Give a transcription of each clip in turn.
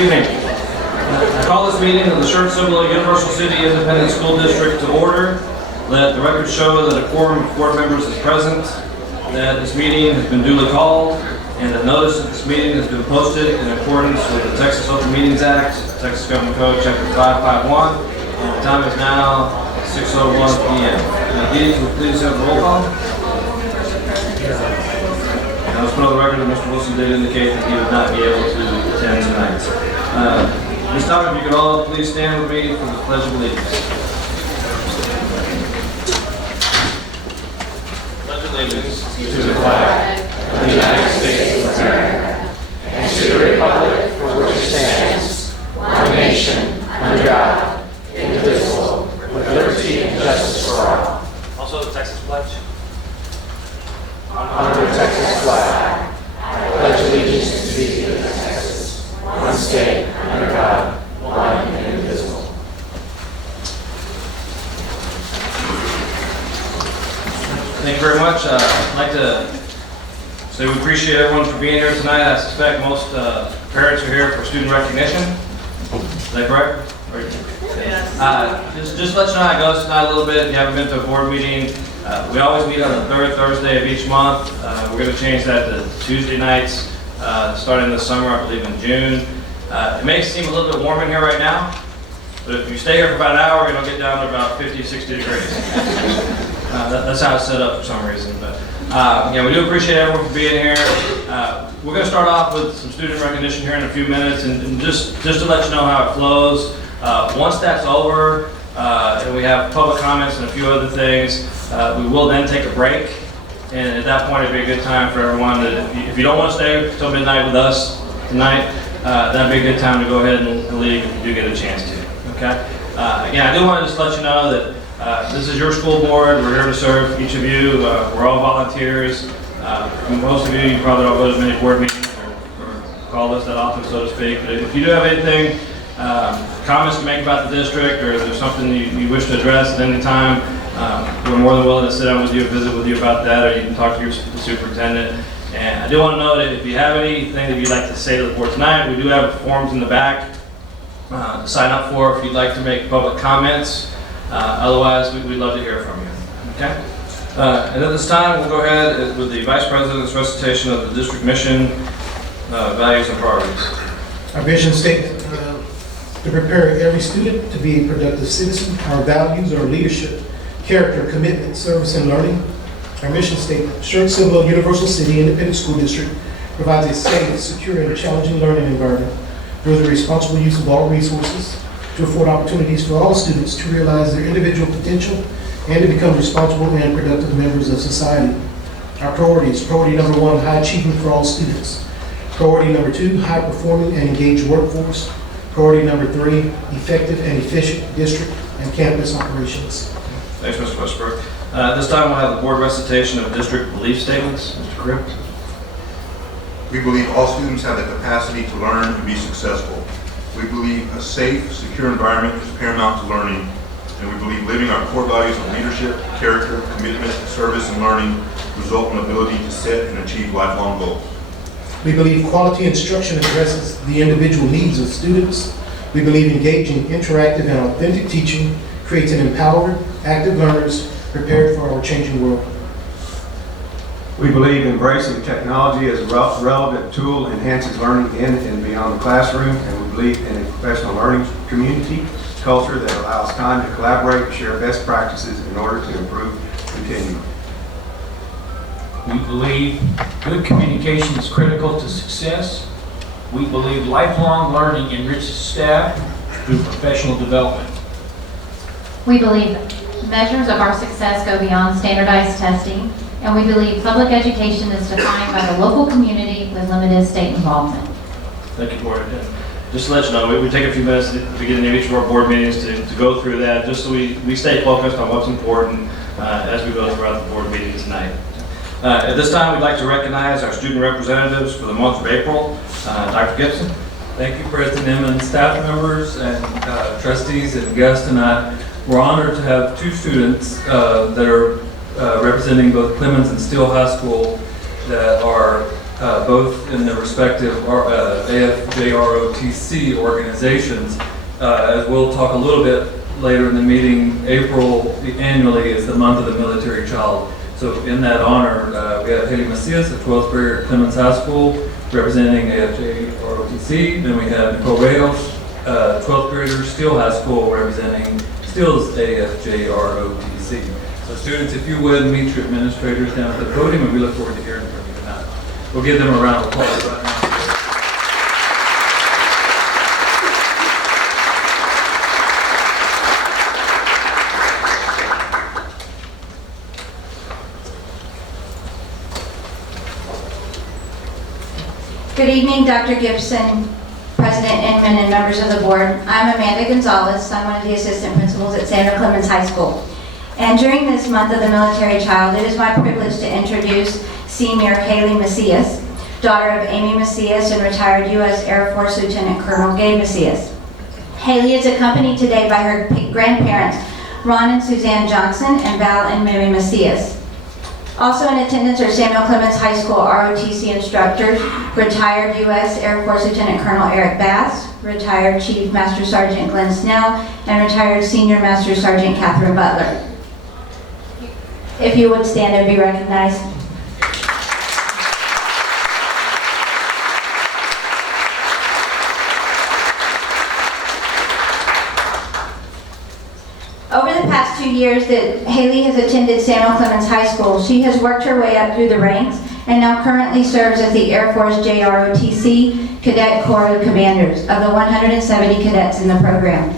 Good evening. I call this meeting of the Schertz-Cibolo-Universal City Independent School District to order. Let the record show that a quorum of board members is present, that this meeting has been duly called, and the notice of this meeting has been posted in accordance with the Texas Open Meetings Act, Texas Government Code, Chapter 551, and the time is now 6:01 p.m. Deeds, will please have the roll call. Now, let's put on the record that Mr. Wilson did indicate that he would not be able to attend tonight. This time, if you could all please stand with me for the Pledge of Allegiance. Pledge allegiance to the flag of the United States of America and to the republic for which it stands, one nation, under God, indivisible, with liberty and justice for all. Also the Texas Pledge. Under the Texas flag, I pledge allegiance to thee, Texas, one state, under God, one and indivisible. Thank you very much. I'd like to say we appreciate everyone for being here tonight. I suspect most parents are here for student recognition. Is that correct? Yes. Just let you know how it goes tonight a little bit. If you haven't been to a board meeting, we always meet on the third Thursday of each month. We're going to change that to Tuesday nights starting this summer, I believe in June. It may seem a little bit warm in here right now, but if you stay here for about an hour, it'll get down to about 50, 60 degrees. That's how it's set up for some reason. But yeah, we do appreciate everyone for being here. We're going to start off with some student recognition here in a few minutes, and just to let you know how it flows. Once that's over, and we have public comments and a few other things, we will then take a break. And at that point, it'd be a good time for everyone to, if you don't want to stay till midnight with us tonight, that'd be a good time to go ahead and leave if you do get a chance to. Okay. Again, I do want to just let you know that this is your school board. We're here to serve each of you. We're all volunteers. Most of you probably don't go to many board meetings or call us that often, so to speak. But if you do have anything, comments to make about the district, or there's something you wish to address at any time, we're more than willing to sit down with you, visit with you about that, or you can talk to your superintendent. And I do want to know that if you have anything that you'd like to say to the board tonight, we do have forms in the back to sign up for if you'd like to make public comments. Otherwise, we'd love to hear from you. Okay? And at this time, we'll go ahead with the Vice President's recitation of the district mission, values, and priorities. Our vision statement, to prepare every student to be a productive citizen. Our values are leadership, character, commitment, service, and learning. Our mission statement, Schertz-Cibolo-Universal City Independent School District provides a safe, secure, and challenging learning environment through the responsible use of all resources to afford opportunities for all students to realize their individual potential and to become responsible and productive members of society. Our priorities: priority number 1, high achievement for all students. Priority number 2, high performing and engaged workforce. Priority number 3, effective and efficient district and campus operations. Thanks, Mr. Westbrook. This time we'll have the board recitation of district belief statements. Mr. Cribb. We believe all students have the capacity to learn and be successful. We believe a safe, secure environment is paramount to learning, and we believe living our core values of leadership, character, commitment, service, and learning result in the ability to set and achieve lifelong goals. We believe quality instruction addresses the individual needs of students. We believe engaging, interactive, and authentic teaching creates an empowered, active learners prepared for our changing world. We believe embracing technology as a relevant tool enhances learning in and beyond the classroom, and we believe in a professional learning community culture that allows time to collaborate and share best practices in order to improve continually. We believe good communication is critical to success. We believe lifelong learning enriches staff through professional development. We believe measures of our success go beyond standardized testing, and we believe public education is defined by the local community with limited state involvement. Thank you, Board. And just to let you know, we take a few minutes at the beginning of each of our board meetings to go through that, just so we stay focused on what's important as we go throughout the board meeting tonight. At this time, we'd like to recognize our student representatives for the month of April. Dr. Gibson. Thank you, President Emmons, staff members, and trustees and guests tonight. We're honored to have 2 students that are representing both Clemens and Steele High School that are both in their respective AFJROTC organizations. As we'll talk a little bit later in the meeting, April annually is the month of the military child. So in that honor, we have Haley Macias, a 12th grader at Clemens High School, representing AFJROTC. Then we have Nicole Reyes, 12th grader, Steele High School, representing Steele's AFJROTC. So students, if you would, meet your administrators down at the podium, and we look forward to hearing from you tonight. We'll give them a round of applause right now. Good evening, Dr. Gibson, President Inman, and members of the board. I'm Amanda Gonzalez. I'm one of the assistant principals at Samuel Clemens High School. And during this month of the military child, it is my privilege to introduce Senior Haley Macias, daughter of Amy Macias and retired U.S. Air Force Lieutenant Colonel Gabe Macias. Haley is accompanied today by her grandparents, Ron and Suzanne Johnson, and Val and Mary Macias. Also in attendance are Samuel Clemens High School ROTC instructors, retired U.S. Air Force Lieutenant Colonel Eric Bass, retired Chief Master Sergeant Glenn Snell, and retired Senior Master Sergeant Catherine Butler. If you would stand and be recognized. Over the past 2 years that Haley has attended Samuel Clemens High School, she has worked her way up through the ranks and now currently serves as the Air Force JROTC Cadet Corps of Commanders of the 170 cadets in the program.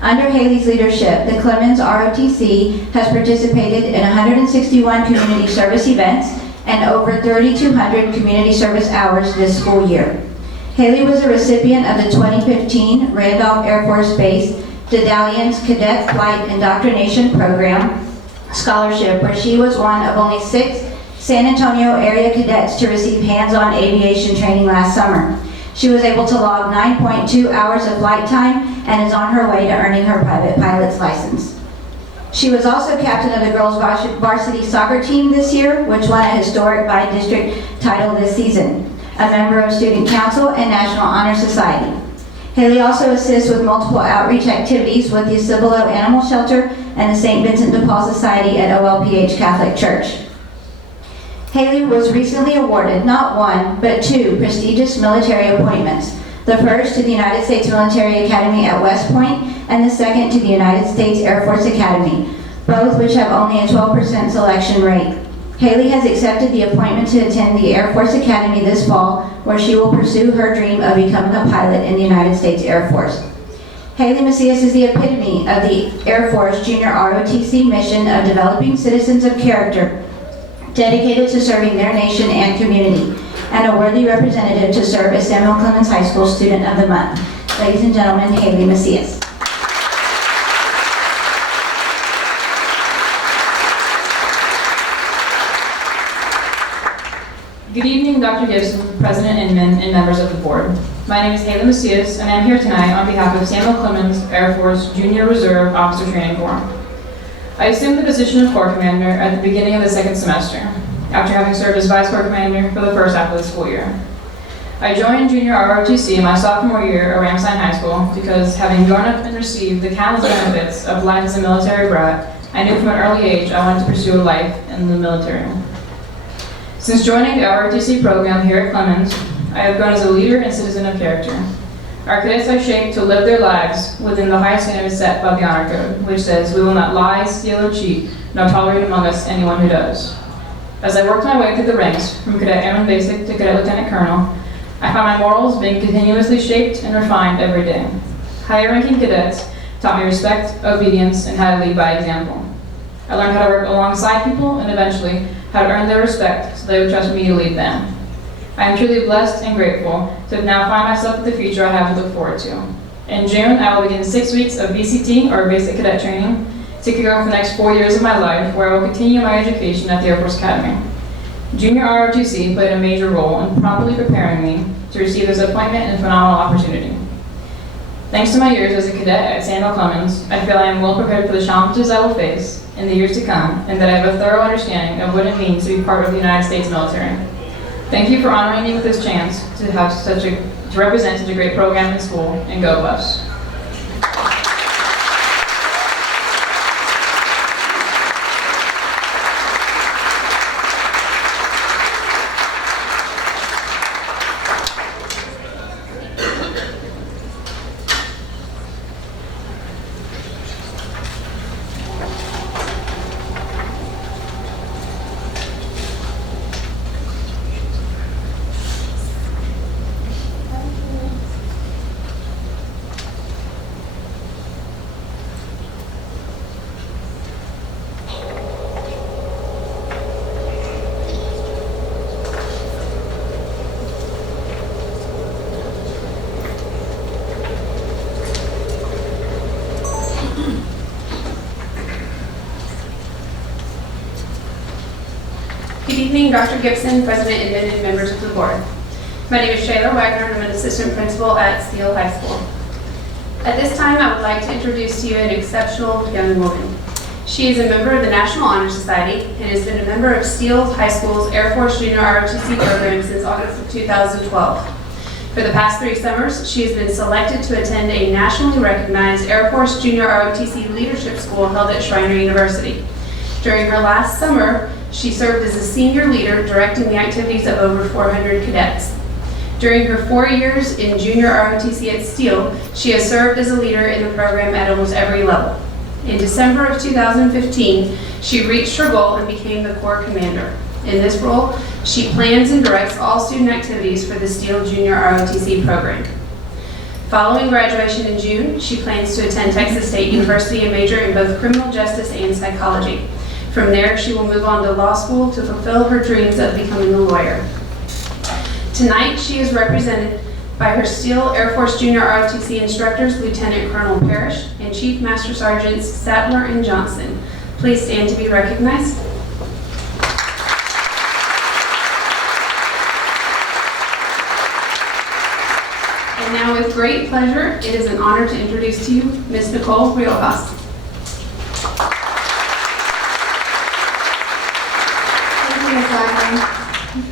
Under Haley's leadership, the Clemens ROTC has participated in 161 community service events and over 3,200 community service hours this school year. Haley was a recipient of the 2015 Randolph Air Force Base Dedallian's Cadet Flight Indoctrination Program scholarship, where she was one of only 6 San Antonio area cadets to receive hands-on aviation training last summer. She was able to log 9.2 hours of flight time and is on her way to earning her private pilot's license. She was also captain of the girls varsity soccer team this year, which won a historic by-district title this season, a member of Student Council and National Honor Society. Haley also assists with multiple outreach activities with the Cibolo Animal Shelter and the St. Vincent de Paul Society at OLPH Catholic Church. Haley was recently awarded not 1, but 2 prestigious military appointments. The first to the United States Military Academy at West Point, and the second to the United States Air Force Academy, both which have only a 12% selection rate. Haley has accepted the appointment to attend the Air Force Academy this fall, where she will pursue her dream of becoming a pilot in the United States Air Force. Haley Macias is the epitome of the Air Force Junior ROTC mission of developing citizens of character, dedicated to serving their nation and community, and a worthy representative to serve as Samuel Clemens High School Student of the Month. Ladies and gentlemen, Haley Macias. Good evening, Dr. Gibson, President Inman, and members of the board. My name is Haley Macias, and I'm here tonight on behalf of Samuel Clemens Air Force Junior Reserve Officer Training Corps. I assumed the position of Corps Commander at the beginning of the second semester, after having served as Vice Corps Commander for the first half of the school year. I joined Junior ROTC in my sophomore year at Ramstein High School because, having grown up and received the countless benefits of life as a military brat, I knew from an early age I wanted to pursue a life in the military. Since joining the ROTC program here at Clemens, I have grown as a leader and citizen of character. Our cadets are shaped to live their lives within the high standards set by the Honor Code, which says we will not lie, steal, or cheat, nor tolerate among us anyone who does. As I worked my way through the ranks, from Cadet Airman Basic to Cadet Lieutenant Colonel, I found my morals being continuously shaped and refined every day. Higher-ranking cadets taught me respect, obedience, and how to lead by example. I learned how to work alongside people and eventually how to earn their respect so they would trust me to lead them. I am truly blessed and grateful to now find myself with the future I have to look forward to. In June, I will begin 6 weeks of BCT, or Basic Cadet Training, to kick off the next 4 years of my life, where I will continue my education at the Air Force Academy. Junior ROTC played a major role in properly preparing me to receive this appointment and phenomenal opportunity. Thanks to my years as a cadet at Samuel Clemens, I feel I am well prepared for the challenges I will face in the years to come, and that I have a thorough understanding of what it means to be part of the United States military. Thank you for honoring me with this chance to represent such a great program in school, and go Buffs. Good evening, Dr. Gibson, President Inman, and members of the board. My name is Shayla Wagner, and I'm an assistant principal at Steele High School. At this time, I would like to introduce to you an exceptional young woman. She is a member of the National Honor Society and has been a member of Steele High School's Air Force Junior ROTC program since August of 2012. For the past 3 summers, she has been selected to attend a nationally recognized Air Force Junior ROTC leadership school held at Schreiner University. During her last summer, she served as a senior leader directing the activities of over 400 cadets. During her 4 years in junior ROTC at Steele, she has served as a leader in the program at almost every level. In December of 2015, she reached her goal and became the Corps Commander. In this role, she plans and directs all student activities for the Steele Junior ROTC program. Following graduation in June, she plans to attend Texas State University and major in both criminal justice and psychology. From there, she will move on to law school to fulfill her dreams of becoming a lawyer. Tonight, she is represented by her Steele Air Force Junior ROTC instructors, Lieutenant Colonel Parrish and Chief Master Sergeants Sattler and Johnson. Please stand to be recognized. And now, with great pleasure, it is an honor to introduce to you Ms. Nicole Riojas.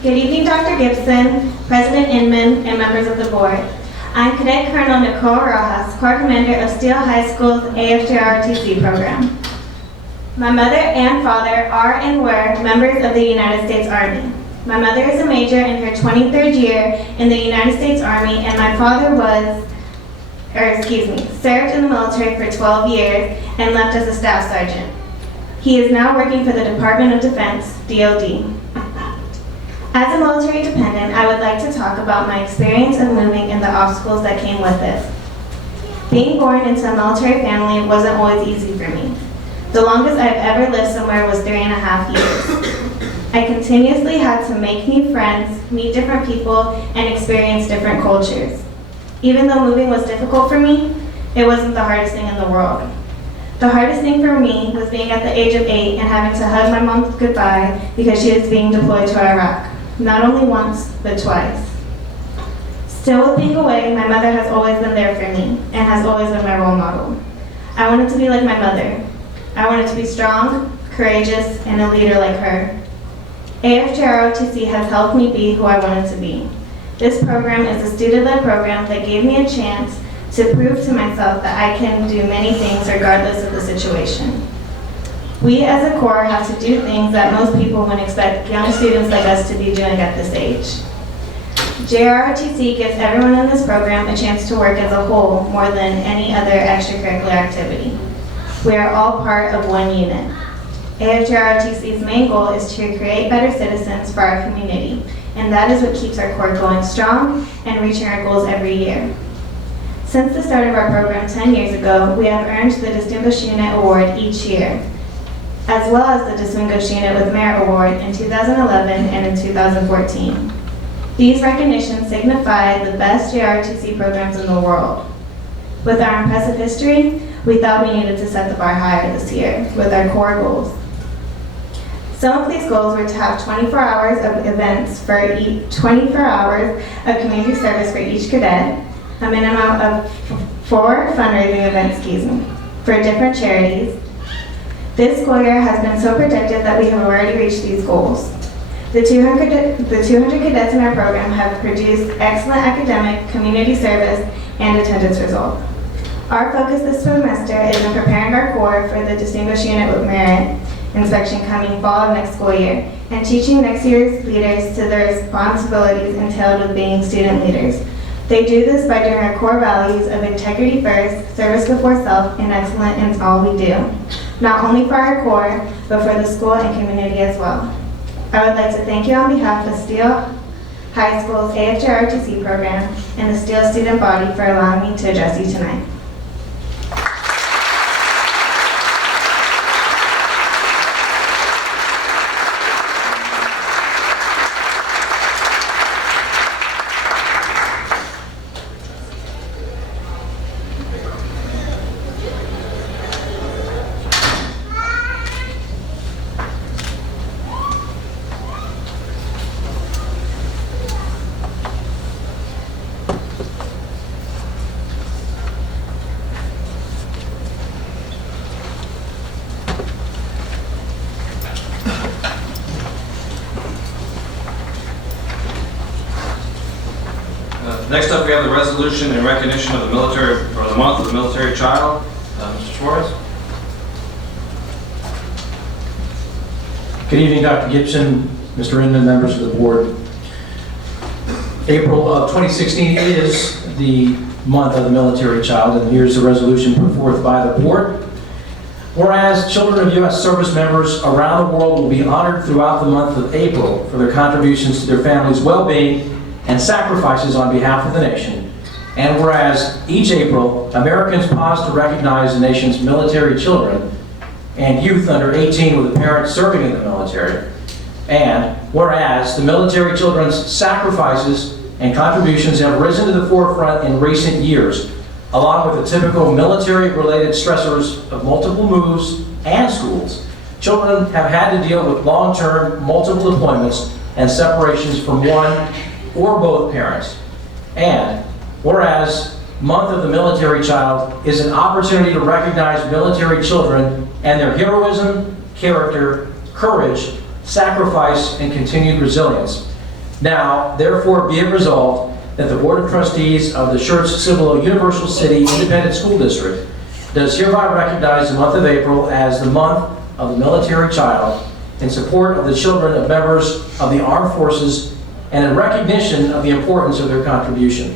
Good evening, Dr. Gibson, President Inman, and members of the board. I'm Cadet Colonel Nicole Rojas, Corps Commander of Steele High School's AFJROTC program. My mother and father are and were members of the United States Army. My mother is a major in her 23rd year in the United States Army, and my father served in the military for 12 years and left as a staff sergeant. He is now working for the Department of Defense, DoD. As a military dependent, I would like to talk about my experience of moving and the obstacles that came with it. Being born into a military family wasn't always easy for me. The longest I've ever lived somewhere was 3.5 years. I continuously had to make new friends, meet different people, and experience different cultures. Even though moving was difficult for me, it wasn't the hardest thing in the world. The hardest thing for me was being at the age of 8 and having to hug my mom goodbye because she was being deployed to Iraq. Not only once, but twice. Still with being away, my mother has always been there for me and has always been my role model. I wanted to be like my mother. I wanted to be strong, courageous, and a leader like her. AFJROTC has helped me be who I wanted to be. This program is a student-led program that gave me a chance to prove to myself that I can do many things regardless of the situation. We as a Corps have to do things that most people wouldn't expect young students like us to be doing at this age. JROTC gives everyone in this program a chance to work as a whole more than any other extracurricular activity. We are all part of one unit. AFJROTC's main goal is to create better citizens for our community, and that is what keeps our Corps going strong and reaching our goals every year. Since the start of our program 10 years ago, we have earned the Distinguished Unit Award each year, as well as the Distinguished Unit with Merit Award in 2011 and in 2014. These recognitions signify the best JROTC programs in the world. With our impressive history, we thought we needed to set the bar higher this year with our core goals. Some of these goals were to have 24 hours of events for 24 hours of community service for each cadet, a minimum of 4 fundraising events, for different charities. This school year has been so productive that we have already reached these goals. The 200 cadets in our program have produced excellent academic, community service, and attendance results. Our focus this semester is in preparing our Corps for the Distinguished Unit with Merit inspection coming fall of next school year, and teaching next year's leaders to the responsibilities entailed with being student leaders. They do this by doing our core values of integrity first, service before self, and excellence in all we do, not only for our Corps, but for the school and community as well. I would like to thank you on behalf of Steele High School's AFJROTC program and the Steele student body for allowing me to address you tonight. Next up, we have the resolution in recognition of the military, or the month of the military child. Mr. Suarez. Good evening, Dr. Gibson, Mr. Inman, members of the board. April of 2016 is the month of the military child, and here's the resolution put forth by the board. Whereas children of U.S. service members around the world will be honored throughout the month of April for their contributions to their family's well-being and sacrifices on behalf of the nation. And whereas each April, Americans pause to recognize the nation's military children and youth under 18 with a parent serving in the military. And whereas the military children's sacrifices and contributions have risen to the forefront in recent years, along with the typical military-related stressors of multiple moves and schools, children have had to deal with long-term multiple deployments and separations from one or both parents. And whereas Month of the Military Child is an opportunity to recognize military children and their heroism, character, courage, sacrifice, and continued resilience. Now, therefore, be it resolved that the Board of Trustees of the Schertz-Cibolo-Universal City Independent School District does hereby recognize the month of April as the month of the military child in support of the children of members of the armed forces and in recognition of the importance of their contribution.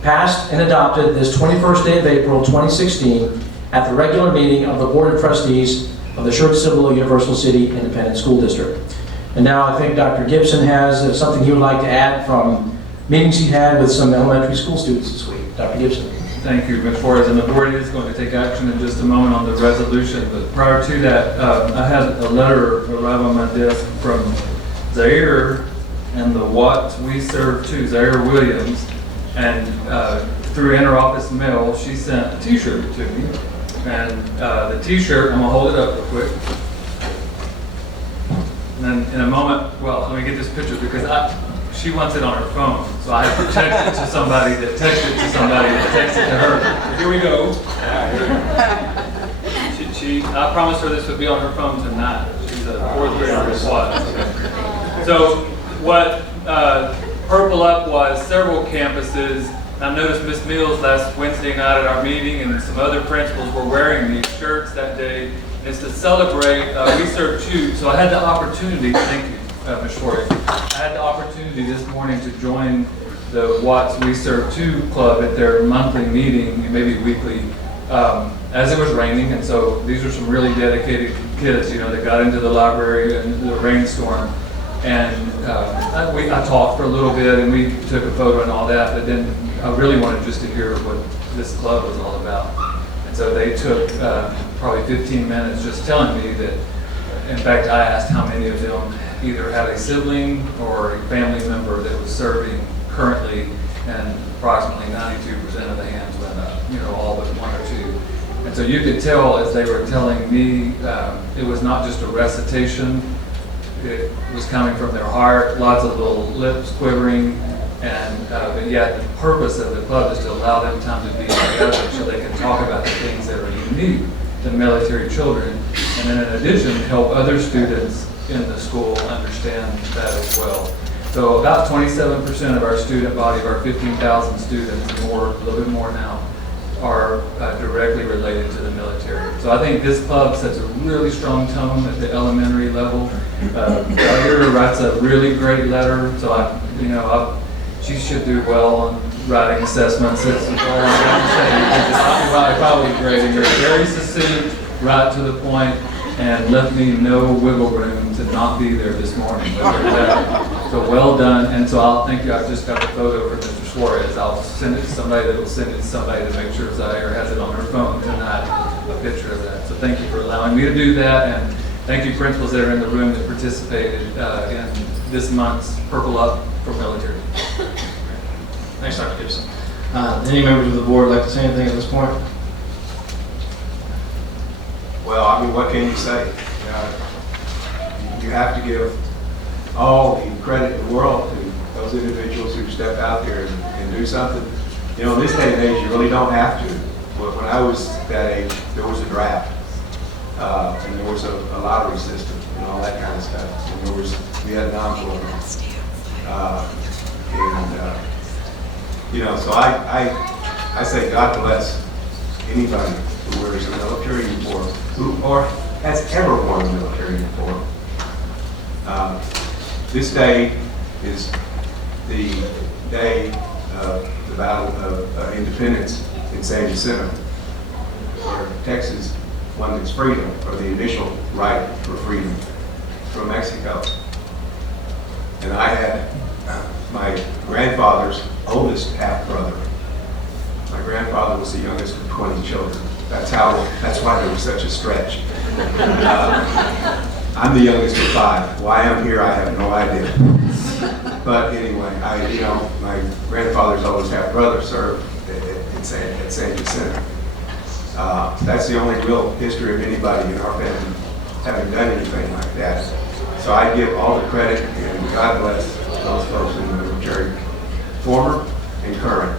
Passed and adopted this 21st day of April 2016 at the regular meeting of the Board of Trustees of the Schertz-Cibolo-Universal City Independent School District. And now I think Dr. Gibson has something he would like to add from meetings he had with some elementary school students this week. Dr. Gibson. Thank you, Mr. Flores. And the board is going to take action in just a moment on the resolution. But prior to that, I had a letter arrive on my desk from Zaire and the What We Serve To, Zaire Williams. And through interoffice mail, she sent a t-shirt to me. And the t-shirt, I'm gonna hold it up real quick. And then in a moment, well, let me get this picture because she wants it on her phone. So I have to text it to somebody that texted it to somebody that texted it to her. Here we go. I promised her this would be on her phone tonight. She's a fourth grader at SWAT. So what Purple Up was several campuses. I noticed Ms. Mills last Wednesday night at our meeting and some other principals were wearing these shirts that day. It's to celebrate We Serve Too. So I had the opportunity, thank you, Ms. Shorty. I had the opportunity this morning to join the Watts We Serve Too Club at their monthly meeting, maybe weekly, as it was raining. And so these are some really dedicated kids, you know, that got into the library in the rainstorm. And I talked for a little bit and we took a photo and all that, but then I really wanted just to hear what this club was all about. And so they took probably 15 minutes just telling me that, in fact, I asked how many of them either had a sibling or a family member that was serving currently, and approximately 92% of the hands went up, you know, all but one or two. And so you could tell as they were telling me, it was not just a recitation. It was coming from their heart, lots of little lips quivering, and but yet the purpose of the club is to allow them time to be together so they can talk about the things that are unique to military children, and then in addition help other students in the school understand that as well. So about 27% of our student body, of our 15,000 students, more, a little bit more now, are directly related to the military. So I think this club sets a really strong tone at the elementary level. Elder writes a really great letter, so she should do well on writing assessments. It's all I'm going to say. Probably grading her. Very succinct, right to the point, and left me no wiggle room to not be there this morning. So well done, and so I'll thank you. I just got the photo from Mr. Suarez. I'll send it to somebody that will send it to somebody to make sure Zaire has it on her phone tonight, a picture of that. So thank you for allowing me to do that, and thank you principals that are in the room that participated in this month's Purple Up for Military. Thanks, Dr. Gibson. Any members of the board like to say anything at this point? Well, I mean, what can you say? You have to give all the credit in the world to those individuals who step out there and do something. You know, in this day and age, you really don't have to. When I was that age, there was a draft, and there was a lottery system and all that kind of stuff. And there was Vietnam going on. So I say God bless anybody who wears a military uniform or has ever worn a military uniform. This day is the day of the Battle of Independence in San Jacinto, where Texas won its freedom, or the initial right for freedom from Mexico. And I had my grandfather's oldest half-brother. My grandfather was the youngest of 20 children. That's why there was such a stretch. I'm the youngest of 5. Why I'm here, I have no idea. But anyway, my grandfather's oldest half-brother served at San Jacinto. That's the only real history of anybody in our family having done anything like that. So I give all the credit, and God bless those folks in the military, former and current,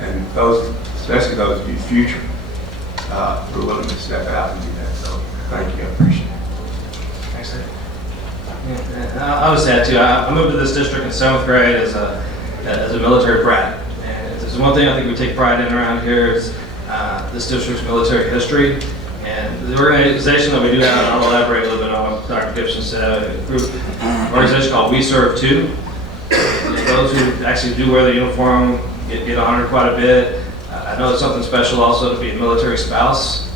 and those, especially those who future, who are willing to step out and do that. So thank you, I appreciate it. Thanks, sir. I would say that too. I moved to this district in 7th grade as a military brat. And there's one thing I think we take pride in around here is this district's military history. And the organization that we do have, I'll elaborate a little bit on what Dr. Gibson said, a group organization called We Serve Too. Those who actually do wear the uniform get honored quite a bit. I know it's something special also to be a military spouse.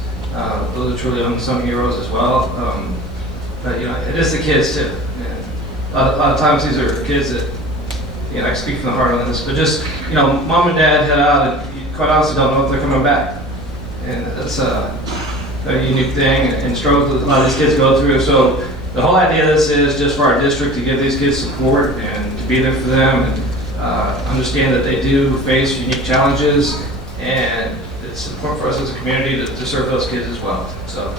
Those are truly unsung heroes as well. But it is the kids too. And a lot of times these are kids that, I can speak from the heart on this, but just, mom and dad head out and you quite honestly don't know if they're coming back. And that's a very unique thing and struggle that a lot of these kids go through. So the whole idea of this is just for our district to give these kids support and to be there for them and understand that they do face unique challenges, and it's important for us as a community to serve those kids as well. So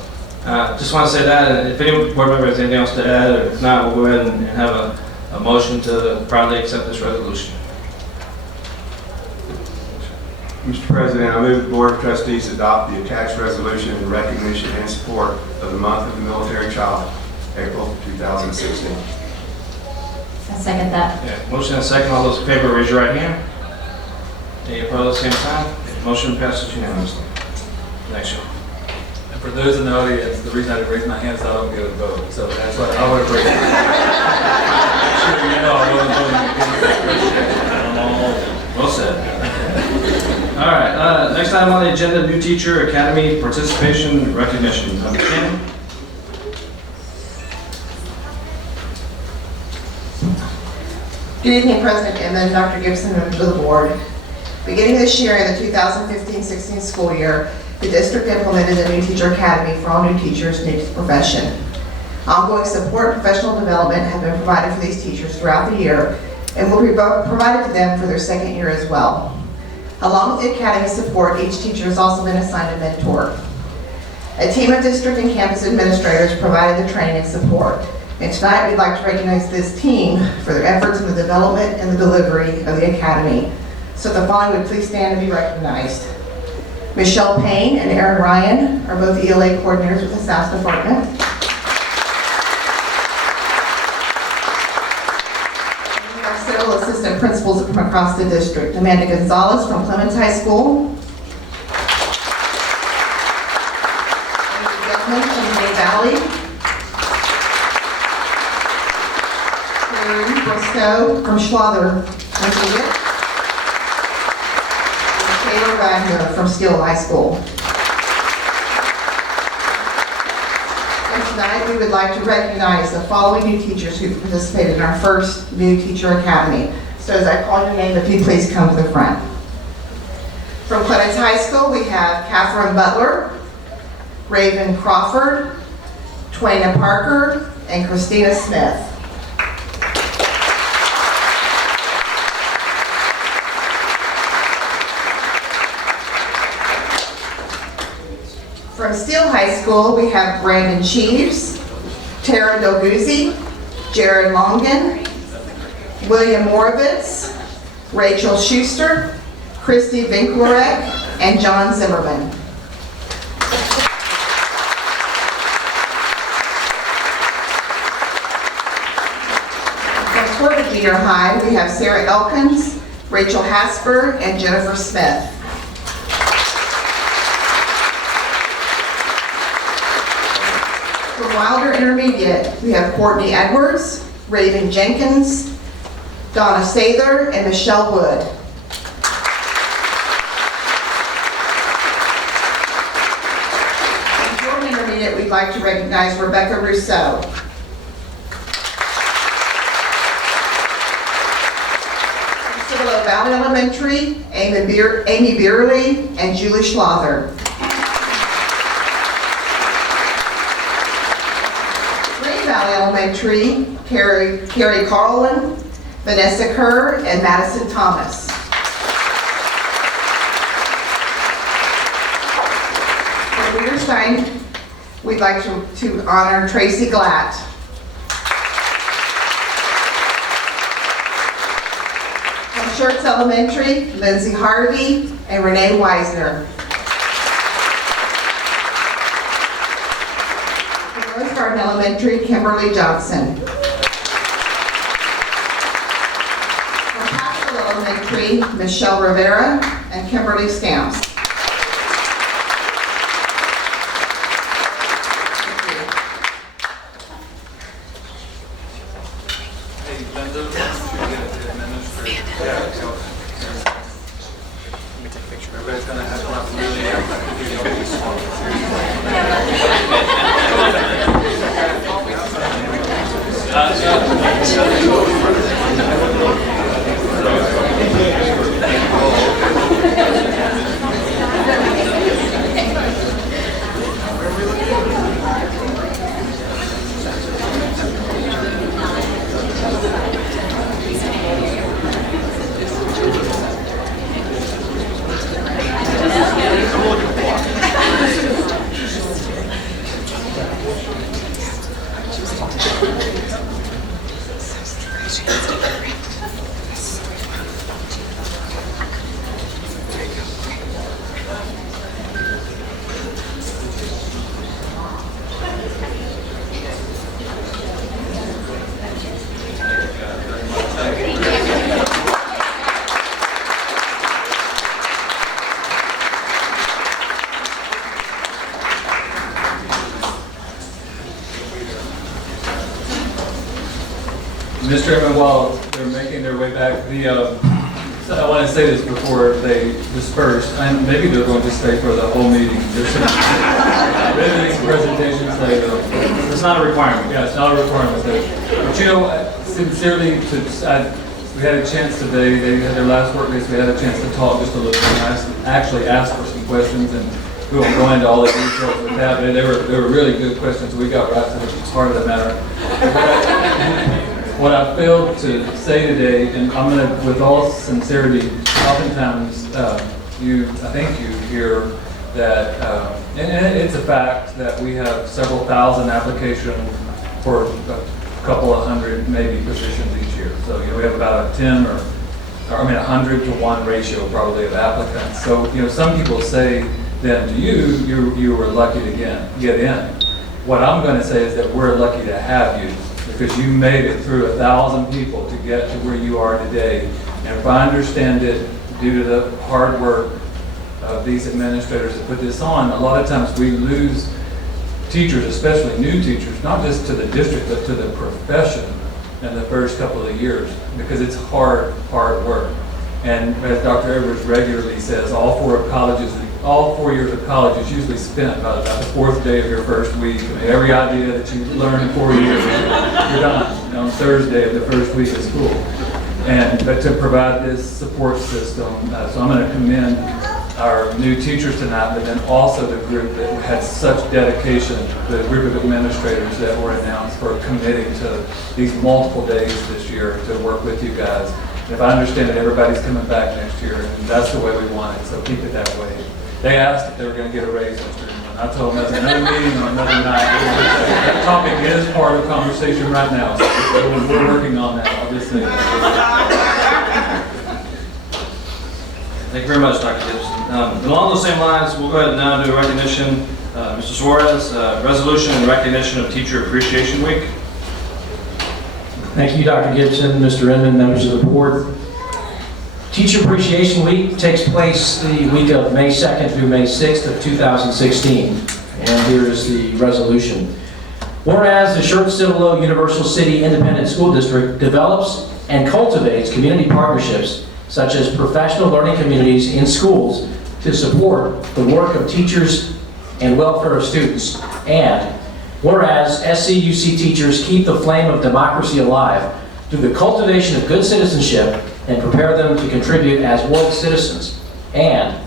just want to say that, and if any board member has anything else to add, or if not, we'll go ahead and have a motion to proudly accept this resolution. Mr. President, I move the Board of Trustees adopt the attached resolution in recognition and support of the month of the military child, April 2016. I second that. Yeah, motion and a second. All those in favor, raise your right hand. Any opposed, same sign. Motion passes unanimously. Next one. And for those in the audience, the reason I didn't raise my hand is I don't get a vote. So that's what I would have raised. Sure, I wasn't voting. Well said. All right, next item on the agenda, new teacher academy participation recognition. Number 10. Good evening, President Inman, Dr. Gibson, members of the board. Beginning this year in the 2015-16 school year, the district implemented a new teacher academy for all new teachers new to the profession. Ongoing support and professional development have been provided for these teachers throughout the year and will be provided to them for their second year as well. Along with the academy support, each teacher has also been assigned a mentor. A team of district and campus administrators provided the training and support. And tonight we'd like to recognize this team for their efforts in the development and the delivery of the academy. So the following would please stand to be recognized. Michelle Payne and Aaron Ryan are both ELA coordinators with the SAS department. several assistant principals from across the district. Amanda Gonzalez from Clemens High School. Amy Gilman from May Valley. Karen Briscoe from Schlather, Pennsylvania. And Taylor Wagner from Steele High School. Tonight, we would like to recognize the following new teachers who participated in our first New Teacher Academy. So as I call your name, if you please come to the front. From Clemens High School, we have Catherine Butler, Raven Crawford, Twaina Parker, and Christina Smith. From Steele High School, we have Brandon Cheeves, Tara Delguzzi, Jared Longan, William Moravitz, Rachel Schuster, Christy Vinklerek, and John Zimmerman. From Florida Junior High, we have Sarah Elkins, Rachel Hasper, and Jennifer Smith. From Wilder Intermediate, we have Courtney Edwards, Raven Jenkins, Donna Sather, and Michelle Wood. From Jordan Intermediate, we'd like to recognize Rebecca Rousseau. From Cibolo Valley Elementary, Amy Beerley, and Julie Schlother. Valley Elementary, Carrie Carlin, Vanessa Kerr, and Madison Thomas. From Weirstein, we'd like to honor Tracy Glatt. From Schertz Elementary, Lindsay Harvey and Renee Weisner. Garden Elementary, Kimberly Johnson. From Paschal Elementary, Michelle Rivera and Kimberly Stamps. Mr. Chairman, while they're making their way back, so I want to say this before they disperse, and maybe they're going to stay for the whole meeting. There's some riveting presentations later. It's not a requirement. Yeah, it's not a requirement. But you know, sincerely, we had a chance today, they had their last work day, so we had a chance to talk just a little bit. I actually asked for some questions, and we won't go into all the details with that, but they were really good questions. We got right to the heart of the matter. What I failed to say today, and I'm going to, with all sincerity, oftentimes I think you hear that, and it's a fact that we have several thousand applications for a couple of hundred maybe positions each year. So, we have about a 10 or 100 to 1 ratio probably of applicants. So, some people say then to you were lucky to get in. What I'm going to say is that we're lucky to have you. because you made it through 1,000 people to get to where you are today. And if I understand it, due to the hard work of these administrators that put this on, a lot of times we lose teachers, especially new teachers, not just to the district, but to the profession in the first couple of years, because it's hard work. And as Dr. Edwards regularly says, all 4 years of college is usually spent about the 4th day of your first week. I mean, every idea that you learn in 4 years, you're done on Thursday of the first week of school. But to provide this support system, so I'm going to commend our new teachers tonight, but then also the group that had such dedication, the group of administrators that were announced for committing to these multiple days this year to work with you guys. And if I understand it, everybody's coming back next year, and that's the way we want it, so keep it that way. They asked if they were going to get a raise next year, and I told them that's another meeting on another night. That topic is part of conversation right now, so we're working on that, I'll just say that. Thank you very much, Dr. Gibson. Along those same lines, we'll go ahead and now do a recognition. Mr. Suarez, resolution in recognition of Teacher Appreciation Week. Thank you, Dr. Gibson, Mr. Inman, members of the board. Teacher Appreciation Week takes place the week of May 2nd through May 6th of 2016. And here is the resolution. Whereas the Schertz-Cibolo-Universal City Independent School District develops and cultivates community partnerships such as professional learning communities in schools to support the work of teachers and welfare of students. And whereas SCUC teachers keep the flame of democracy alive through the cultivation of good citizenship and prepare them to contribute as world citizens. And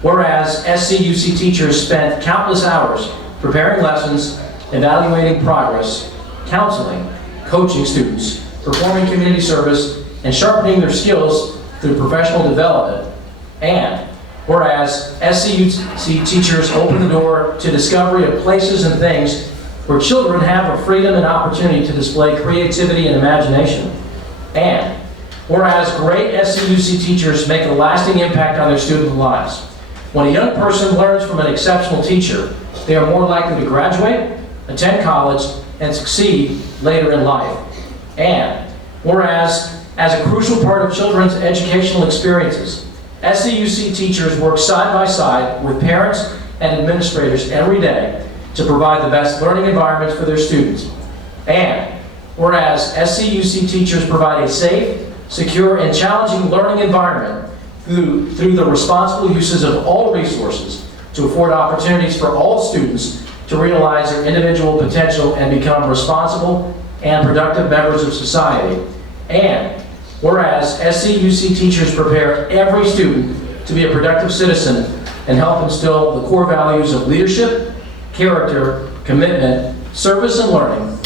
whereas SCUC teachers spent countless hours preparing lessons, evaluating progress, counseling, coaching students, performing community service, and sharpening their skills through professional development. And whereas SCUC teachers open the door to discovery of places and things where children have a freedom and opportunity to display creativity and imagination. And whereas great SCUC teachers make a lasting impact on their student lives. When a young person learns from an exceptional teacher, they are more likely to graduate, attend college, and succeed later in life. And whereas, as a crucial part of children's educational experiences, SCUC teachers work side by side with parents and administrators every day to provide the best learning environments for their students. And whereas SCUC teachers provide a safe, secure, and challenging learning environment through the responsible uses of all resources to afford opportunities for all students to realize their individual potential and become responsible and productive members of society. And whereas SCUC teachers prepare every student to be a productive citizen and help instill the core values of leadership, character, commitment, service, and learning.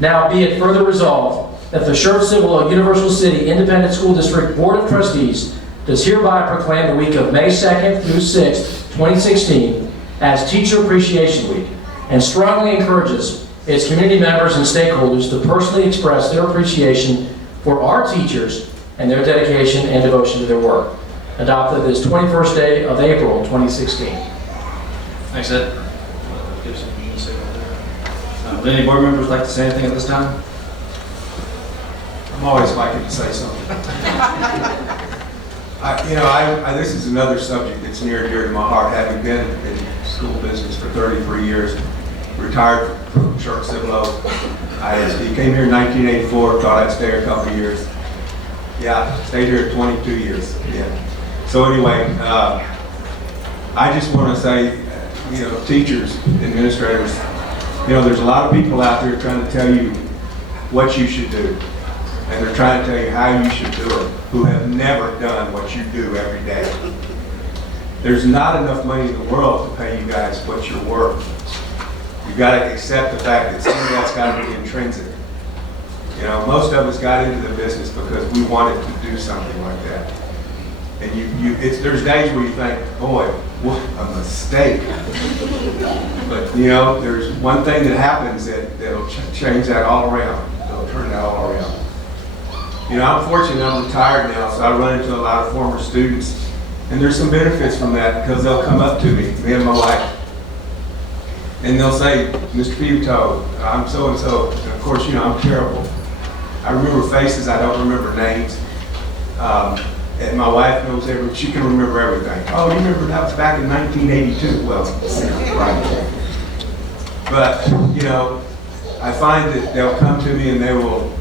Now be it further resolved that the Schertz-Cibolo-Universal City Independent School District Board of Trustees does hereby proclaim the week of May 2nd through 6th, 2016 as Teacher Appreciation Week, and strongly encourages its community members and stakeholders to personally express their appreciation for our teachers and their dedication and devotion to their work. Adopted this 21st day of April, 2016. Thanks, Ed. Gibson, you can say that. Would any board members like to say anything at this time? I'm always liking to say something. This is another subject that's near and dear to my heart, having been in school business for 33 years, retired from Schertz-Cibolo-ISD, came here in 1984, thought I'd stay a couple of years. Yeah, stayed here 22 years, yeah. So anyway, I just want to say, teachers, administrators, there's a lot of people out there trying to tell you what you should do. And they're trying to tell you how you should do it, who have never done what you do every day. There's not enough money in the world to pay you guys what you're worth. You've got to accept the fact that some of that's got to be intrinsic. Most of us got into the business because we wanted to do something like that. And there's days where you think, boy, what a mistake. But there's one thing that happens that'll change that all around. It'll turn that all around. I'm fortunate I'm retired now, so I run into a lot of former students, and there's some benefits from that because they'll come up to me and my wife, and they'll say, Mr. Pivotal, I'm so-and-so, and of course, you know, I'm terrible. I remember faces, I don't remember names. And my wife knows she can remember everything. Oh, you remember that was back in 1982? Well, right. But, you know, I find that they'll come to me and they will,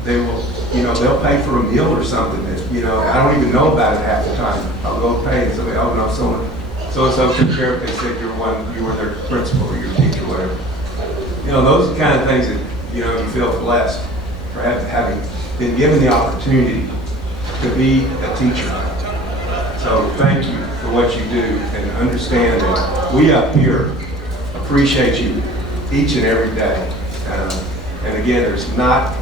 you know, they'll pay for a meal or something that, you know, I don't even know about it half the time. I'll go pay and say, oh no, so-and-so took care of it. They said you were their principal or your teacher, whatever. You know, those are the kind of things that, you know, you feel blessed for having been given the opportunity to be a teacher. So thank you for what you do, and understand that we up here appreciate you each and every day. And again, there's not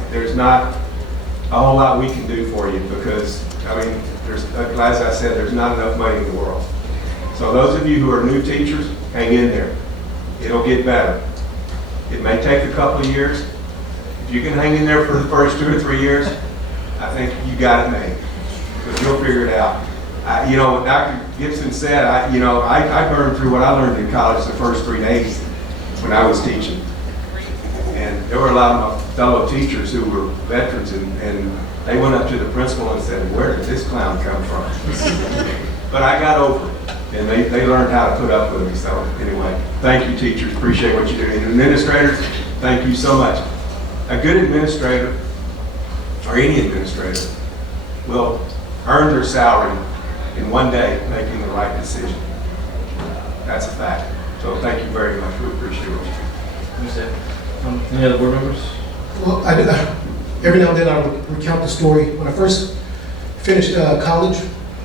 a whole lot we can do for you because, I mean, as I said, there's not enough money in the world. So those of you who are new teachers, hang in there. It'll get better. It may take a couple of years. If you can hang in there for the first 2 or 3 years, I think you got it made. Because you'll figure it out. You know, what Dr. Gibson said, I burned through what I learned in college the first 3 days when I was teaching. And there were a lot of my fellow teachers who were veterans, and they went up to the principal and said, where did this clown come from? But I got over it, and they learned how to put up with me. So anyway, thank you, teachers. Appreciate what you do. And administrators, thank you so much. A good administrator, or any administrator, will earn their salary in one day making the right decision. That's a fact. So thank you very much. We appreciate it. Any other board members? Well, I did, every now and then I recount the story. When I first finished college,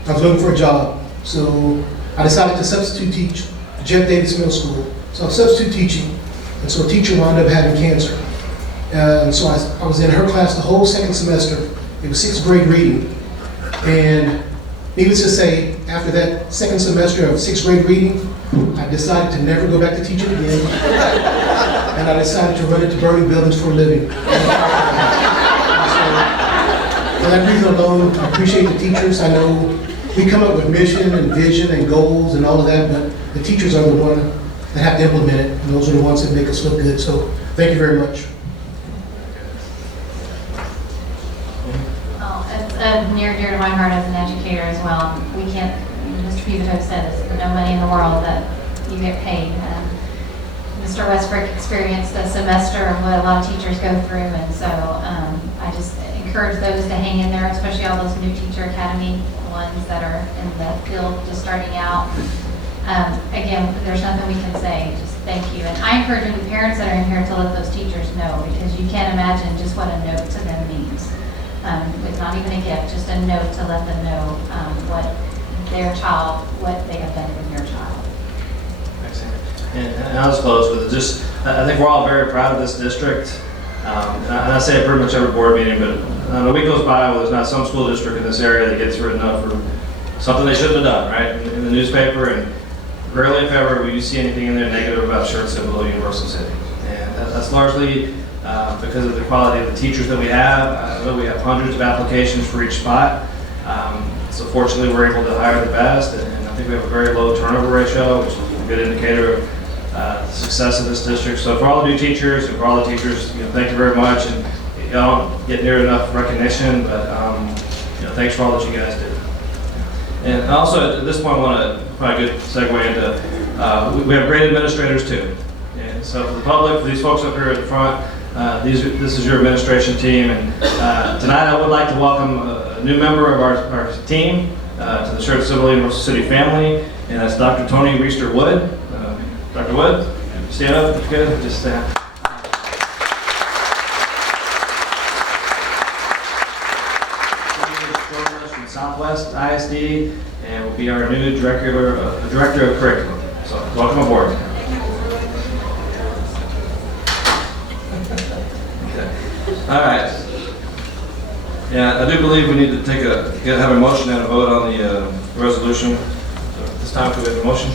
I was looking for a job. So I decided to substitute teach at Jeff Davis Middle School. So I was substitute teaching, and so a teacher wound up having cancer. And so I was in her class the whole second semester. It was 6th grade reading. And needless to say, after that second semester of 6th grade reading, I decided to never go back to teaching again. And I decided to run into burning buildings for a living. For that reason alone, I appreciate the teachers. I know we come up with mission and vision and goals and all of that, but the teachers are the ones that have to implement it, and those are the ones that make us look good. So thank you very much. It's near and dear to my heart as an educator as well. We can't, Mr. Pivotal said, there's no money in the world that you get paid. Mr. Westbrook experienced a semester of what a lot of teachers go through, and so I just encourage those to hang in there, especially all those new teacher academy ones that are in the field just starting out. Again, there's nothing we can say, just thank you. And I encourage the parents that are in here to let those teachers know, because you can't imagine just what a note to them means. It's not even a gift, just a note to let them know what they have done with your child. And I'll just close with it. Just, I think we're all very proud of this district. And I say it pretty much every board meeting, but a week goes by where there's not some school district in this area that gets written up for something they shouldn't have done, right? In the newspaper, and rarely if ever will you see anything in there negative about Schertz-Cibolo-Universal City. And that's largely because of the quality of the teachers that we have. I know we have hundreds of applications for each spot. So fortunately, we're able to hire the best, and I think we have a very low turnover ratio, which is a good indicator of the success of this district. So for all the new teachers and for all the teachers, thank you very much. And y'all don't get near enough recognition, but thanks for all that you guys do. And also at this point, I want to probably a good segue into we have great administrators too. And so for the public, for these folks up here at the front, this is your administration team. And tonight I would like to welcome a new member of our team to the Schertz-Cibolo-Universal City family, and that's Dr. Tony Reister-Wood. Dr. Wood, stand up if you could. Just stand. Joining us from Southwest ISD, and will be our new director of curriculum. So welcome aboard. All right. Yeah, I do believe we need to have a motion and a vote on the resolution. So at this time, could we have a motion?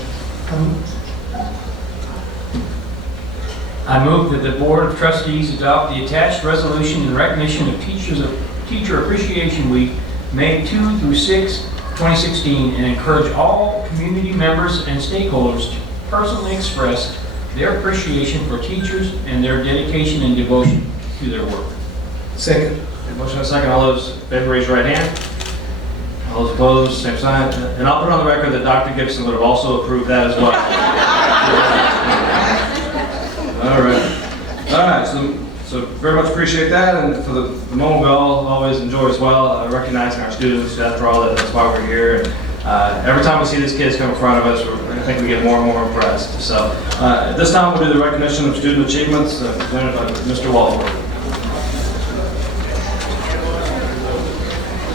I move that the Board of Trustees adopt the attached resolution in recognition of Teacher Appreciation Week, May 2 through 6, 2016, and encourage all community members and stakeholders to personally express their appreciation for teachers and their dedication and devotion to their work. Second. Motion and second. All those in favor, raise your right hand. All those opposed, same sign. And I'll put on the record that Dr. Gibson would have also approved that as well. All right. All right. So very much appreciate that. And for the moment we all always enjoy as well, recognizing our students. After all, that's why we're here. And every time we see these kids come in front of us, I think we get more and more impressed. So at this time, we'll do the recognition of student achievements presented by Mr. Walford.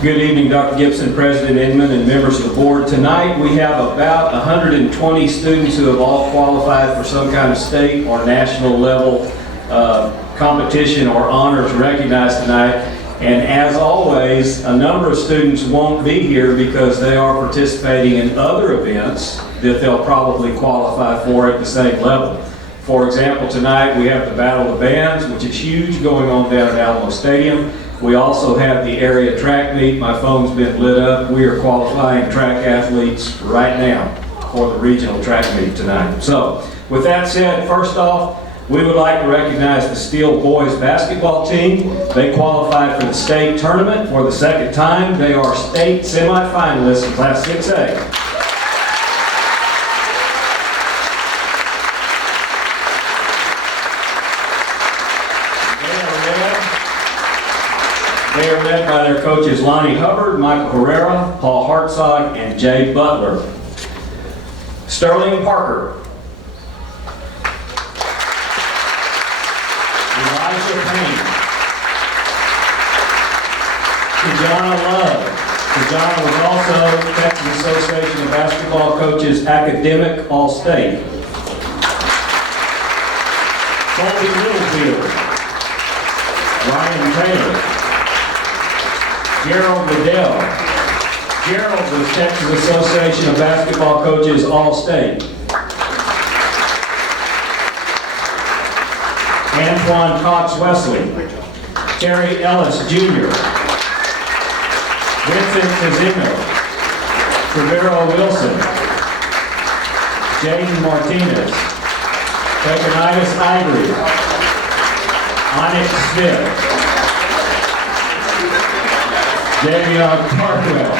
Good evening, Dr. Gibson, President Inman, and members of the board. Tonight we have about 120 students who have all qualified for some kind of state or national level competition or honors recognized tonight. And as always, a number of students won't be here because they are participating in other events that they'll probably qualify for at the same level. For example, tonight we have the Battle of the Bands, which is huge, going on down at Alamo Stadium. We also have the area track meet. My phone's been lit up. We are qualifying track athletes right now for the regional track meet tonight. So, with that said, first off, we would like to recognize the Steele boys basketball team. They qualified for the state tournament for the second time. They are state semifinalists in Class 6A. They are led by their coaches Lonnie Hubbard, Michael Herrera, Paul Hartzog, and Jay Butler. Sterling Parker. Elijah Payne. Tajana Love. Tajana was also Texas Association of Basketball Coaches Academic All-State. Colby Littlefield. Ryan Taylor. Gerald Liddell. Gerald was Texas Association of Basketball Coaches All-State. Antoine Cox Wesley. Terry Ellis Jr. Vincent Cazino. Trevero Wilson. Jaden Martinez. Peconitis Ivory. Onyx Smith. Davion Parkwell.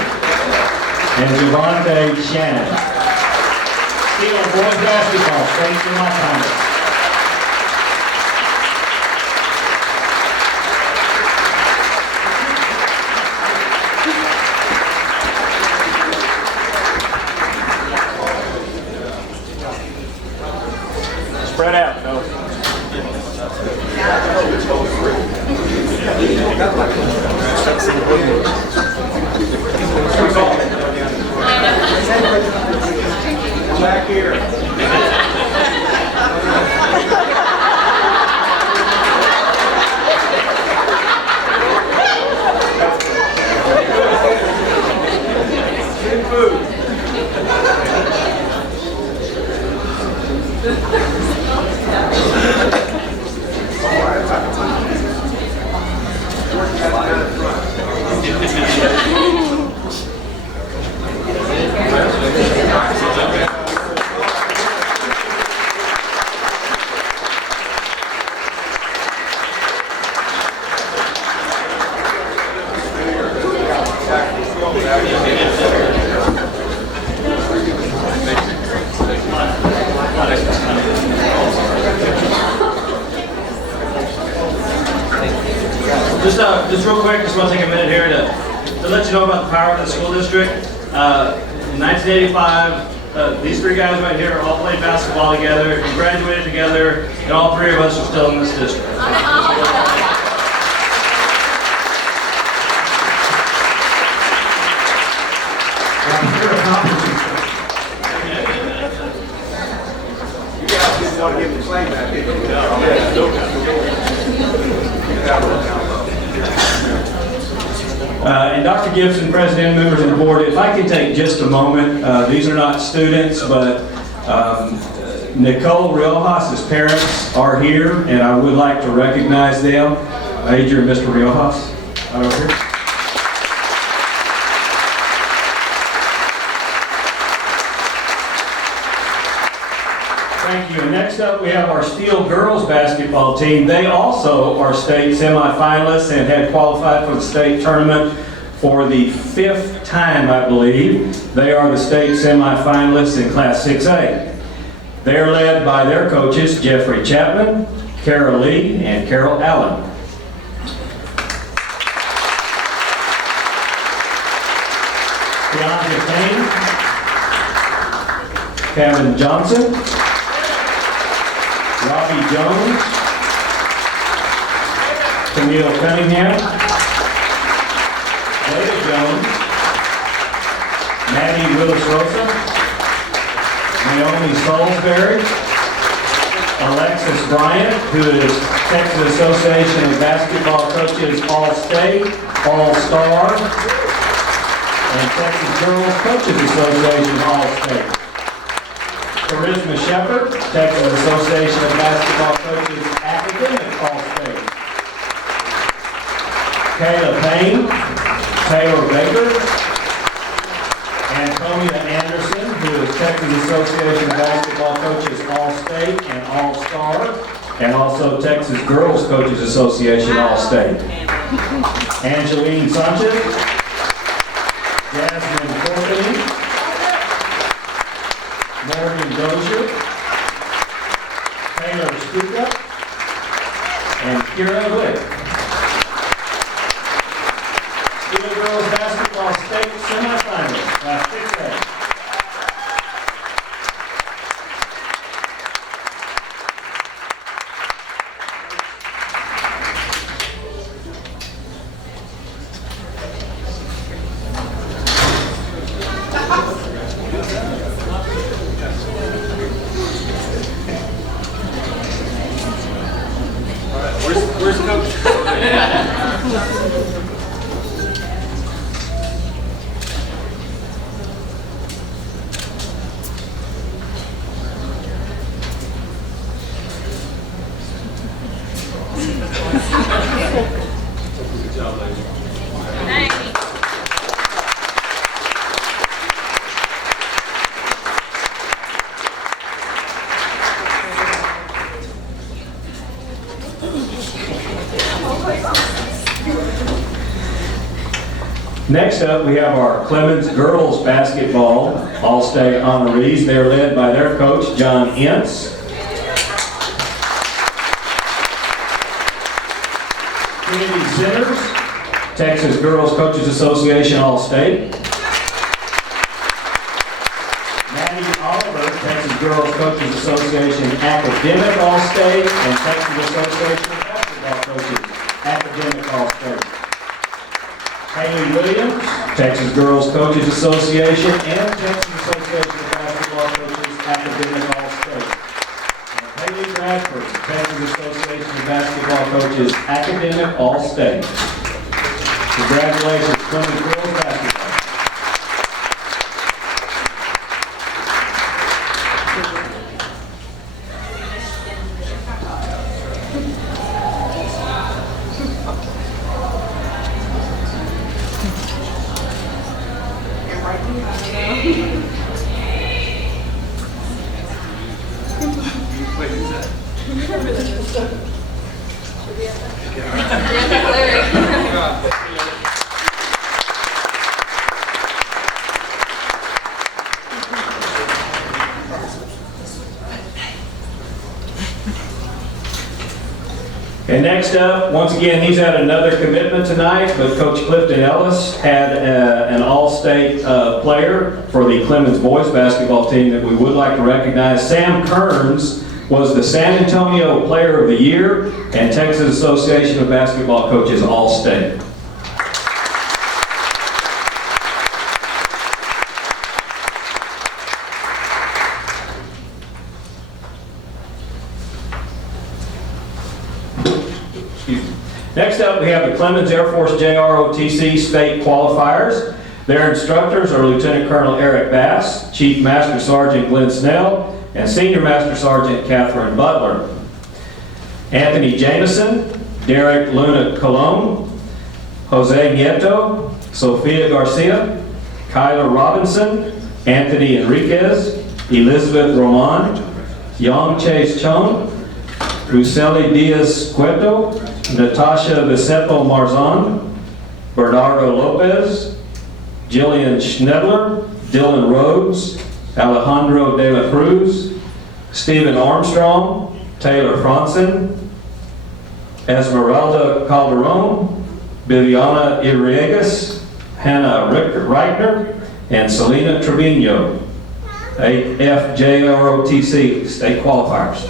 And Javante Shannon. Steele boys basketball, state semifinals. Spread out, fellas. Back here. Just real quick, just want to take a minute here to let you know about the power of the school district. In 1985, these three guys right here all played basketball together, we graduated together, and all three of us are still in this district. You guys didn't want to give the claim back, did you? And Dr. Gibson, President, members of the board, if I could take just a moment, these are not students, but Nicole Riojas' parents are here, and I would like to recognize them. Major and Mr. Riojas, right over here. Thank you. And next up, we have our Steele girls basketball team. They also are state semifinalists and had qualified for the state tournament for the 5th time, I believe. They are the state semifinalists in Class 6A. They're led by their coaches, Jeffrey Chapman, Carol Lee, and Carol Allen. Deandra Payne, Kevin Johnson, Robbie Jones, Camille Cunningham, David Jones, Maddie Willis-Rosa, Naomi Salisbury, Alexis Bryant, who is Texas Association of Basketball Coaches All-State, All-Star, and Texas Girls Coaches Association All-State. Charisma Shepherd, Texas Association of Basketball Coaches Academic All-State. Kayla Payne, Taylor Baker, Antonia Anderson, who is Texas Association of Basketball Coaches All-State and All-Star, and also Texas Girls Coaches Association All-State. Angeline Sanchez, Jasmine Courtney, Morgan Dozier, Taylor Stuka, and Kira Wick. Steele girls basketball state semifinals, Class 6A. Next up, we have our Clemens girls basketball All-State honorees. They're led by their coach, John Ince. Kennedy Sinners, Texas Girls Coaches Association All-State. Maddie Oliver, Texas Girls Coaches Association Academic All-State, and Texas Association of Basketball Coaches Academic All-State. Haley Williams, Texas Girls Coaches Association and Texas Association of Basketball Coaches Academic All-State. And Haley Bradford, Texas Association of Basketball Coaches Academic All-State. Congratulations, Clemens girls basketball. And next up, once again, he's had another commitment tonight, but Coach Clifton Ellis had an all-state player for the Clemens boys basketball team that we would like to recognize. Sam Kearns was the San Antonio Player of the Year and Texas Association of Basketball Coaches All-State. Next up, we have the Clemens Air Force Jrotc State Qualifiers. Their instructors are Lieutenant Colonel Eric Bass, Chief Master Sergeant Glenn Snell, and Senior Master Sergeant Catherine Butler. Anthony Jameson, Derek Luna Colon, Jose Nieto, Sofia Garcia, Kyla Robinson, Anthony Enriquez, Elizabeth Roman, Yang Chase Chong, Ruseli Diaz Cueto, Natasha Vicepo Marzan, Bernardo Lopez, Jillian Schnedler, Dylan Rhodes, Alejandro De La Cruz, Stephen Armstrong, Taylor Franson, Esmeralda Calderon, Viviana Irriegas, Hannah Reichner, and Selena Trevino, FJROTC state qualifiers.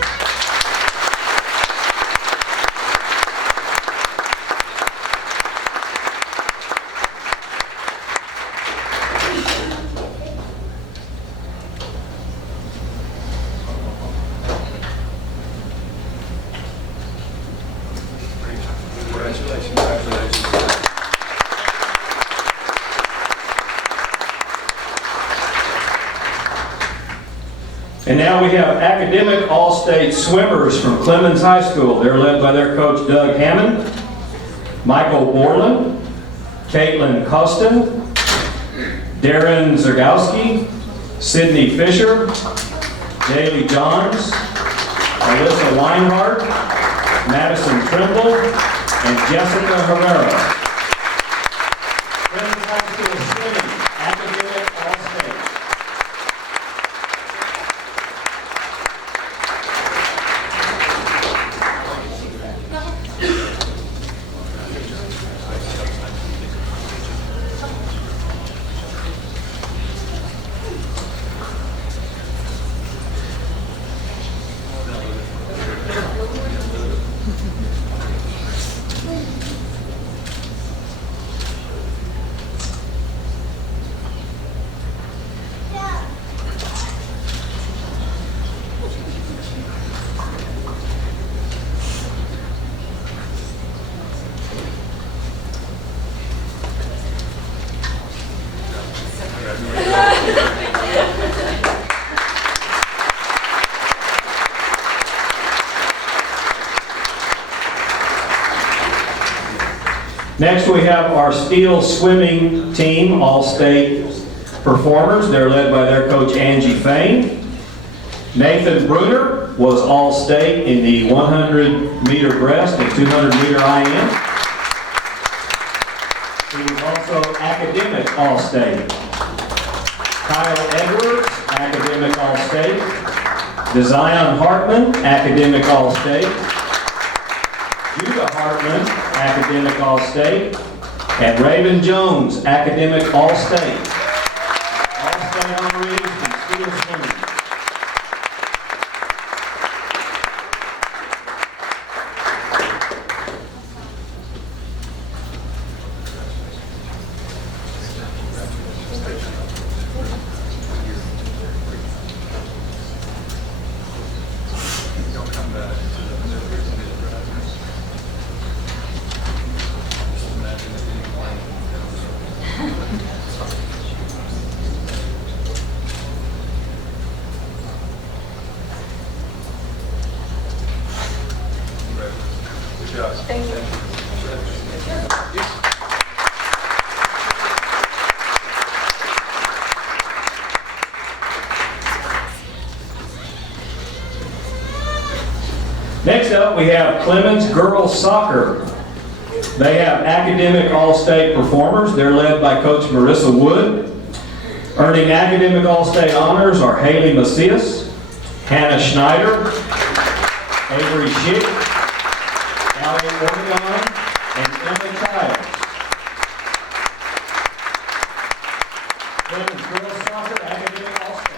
And now we have academic all-state swimmers from Clemens High School. They're led by their coach Doug Hammond, Michael Borland, Caitlin Costin, Darren Zergowski, Sydney Fisher, Daly Johns, Alyssa Weinhardt, Madison Trimble, and Jessica Herrera. Clemens High School swimming, academic all-state. Next, we have our Steele swimming team, all-state performers. They're led by their coach Angie Fain. Nathan Bruner was all-state in the 100-meter breast and 200-meter IM. He was also academic all-state. Kyle Edwards, academic all-state. Zion Hartman, academic all-state. Judah Hartman, academic all-state. And Raven Jones, academic all-state. All-state honorees from Steele swimming. Next up, we have Clemens Girls Soccer. They have academic all-state performers. They're led by Coach Marissa Wood. Earning academic all-state honors are Haley Macias, Hannah Schneider, Avery Schick, Allie Ortegon, and Emma Childs. Clemens Girls Soccer, academic all-state.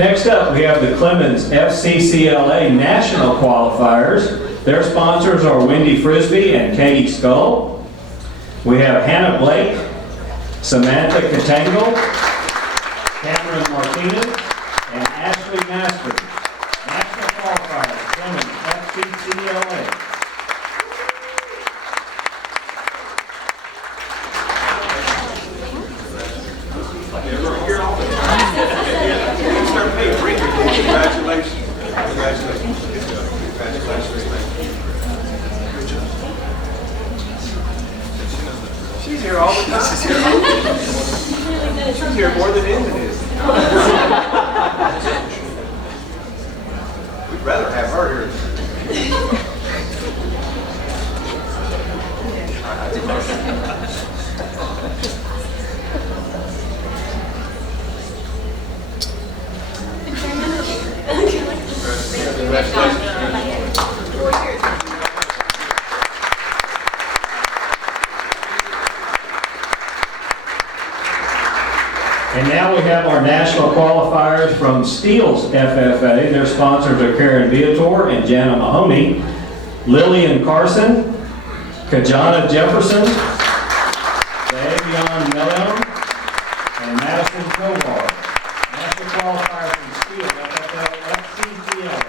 Next up, we have the Clemens Fccla National Qualifiers. Their sponsors are Wendy Frisbee and Katie Skull. We have Hannah Blake, Samantha Katango, Cameron Martinez, and Ashley Master. National Qualifiers, Clemens Fccla. Congratulations. Congratulations. Congratulations. She's here all the time. She's here more than Inman is. We'd rather have her here. And now we have our national qualifiers from Steele's FFA. Their sponsors are Karen Viator and Jana Mahoney, Lillian Carson, Kajana Jefferson, Davion Mellon, and Madison Kovar. National qualifier from Steele FFA FCCLA.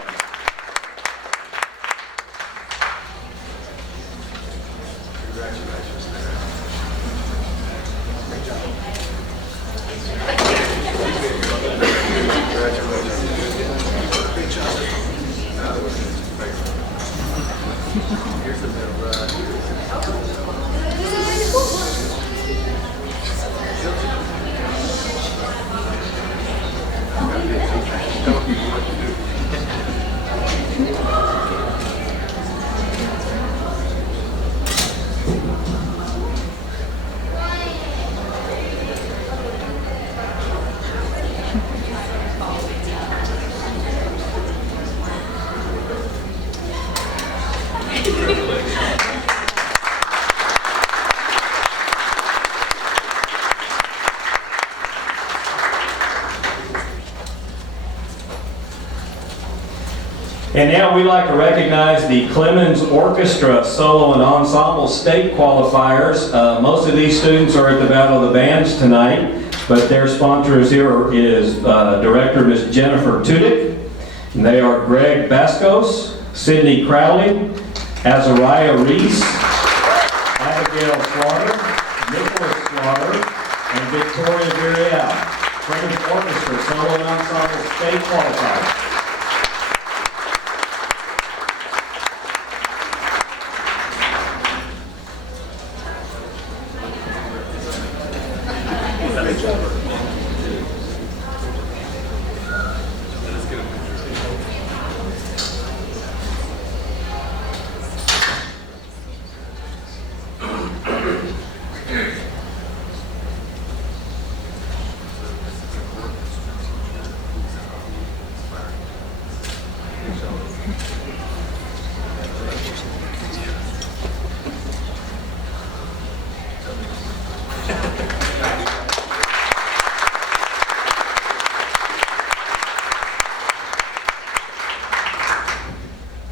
And now we'd like to recognize the Clemens Orchestra Solo and Ensemble State Qualifiers. Most of these students are at the Battle of the Bands tonight, but their sponsors here is Director Ms. Jennifer Tudyk, and they are Greg Bascos, Sydney Crowley, Azariah Reese, Abigail Slaughter, Nicholas Slaughter, and Victoria Villarreal. Clemens Orchestra Solo and Ensemble State Qualifiers.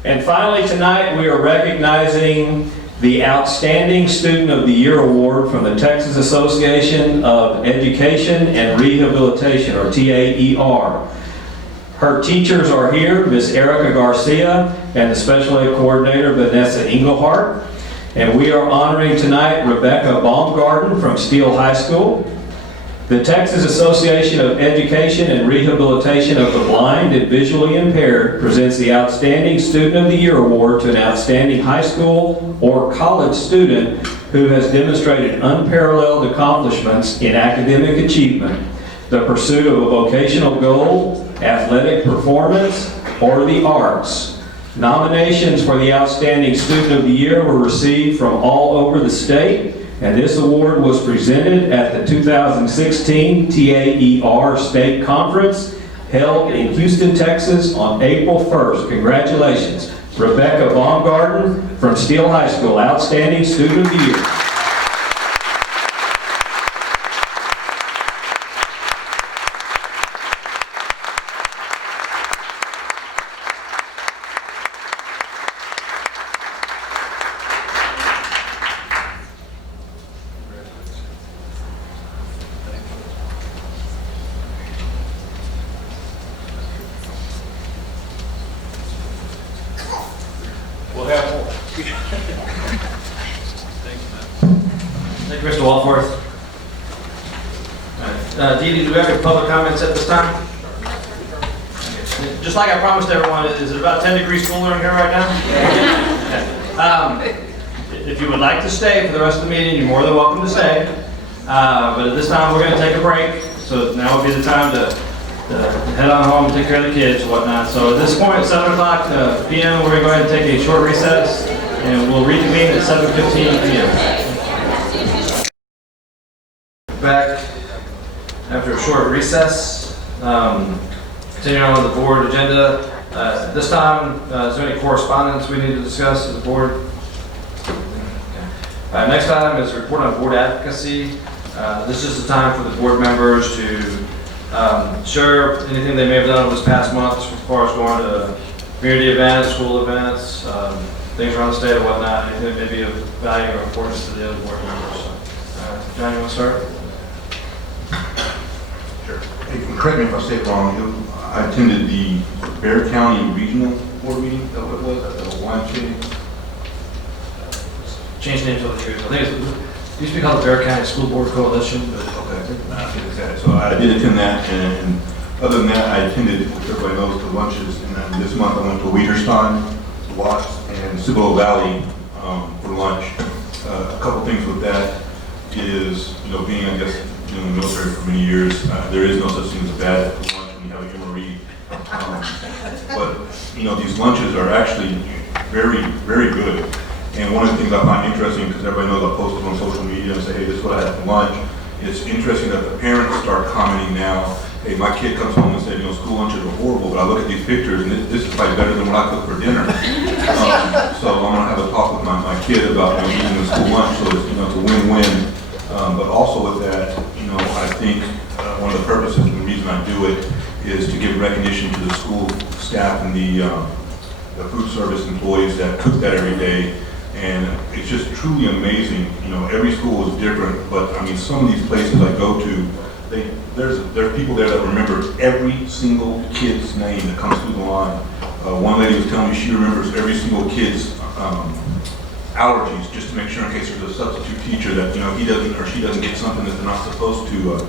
And finally tonight we are recognizing the Outstanding Student of the Year Award from the Texas Association of Education and Rehabilitation, or TAER. Her teachers are here, Ms. Erica Garcia and the Special Ed Coordinator, Vanessa Engelhardt. And we are honoring tonight Rebecca Baumgarten from Steele High School. The Texas Association of Education and Rehabilitation of the Blind and Visually Impaired presents the Outstanding Student of the Year Award to an outstanding high school or college student who has demonstrated unparalleled accomplishments in academic achievement, the pursuit of a vocational goal, athletic performance, or the arts. Nominations for the Outstanding Student of the Year were received from all over the state, and this award was presented at the 2016 TAER State Conference held in Houston, Texas on April 1st. Congratulations. Rebecca Baumgarten from Steele High School, Outstanding Student of the Year. Thank you, Mr. Walforth. Dee Dee, do we have any public comments at this time? Just like I promised everyone, is it about 10 degrees cooler in here right now? Okay. If you would like to stay for the rest of the meeting, you're more than welcome to stay. But at this time, we're going to take a break. So now would be the time to head on home and take care of the kids and whatnot. So at this point, at 7 o'clock p.m., we're going to go ahead and take a short recess, and we'll reconvene at 7:15 p.m. Back after a short recess. Continuing on with the board agenda. This time, is there any correspondence we need to discuss as a board? Okay. Next item is report on board advocacy. This is the time for the board members to share anything they may have done over this past month as far as going to community events, school events, things around the state or whatnot, anything that may be of value or importance to the other board members. So, John, you want to start? Sure. Hey, correct me if I say it wrong. I attended the Bexar County Regional Board meeting. That what it was at the Hawaiian meeting. Change names over the years. I think it used to be called the Bexar County School Board Coalition. But Okay. I think it's that. So I did attend that, and other than that, I attended, which everybody knows, the lunches. And then this month I went to Wiederstein, Watts, and Cibolo Valley for lunch. A couple things with that is, being, I guess, in the military for many years, there is no such thing as a bad lunch when you have a MRE. But these lunches are actually very, very good. And one of the things I find interesting, because everybody knows I post it on social media and say, hey, this is what I had for lunch. It's interesting that the parents start commenting now. Hey, my kid comes home and said, school lunches are horrible, but I look at these pictures and this is probably better than what I cook for dinner. So I'm going to have a talk with my kid about eating the school lunch. So it's a win-win. But also with that, I think one of the purposes and the reason I do it is to give recognition to the school staff and the food service employees that cook that every day. And it's just truly amazing. Every school is different, but I mean, some of these places I go to, there's people there that remember every single kid's name that comes through the line. One lady was telling me she remembers every single kid's allergies, just to make sure in case there's a substitute teacher that he doesn't or she doesn't get something that they're not supposed to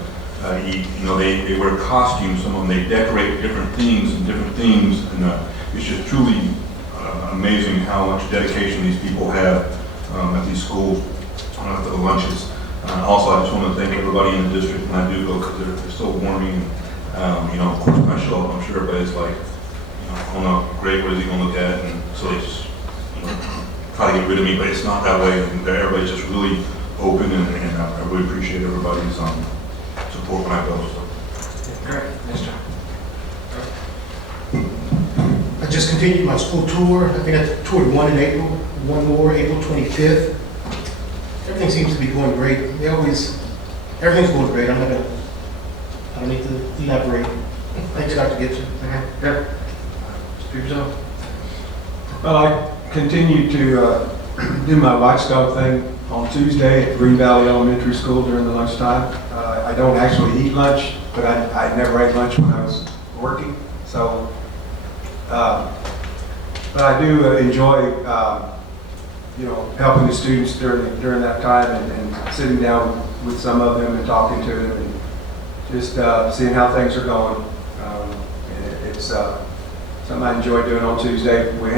eat. They wear costumes. Some of them they decorate different things and different themes, and it's just truly amazing how much dedication these people have at these schools for the lunches. Also, I just want to thank everybody in the district when I do go, because they're so warming. Of course, when I show up, I'm sure everybody's like, oh no, great, what is he going to look at? And so they just, try to get rid of me, but it's not that way. And everybody's just really open, and I really appreciate everybody's support when I go. So. Great, nice job. I just continued my school tour. I think I toured one in April, one more April 25th. Everything seems to be going great. Everything's going great. I don't need to elaborate. Thanks, Dr. Gibson. Yeah. Speak yourself. Well, I continue to do my watchdog thing on Tuesday at Green Valley Elementary School during the lunchtime. I don't actually eat lunch, but I never ate lunch when I was working. So, but I do enjoy, helping the students during that time and sitting down with some of them and talking to them and just seeing how things are going. It's something I enjoy doing on Tuesday. We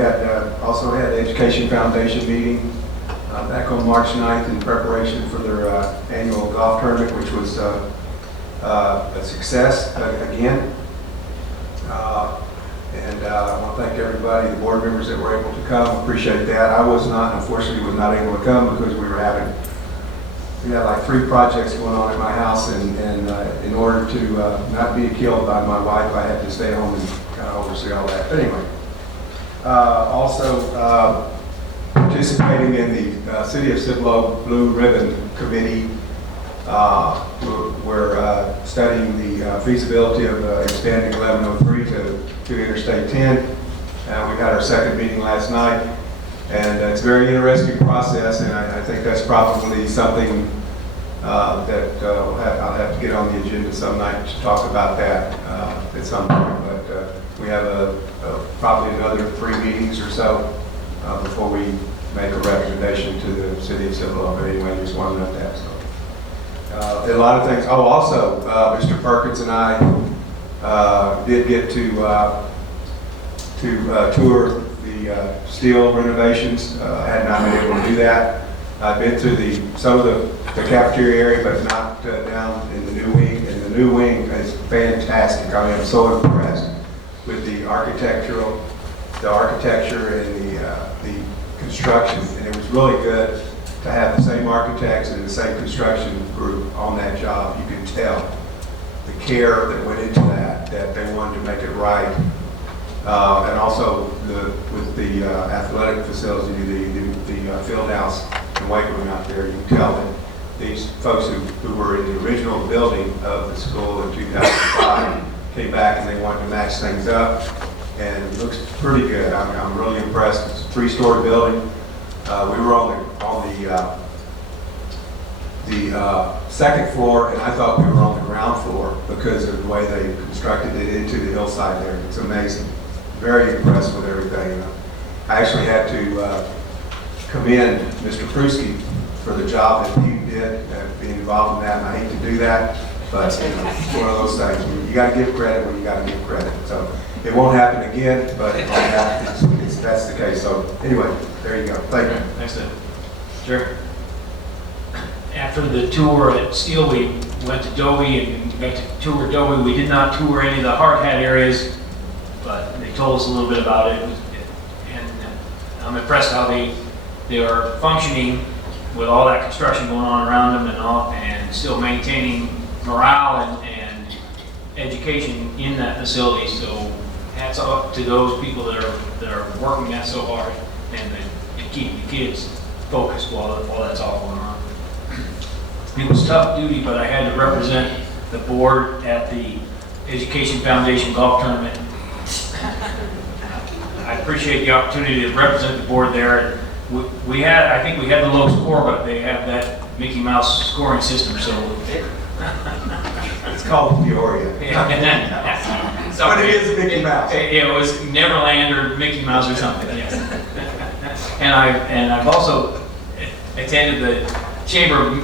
also had the Education Foundation meeting back on March 9th in preparation for their annual golf tournament, which was a success again. And I want to thank everybody, the board members that were able to come. Appreciate that. I unfortunately was not able to come because we had like 3 projects going on in my house, and in order to not be killed by my wife, I had to stay home and kind of oversee all that. But anyway, also participating in the City of Cibolo Blue Ribbon Committee. We're studying the feasibility of expanding 1103 to Interstate 10. We had our second meeting last night, and it's a very interesting process, and I think that's probably something that I'll have to get on the agenda some night to talk about that at some point. But we have probably another 3 meetings or so before we make a recommendation to the city of Cibolo. But anyway, just want to note that. So, a lot of things. Oh, also, Mr. Perkins and I did get to tour the Steele renovations. Had not been able to do that. I've been to some of the cafeteria area, but not down in the new wing. And the new wing is fantastic. I mean, I'm so impressed with the architecture and the construction. And it was really good to have the same architects and the same construction group on that job. You can tell the care that went into that they wanted to make it right. And also with the athletic facility, the field house in Wakeman out there, you can tell that these folks who were in the original building of the school in 2005 came back and they wanted to match things up, and it looks pretty good. I'm really impressed. It's a 3-story building. We were on the second floor, and I thought we were on the ground floor because of the way they constructed it into the hillside there. It's amazing. Very impressed with everything. I actually had to commend Mr. Pruski for the job that he did being involved in that, and I hate to do that, but it's one of those things. You got to give credit when you got to give credit. So it won't happen again, but that's the case. So anyway, there you go. Thank you. Thanks, Dave. Sure. After the tour at Steele, we went to Dobie and got to tour Dobie. We did not tour any of the hard hat areas, but they told us a little bit about it. And I'm impressed how they are functioning with all that construction going on around them and still maintaining morale and education in that facility. So hats off to those people that are working that so hard and keeping the kids focused while that's all going on. It was tough duty, but I had to represent the board at the Education Foundation golf tournament. I appreciate the opportunity to represent the board there. I think we had the low score, but they have that Mickey Mouse scoring system, so. It's called Peoria. So but it is Mickey Mouse. It was Neverland or Mickey Mouse or something, yes. And I've also attended the chamber,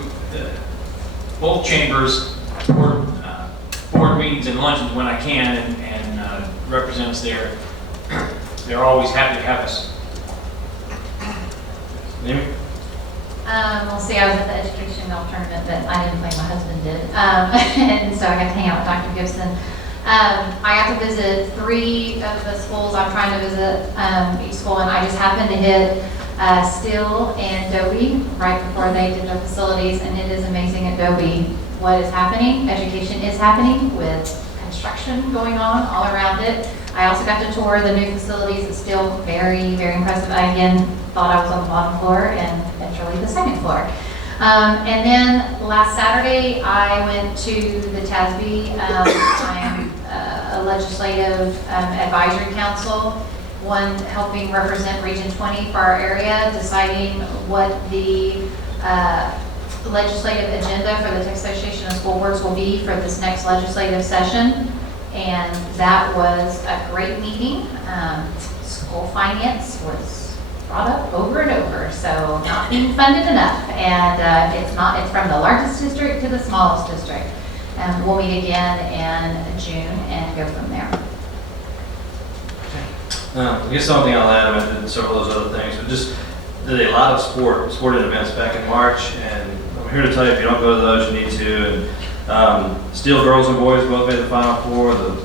both chambers board meetings and luncheons when I can, and represent us there. They're always happy to have us. Amy? We'll see, I was at the education golf tournament, but I didn't play, my husband did. And so I got to hang out with Dr. Gibson. I got to visit 3 of the schools I'm trying to visit each school, and I just happened to hit Steele and Dobie right before they did their facilities, and it is amazing at Dobie what is happening. Education is happening with construction going on all around it. I also got to tour the new facilities. It's still very, very impressive. I again thought I was on the bottom floor and eventually the second floor. And then last Saturday I went to the TASB. I am a legislative advisory council, one helping represent Region 20 for our area, deciding what the legislative agenda for the Texas Association of School Boards will be for this next legislative session. And that was a great meeting. School finance was brought up over and over, so not being funded enough. And it's from the largest district to the smallest district. And we'll meet again in June and go from there. I guess something I'll add, I did several of those other things, but just did a lot of sporting events back in March, and I'm here to tell you if you don't go to those, you need to. And Steele girls and boys both made the Final Four. The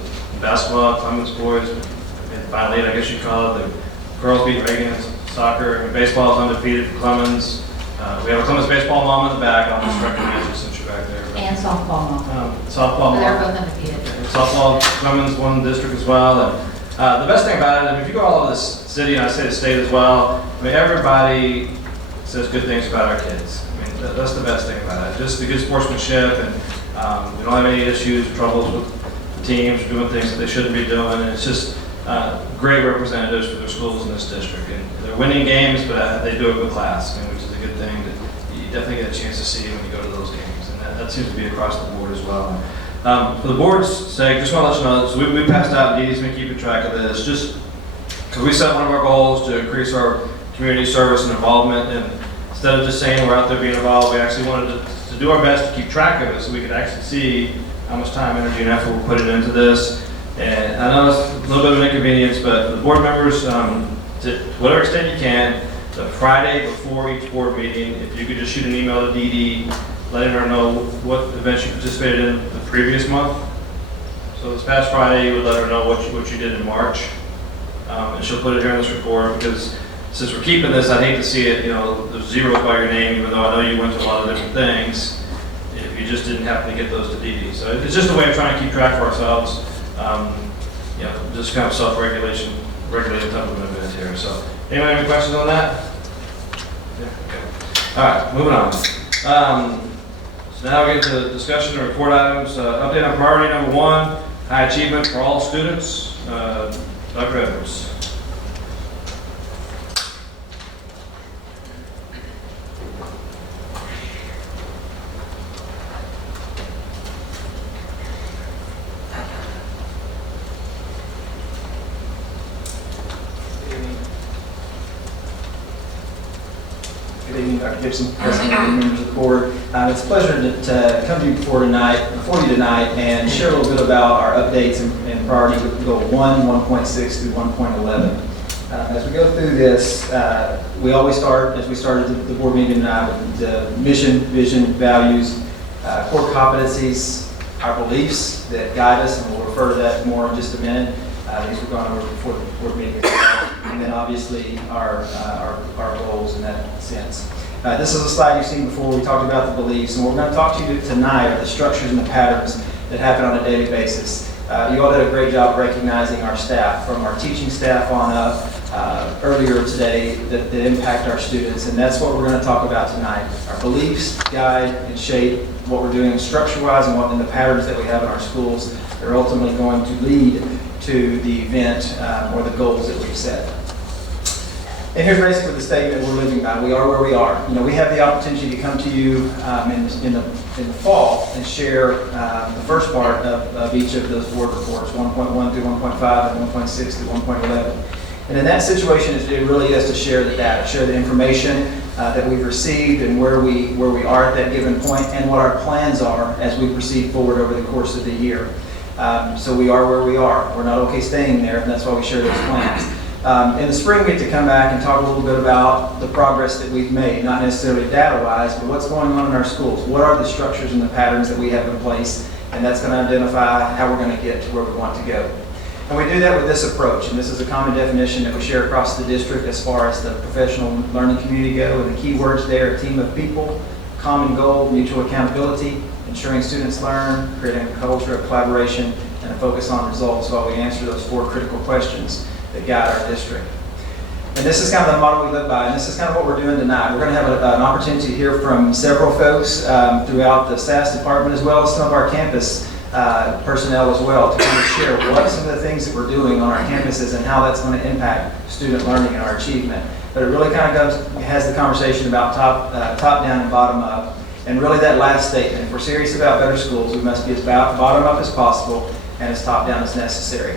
basketball, Clemens boys made the Final 8, I guess you'd call it. The girls beat Reagan in soccer. And baseball is undefeated for Clemens. We have a Clemens baseball mom in the back. I'll just recognize you since you're back there. And softball mom. Softball mom. They're both undefeated. Softball, Clemens won the district as well. And the best thing about it, I mean, if you go all over this city, and I say the state as well, I mean, everybody says good things about our kids. I mean, that's the best thing about it. Just the good sportsmanship, and we don't have any issues, troubles with the teams doing things that they shouldn't be doing. And it's just great representatives for their schools in this district. And they're winning games, but they do it with class, which is a good thing that you definitely get a chance to see when you go to those games. And that seems to be across the board as well. For the board's sake, just want to let you know, so we passed out, Dee's been keeping track of this, just because we set one of our goals to increase our community service and involvement. And instead of just saying we're out there being involved, we actually wanted to do our best to keep track of it so we could actually see how much time, energy, and effort we're putting into this. And I know it's a little bit of an inconvenience, but the board members, to whatever extent you can, the Friday before each board meeting, if you could just shoot an email to Dee Dee, letting her know what events you participated in the previous month. So this past Friday, you would let her know what you did in March. And she'll put it here in this report, because since we're keeping this, I'd hate to see it, there's zeros by your name, even though I know you went to a lot of different things, if you just didn't happen to get those to Dee Dee. So it's just a way of trying to keep track of ourselves, just kind of self-regulation, regulated type of movement here. So anyone have any questions on that? Yeah, okay. All right, moving on. So now we get to discussion and report items. Update on priority number 1, high achievement for all students. Dr. Edwards. Good evening, Dr. Gibson, President and members of the board. It's a pleasure to come to you before you tonight and share a little bit about our updates and priority with goal 1, 1.6 through 1.11. As we go through this, we always start, as we started the board meeting tonight, with the mission, vision, values, core competencies, our beliefs that guide us, and we'll refer to that more in just a minute. These were gone over before the board meeting. And then obviously our goals in that sense. This is a slide you've seen before. We talked about the beliefs, and what we're going to talk to you tonight are the structures and the patterns that happen on a daily basis. You all did a great job recognizing our staff, from our teaching staff on up earlier today, that impact our students, and that's what we're going to talk about tonight. Our beliefs guide and shape what we're doing structure-wise and the patterns that we have in our schools that are ultimately going to lead to the event or the goals that we've set. And here's basically the statement we're living by. We are where we are. We have the opportunity to come to you in the fall and share the first part of each of those board reports, 1.1 through 1.5 and 1.6 through 1.11. And in that situation, it really is to share the data, share the information that we've received and where we are at that given point, and what our plans are as we proceed forward over the course of the year. So we are where we are. We're not okay staying there, and that's why we share those plans. In the spring, we get to come back and talk a little bit about the progress that we've made, not necessarily data-wise, but what's going on in our schools. What are the structures and the patterns that we have in place, and that's going to identify how we're going to get to where we want to go. And we do that with this approach, and this is a common definition that we share across the district as far as the professional learning community go, and the key words there: a team of people, common goal, mutual accountability, ensuring students learn, creating a culture of collaboration, and a focus on results while we answer those 4 critical questions that guide our district. And this is kind of the model we live by, and this is kind of what we're doing tonight. We're going to have an opportunity to hear from several folks throughout the SAS department, as well as some of our campus personnel as well, to kind of share what some of the things that we're doing on our campuses and how that's going to impact student learning and our achievement. But it really kind of has the conversation about top down and bottom up. And really that last statement, if we're serious about better schools, we must be as bottom up as possible and as top down as necessary.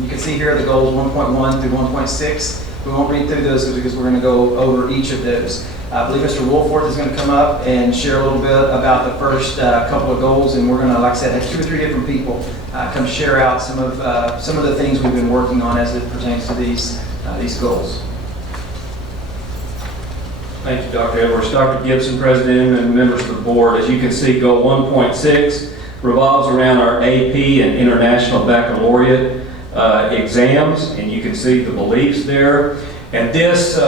You can see here the goals 1.1 through 1.6. We won't read through those because we're going to go over each of those. I believe Mr. Woolforth is going to come up and share a little bit about the first couple of goals, and we're going to, like I said, have 2 or 3 different people come share out some of the things we've been working on as it pertains to these goals. Thank you, Dr. Edwards. Dr. Gibson, President, and members of the board. As you can see, goal 1.6 revolves around our AP and International Baccalaureate exams, and you can see the beliefs there. And this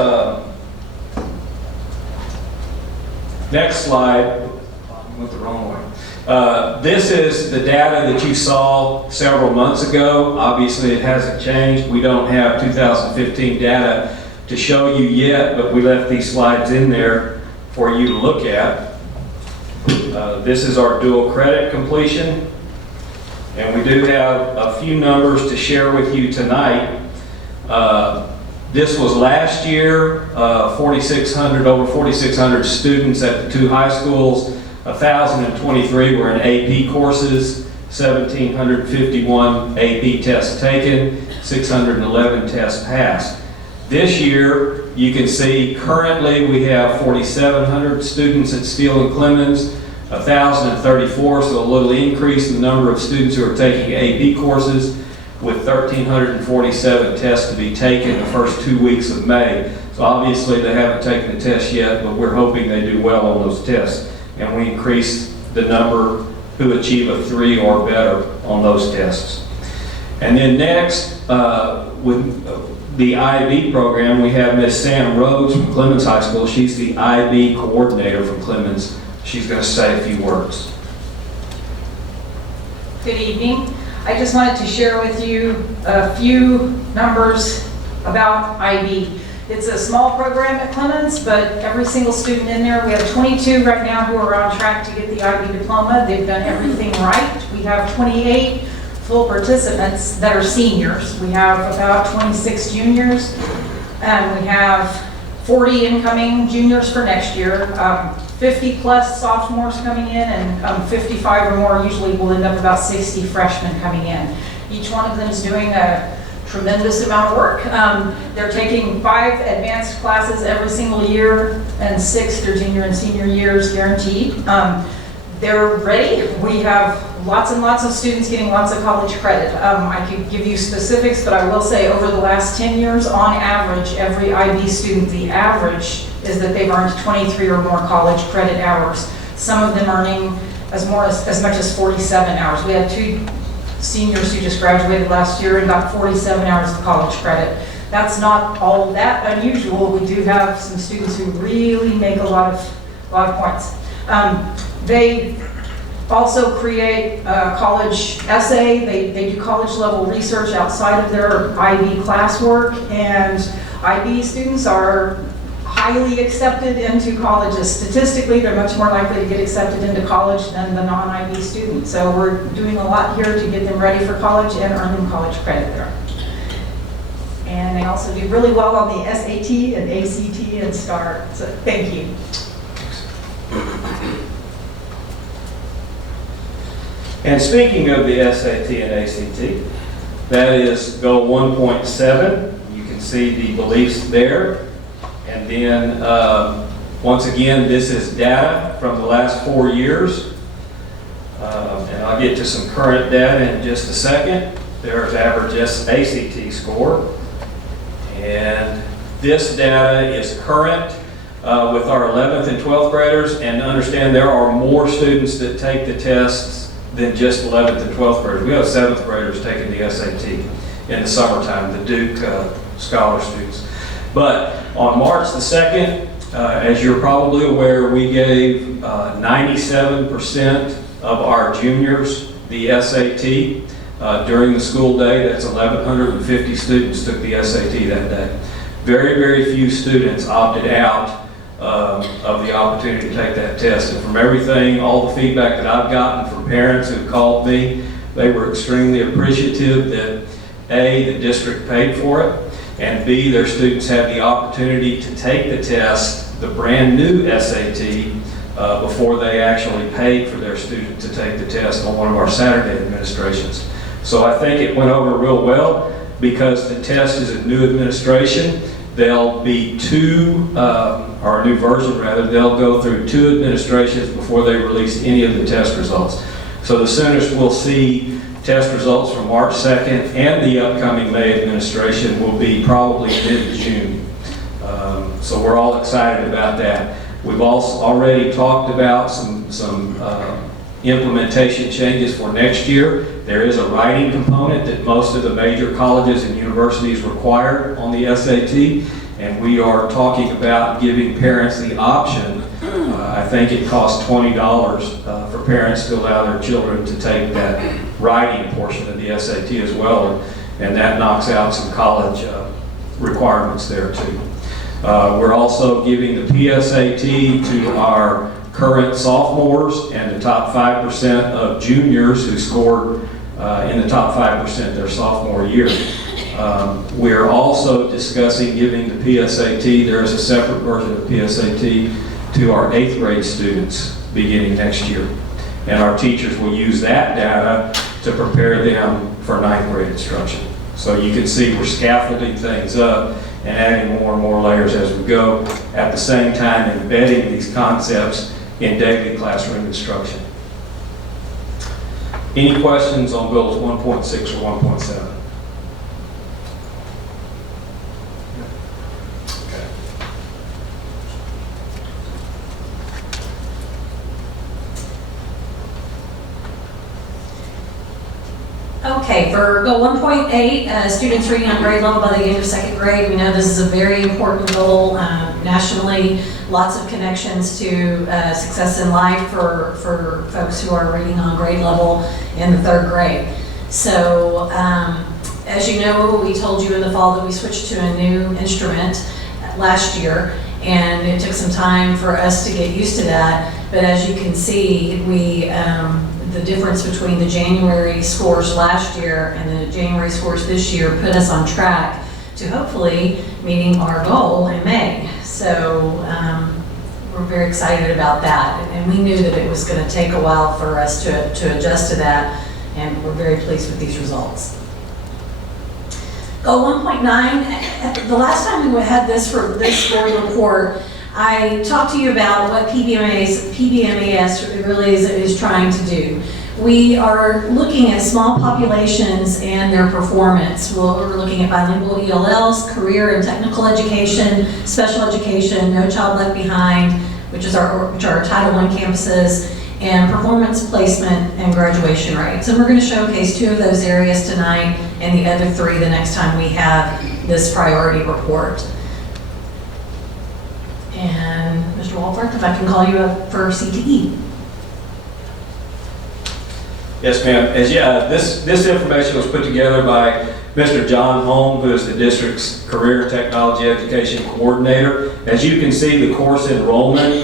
next slide, I went the wrong way. This is the data that you saw several months ago. Obviously, it hasn't changed. We don't have 2015 data to show you yet, but we left these slides in there for you to look at. This is our dual credit completion, and we do have a few numbers to share with you tonight. This was last year, over 4,600 students at the 2 high schools. 1,023 were in AP courses, 1,751 AP tests taken, 611 tests passed. This year, you can see currently we have 4,700 students at Steele and Clemens, 1,034, so a little increase in the number of students who are taking AP courses, with 1,347 tests to be taken the first 2 weeks of May. So obviously they haven't taken the test yet, but we're hoping they do well on those tests. And we increase the number who achieve a 3 or better on those tests. And then next, with the IB program, we have Miss Sam Rhodes from Clemens High School. She's the IB coordinator from Clemens. She's going to say a few words. Good evening. I just wanted to share with you a few numbers about IB. It's a small program at Clemens, but every single student in there, we have 22 right now who are on track to get the IB diploma. They've done everything right. We have 28 full participants that are seniors. We have about 26 juniors, and we have 40 incoming juniors for next year. 50 plus sophomores coming in, and 55 or more, usually will end up about 60 freshmen coming in. Each one of them is doing a tremendous amount of work. They're taking 5 advanced classes every single year, and 6 their junior and senior years guaranteed. They're ready. We have lots and lots of students getting lots of college credit. I could give you specifics, but I will say over the last 10 years, on average, every IB student, the average is that they've earned 23 or more college credit hours. Some of them earning as much as 47 hours. We had 2 seniors who just graduated last year and got 47 hours of college credit. That's not all that unusual. We do have some students who really make a lot of points. They also create a college essay. They do college level research outside of their IB classwork, and IB students are highly accepted into colleges. Statistically, they're much more likely to get accepted into college than the non-IB student. So we're doing a lot here to get them ready for college and earn them college credit there. And they also do really well on the SAT and ACT and STAR. So thank you. And speaking of the SAT and ACT, that is goal 1.7. You can see the beliefs there. And then, once again, this is data from the last 4 years. And I'll get to some current data in just a second. There's average ACT score. And this data is current with our 11th and 12th graders. And understand there are more students that take the tests than just 11th and 12th graders. We have 7th graders taking the SAT in the summertime, the Duke Scholar students. But on March the 2nd, as you're probably aware, we gave 97% of our juniors the SAT during the school day. That's 1,150 students took the SAT that day. Very, very few students opted out of the opportunity to take that test. And from everything, all the feedback that I've gotten from parents who called me, they were extremely appreciative that A, the district paid for it, and B, their students had the opportunity to take the test, the brand new SAT, before they actually paid for their student to take the test on one of our Saturday administrations. So I think it went over real well because the test is a new administration. There'll be or a new version rather, they'll go through 2 administrations before they release any of the test results. So the soonest we'll see test results from March 2nd and the upcoming May administration will be probably mid-June. So we're all excited about that. We've also already talked about some implementation changes for next year. There is a writing component that most of the major colleges and universities require on the SAT, and we are talking about giving parents the option. I think it costs $20 for parents to allow their children to take that writing portion of the SAT as well, and that knocks out some college requirements there too. We're also giving the PSAT to our current sophomores and the top 5% of juniors who scored in the top 5% their sophomore year. We're also discussing giving the PSAT, there is a separate version of PSAT, to our 8th grade students beginning next year. And our teachers will use that data to prepare them for 9th grade instruction. So you can see we're scaffolding things up and adding more and more layers as we go, at the same time embedding these concepts in daily classroom instruction. Any questions on Bills 1.6 or 1.7? Okay, for goal 1.8, students reading on grade level by the end of second grade. We know this is a very important goal nationally. Lots of connections to success in life for folks who are reading on grade level in the third grade. So, as you know, we told you in the fall that we switched to a new instrument last year, and it took some time for us to get used to that. But as you can see, the difference between the January scores last year and the January scores this year put us on track to hopefully meeting our goal in May. So we're very excited about that. And we knew that it was going to take a while for us to adjust to that, and we're very pleased with these results. Goal 1.9, the last time we had this for this board report, I talked to you about what PBMAS really is trying to do. We are looking at small populations and their performance. We're looking at bilingual ELLs, career and technical education, special education, No Child Left Behind, which are our Title I campuses, and performance placement and graduation rates. And we're going to showcase 2 of those areas tonight and the other 3 the next time we have this priority report. And Mr. Walford, if I can call you up for CTE. Yes, ma'am. This information was put together by Mr. John Holm, who is the district's Career and Technology Education Coordinator. As you can see, the course enrollment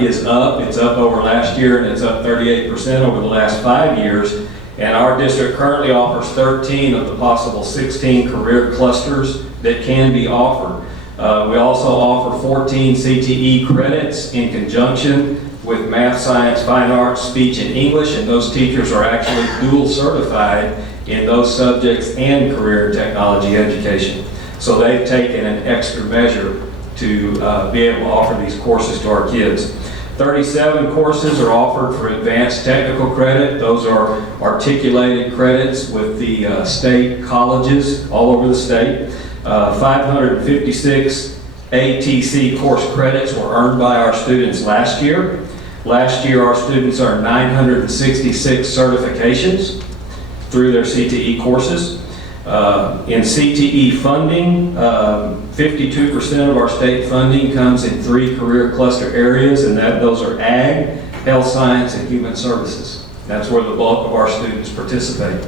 is up. It's up over last year, and it's up 38% over the last 5 years. And our district currently offers 13 of the possible 16 career clusters that can be offered. We also offer 14 CTE credits in conjunction with math, science, fine arts, speech, and English, and those teachers are actually dual certified in those subjects and career and technology education. So they've taken an extra measure to be able to offer these courses to our kids. 37 courses are offered for advanced technical credit. Those are articulated credits with the state colleges all over the state. 556 ATC course credits were earned by our students last year. Last year, our students earned 966 certifications through their CTE courses. In CTE funding, 52% of our state funding comes in 3 career cluster areas, and those are ag, health science, and human services. That's where the bulk of our students participate.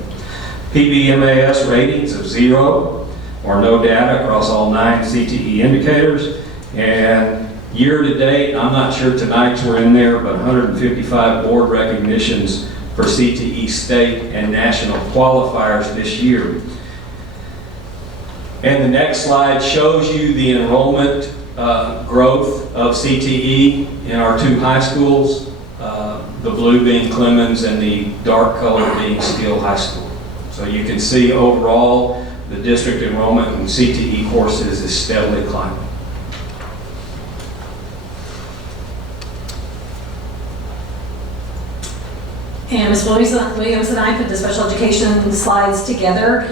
PBMAS ratings of 0 or no data across all 9 CTE indicators. And year to date, I'm not sure tonight's were in there, but 155 board recognitions for CTE state and national qualifiers this year. And the next slide shows you the enrollment growth of CTE in our 2 high schools, the blue being Clemens and the dark color being Steele High School. So you can see overall the district enrollment in CTE courses is steadily climbing. And Ms. Williams and I put the special education slides together.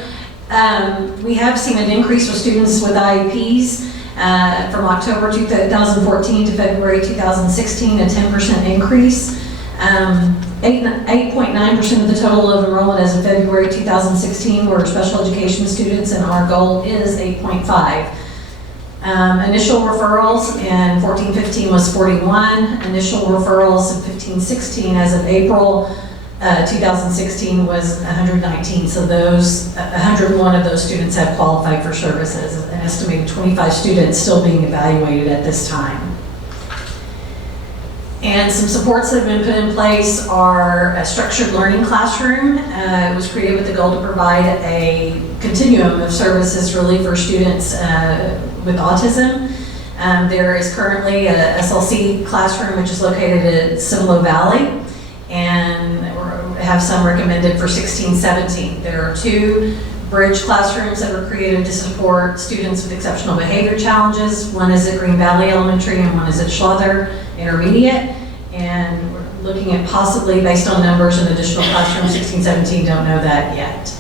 We have seen an increase for students with IEPs from October 2014 to February 2016, a 10% increase. 8.9% of the total of enrollment as of February 2016 were special education students, and our goal is 8.5. Initial referrals in 14-15 was 41. Initial referrals in 15-16 as of April 2016 was 119. So those 101 of those students have qualified for services. An estimated 25 students still being evaluated at this time. And some supports that have been put in place are a structured learning classroom. It was created with the goal to provide a continuum of services really for students with autism. There is currently a SLC classroom which is located at Cibolo Valley, and have some recommended for 16-17. There are 2 bridge classrooms that were created to support students with exceptional behavior challenges. One is at Green Valley Elementary and one is at Schlother Intermediate. And we're looking at possibly, based on numbers, an additional classroom 16, 17, don't know that yet.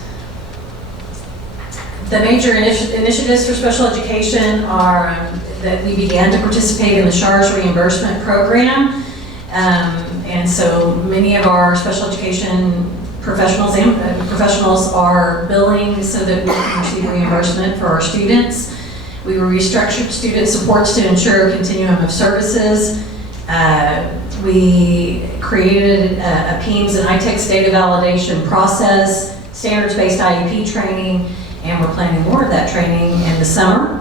The major initiatives for special education are that we began to participate in the Schertz reimbursement program. And so many of our special education professionals are billing so that we can receive reimbursement for our students. We restructured student supports to ensure a continuum of services. We created a PEIMS and ITEX data validation process, standards-based IEP training, and we're planning more of that training in the summer.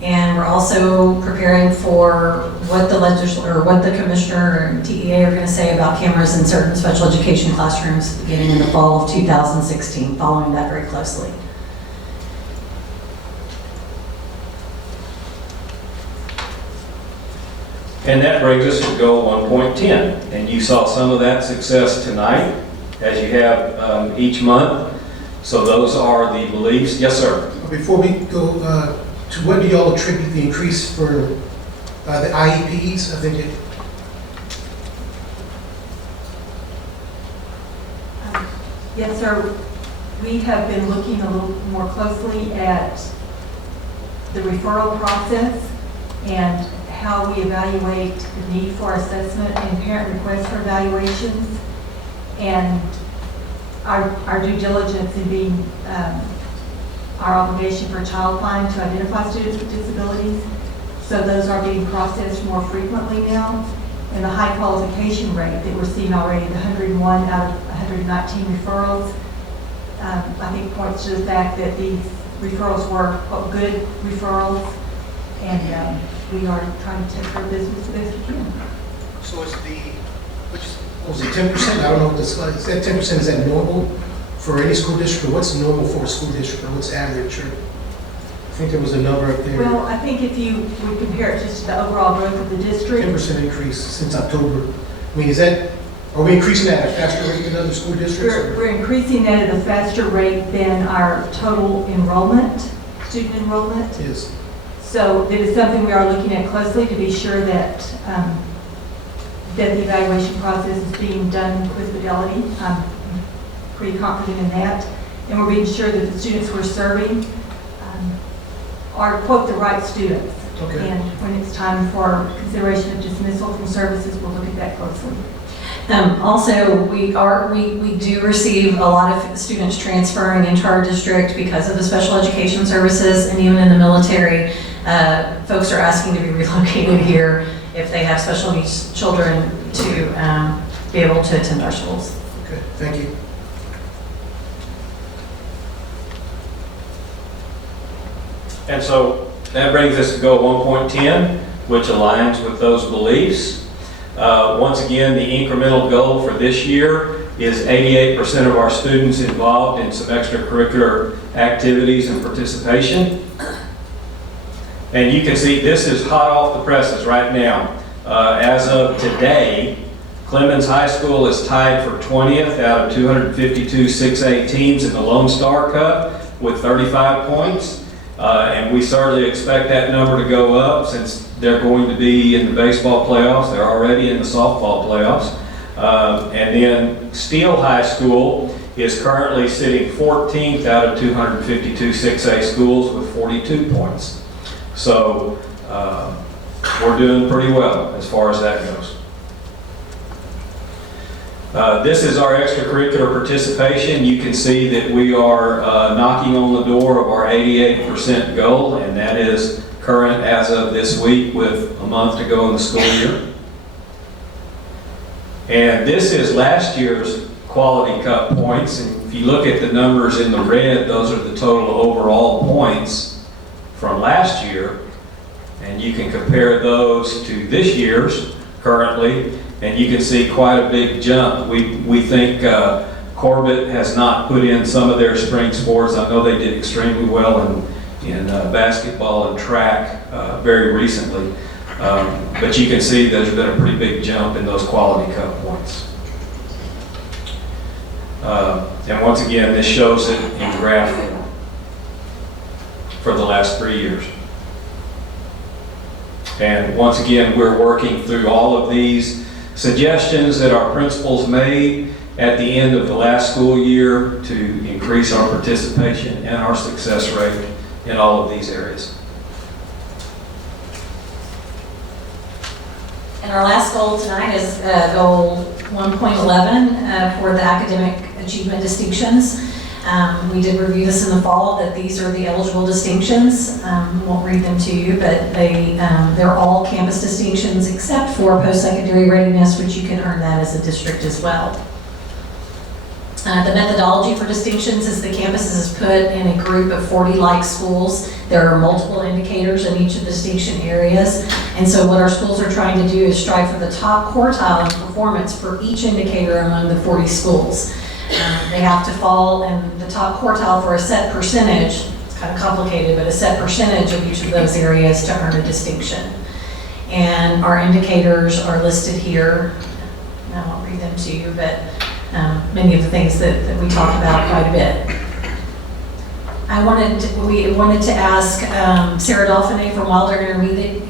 And we're also preparing for what the commissioner and TEA are going to say about cameras in certain special education classrooms beginning in the fall of 2016, following that very closely. And that brings us to goal 1.10. And you saw some of that success tonight, as you have each month. So those are the beliefs. Yes, sir. Before we go, to what do y'all attribute the increase for the IEPs? I think it. Yes, sir. We have been looking a little more closely at the referral process and how we evaluate the need for assessment and parent requests for evaluations, and our due diligence in being our obligation for child find to identify students with disabilities. So those are being processed more frequently now. And the high qualification rate that we're seeing already, the 101 out of 119 referrals, I think points to the fact that these referrals were good referrals, and we are trying to take care of business the best we can. So it's was it 10%? I don't know what this is. That 10%, is that normal for any school district, or what's normal for a school district, or what's average? Or I think there was a number up there. Well, I think if you would compare it just to the overall growth of the district. 10% increase since October. I mean, are we increasing that at a faster rate than other school districts? We're increasing that at a faster rate than our total enrollment, student enrollment. Yes. So that is something we are looking at closely to be sure that that the evaluation process is being done with fidelity. I'm pretty confident in that. And we're being sure that the students we're serving are, quote, the right students. Okay. And when it's time for consideration of dismissal from services, we'll look at that closely. Also, we do receive a lot of students transferring into our district because of the special education services, and even in the military, folks are asking to be relocated here if they have special needs children to be able to attend our schools. Okay, thank you. And so that brings us to goal 1.10, which aligns with those beliefs. Once again, the incremental goal for this year is 88% of our students involved in some extracurricular activities and participation. And you can see this is hot off the presses right now. As of today, Clemens High School is tied for 20th out of 252 6A teams in the Lone Star Cup with 35 points. And we certainly expect that number to go up since they're going to be in the baseball playoffs. They're already in the softball playoffs. And then Steele High School is currently sitting 14th out of 252 6A schools with 42 points. So we're doing pretty well as far as that goes. This is our extracurricular participation. You can see that we are knocking on the door of our 88% goal, and that is current as of this week with a month to go in the school year. And this is last year's Quality Cup points. And if you look at the numbers in the red, those are the total overall points from last year. And you can compare those to this year's currently, and you can see quite a big jump. We think Corbett has not put in some of their spring sports. I know they did extremely well in basketball and track very recently. But you can see there's been a pretty big jump in those Quality Cup points. And once again, this shows it in graph form. for the last 3 years. And once again, we're working through all of these suggestions that our principals made at the end of the last school year to increase our participation and our success rate in all of these areas. And our last goal tonight is goal 1.11 for the academic achievement distinctions. We did review this in the fall, that these are the eligible distinctions. Won't read them to you, but they're all campus distinctions except for post-secondary readiness, which you can earn that as a district as well. The methodology for distinctions is the campus is put in a group of 40 like schools. There are multiple indicators in each of the distinction areas. And so what our schools are trying to do is strive for the top quartile in performance for each indicator among the 40 schools. They have to fall in the top quartile for a set percentage. It's kind of complicated, but a set percentage of each of those areas to earn a distinction. And our indicators are listed here. I won't read them to you, but many of the things that we talked about quite a bit. We wanted to ask Sarah Dolphine from Wilder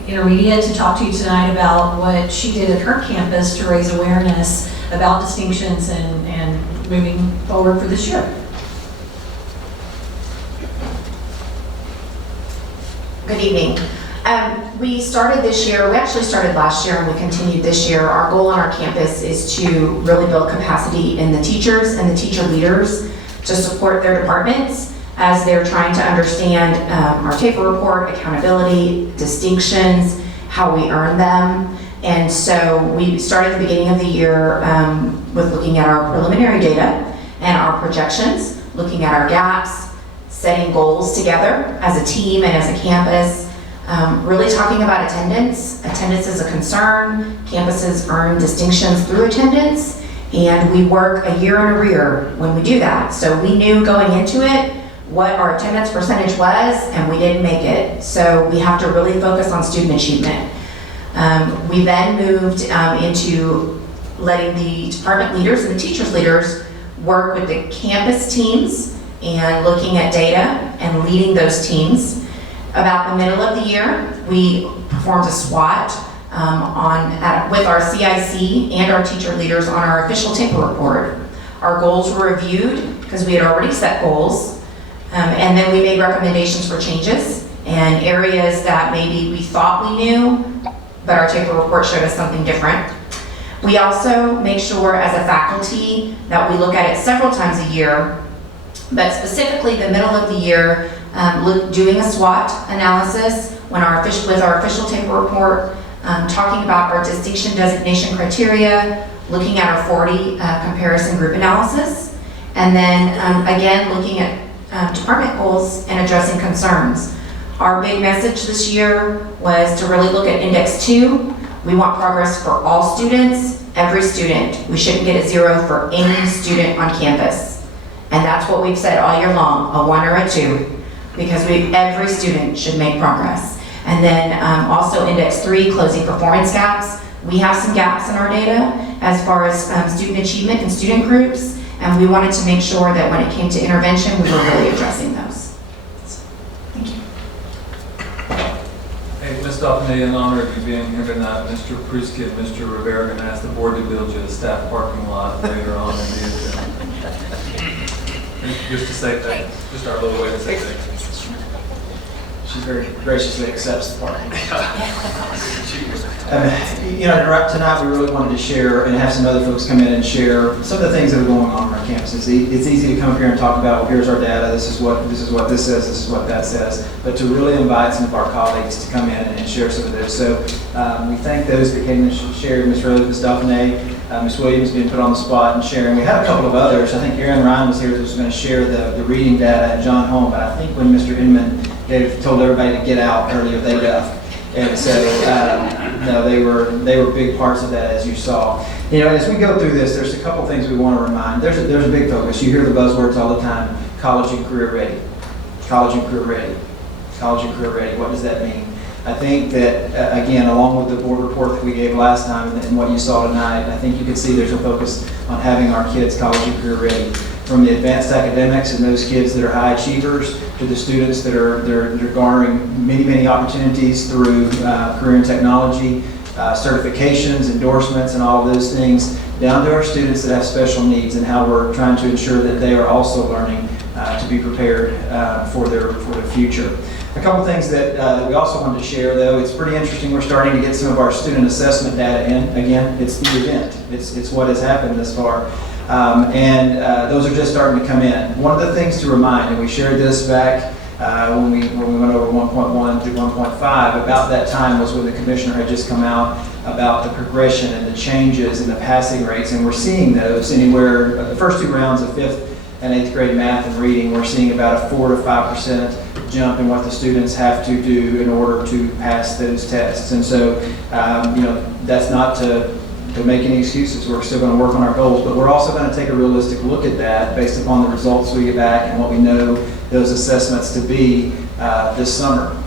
Intermediate to talk to you tonight about what she did at her campus to raise awareness about distinctions and moving forward for this year. Good evening. We started this year, we actually started last year and we continued this year. Our goal on our campus is to really build capacity in the teachers and the teacher leaders to support their departments as they're trying to understand our TAPER report, accountability, distinctions, how we earn them. And so we started at the beginning of the year with looking at our preliminary data and our projections, looking at our gaps, setting goals together as a team and as a campus, really talking about attendance. Attendance is a concern. Campuses earn distinctions through attendance, and we work a year in arrear when we do that. So we knew going into it what our attendance percentage was, and we didn't make it. So we have to really focus on student achievement. We then moved into letting the department leaders and the teachers leaders work with the campus teams and looking at data and leading those teams. About the middle of the year, we performed a SWOT with our CIC and our teacher leaders on our official TAPER report. Our goals were reviewed because we had already set goals, and then we made recommendations for changes and areas that maybe we thought we knew, but our TAPER report showed us something different. We also make sure as a faculty that we look at it several times a year, but specifically the middle of the year, doing a SWOT analysis with our official TAPER report, talking about our distinction designation criteria, looking at our 40 comparison group analysis, and then again looking at department goals and addressing concerns. Our big message this year was to really look at Index 2. We want progress for all students, every student. We shouldn't get a 0 for any student on campus. And that's what we've said all year long, a 1 or a 2, because every student should make progress. And then also Index 3, closing performance gaps. We have some gaps in our data as far as student achievement and student groups, and we wanted to make sure that when it came to intervention, we were really addressing those. Thank you. Hey, Ms. Dolphine, in honor of you being here tonight, Mr. Prusky and Mr. Rivera are going to ask the board to build you a staff parking lot later on in the agenda. Just to say thanks, just our little way to say thanks. She very graciously accepts the parking. Tonight we really wanted to share and have some other folks come in and share some of the things that are going on our campuses. It's easy to come up here and talk about, well, here's our data, this is what this says, this is what that says, but to really invite some of our colleagues to come in and share some of this. So we thank those that came and shared, Ms. Rose, Ms. Dolphine, Ms. Williams being put on the spot and sharing. We had a couple of others. I think Aaron Ryan was here that was going to share the reading data, and John Holm, but I think when Mr. Inman told everybody to get out earlier, they left. And so, no, they were big parts of that, as you saw. You know, as we go through this, there's a couple things we want to remind. There's a big focus. You hear the buzzwords all the time: college and career ready, college and career ready, college and career ready. What does that mean? I think that, again, along with the board report that we gave last time and what you saw tonight, I think you can see there's a focus on having our kids college and career ready. from the advanced academics and those kids that are high achievers to the students that are garnering many opportunities through career and technology, certifications, endorsements, and all of those things, down to our students that have special needs and how we're trying to ensure that they are also learning to be prepared for their future. A couple things that we also wanted to share, though. It's pretty interesting. We're starting to get some of our student assessment data in. Again, it's the event. It's what has happened thus far. Those are just starting to come in. One of the things to remind, and we shared this back when we went over 1.1 through 1.5, about that time was when the commissioner had just come out about the progression and the changes in the passing rates, and we're seeing those anywhere, the first 2 rounds of 5th and 8th grade math and reading, we're seeing about a 4 to 5% jump in what the students have to do in order to pass those tests. And so, that's not to make any excuses. We're still going to work on our goals, but we're also going to take a realistic look at that based upon the results we get back and what we know those assessments to be this summer.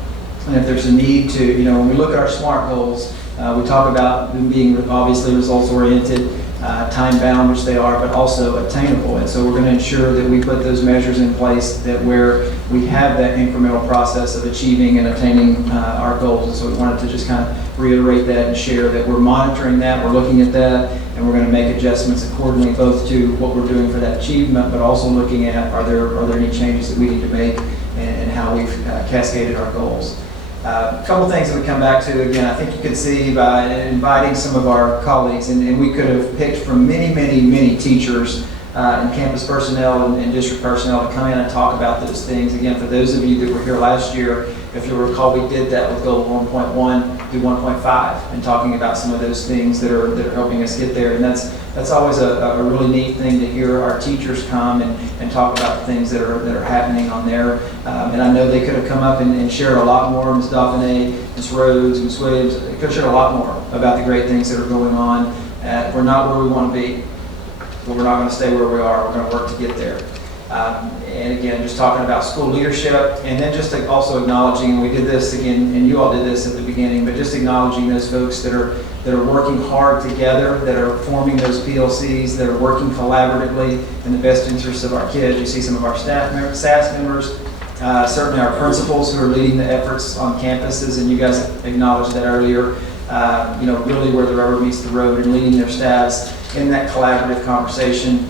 And if there's a need to, when we look at our SMART goals, we talk about them being obviously results-oriented, time-bound, which they are, but also attainable. And so we're going to ensure that we put those measures in place that where we have that incremental process of achieving and attaining our goals. And so we wanted to just kind of reiterate that and share that we're monitoring that, we're looking at that, and we're going to make adjustments accordingly, both to what we're doing for that achievement, but also looking at are there any changes that we need to make and how we've cascaded our goals. A couple things that we come back to, again, I think you could see by inviting some of our colleagues, and we could have picked from many teachers and campus personnel and district personnel to come in and talk about those things. Again, for those of you that were here last year, if you'll recall, we did that with goal 1.1 through 1.5 and talking about some of those things that are helping us get there. And that's always a really neat thing to hear our teachers come and talk about the things that are happening on there. And I know they could have come up and shared a lot more. Ms. Dauphiné, Ms. Rhodes, Ms. Williams, they could have shared a lot more about the great things that are going on. We're not where we want to be, but we're not going to stay where we are. We're going to work to get there. And again, just talking about school leadership, and then just also acknowledging, and we did this again, and you all did this at the beginning, but just acknowledging those folks that are working hard together, that are forming those PLCs, that are working collaboratively in the best interests of our kids. You see some of our staff members, certainly our principals who are leading the efforts on campuses, and you guys acknowledged that earlier. Really where the rubber meets the road and leading their staffs in that collaborative conversation.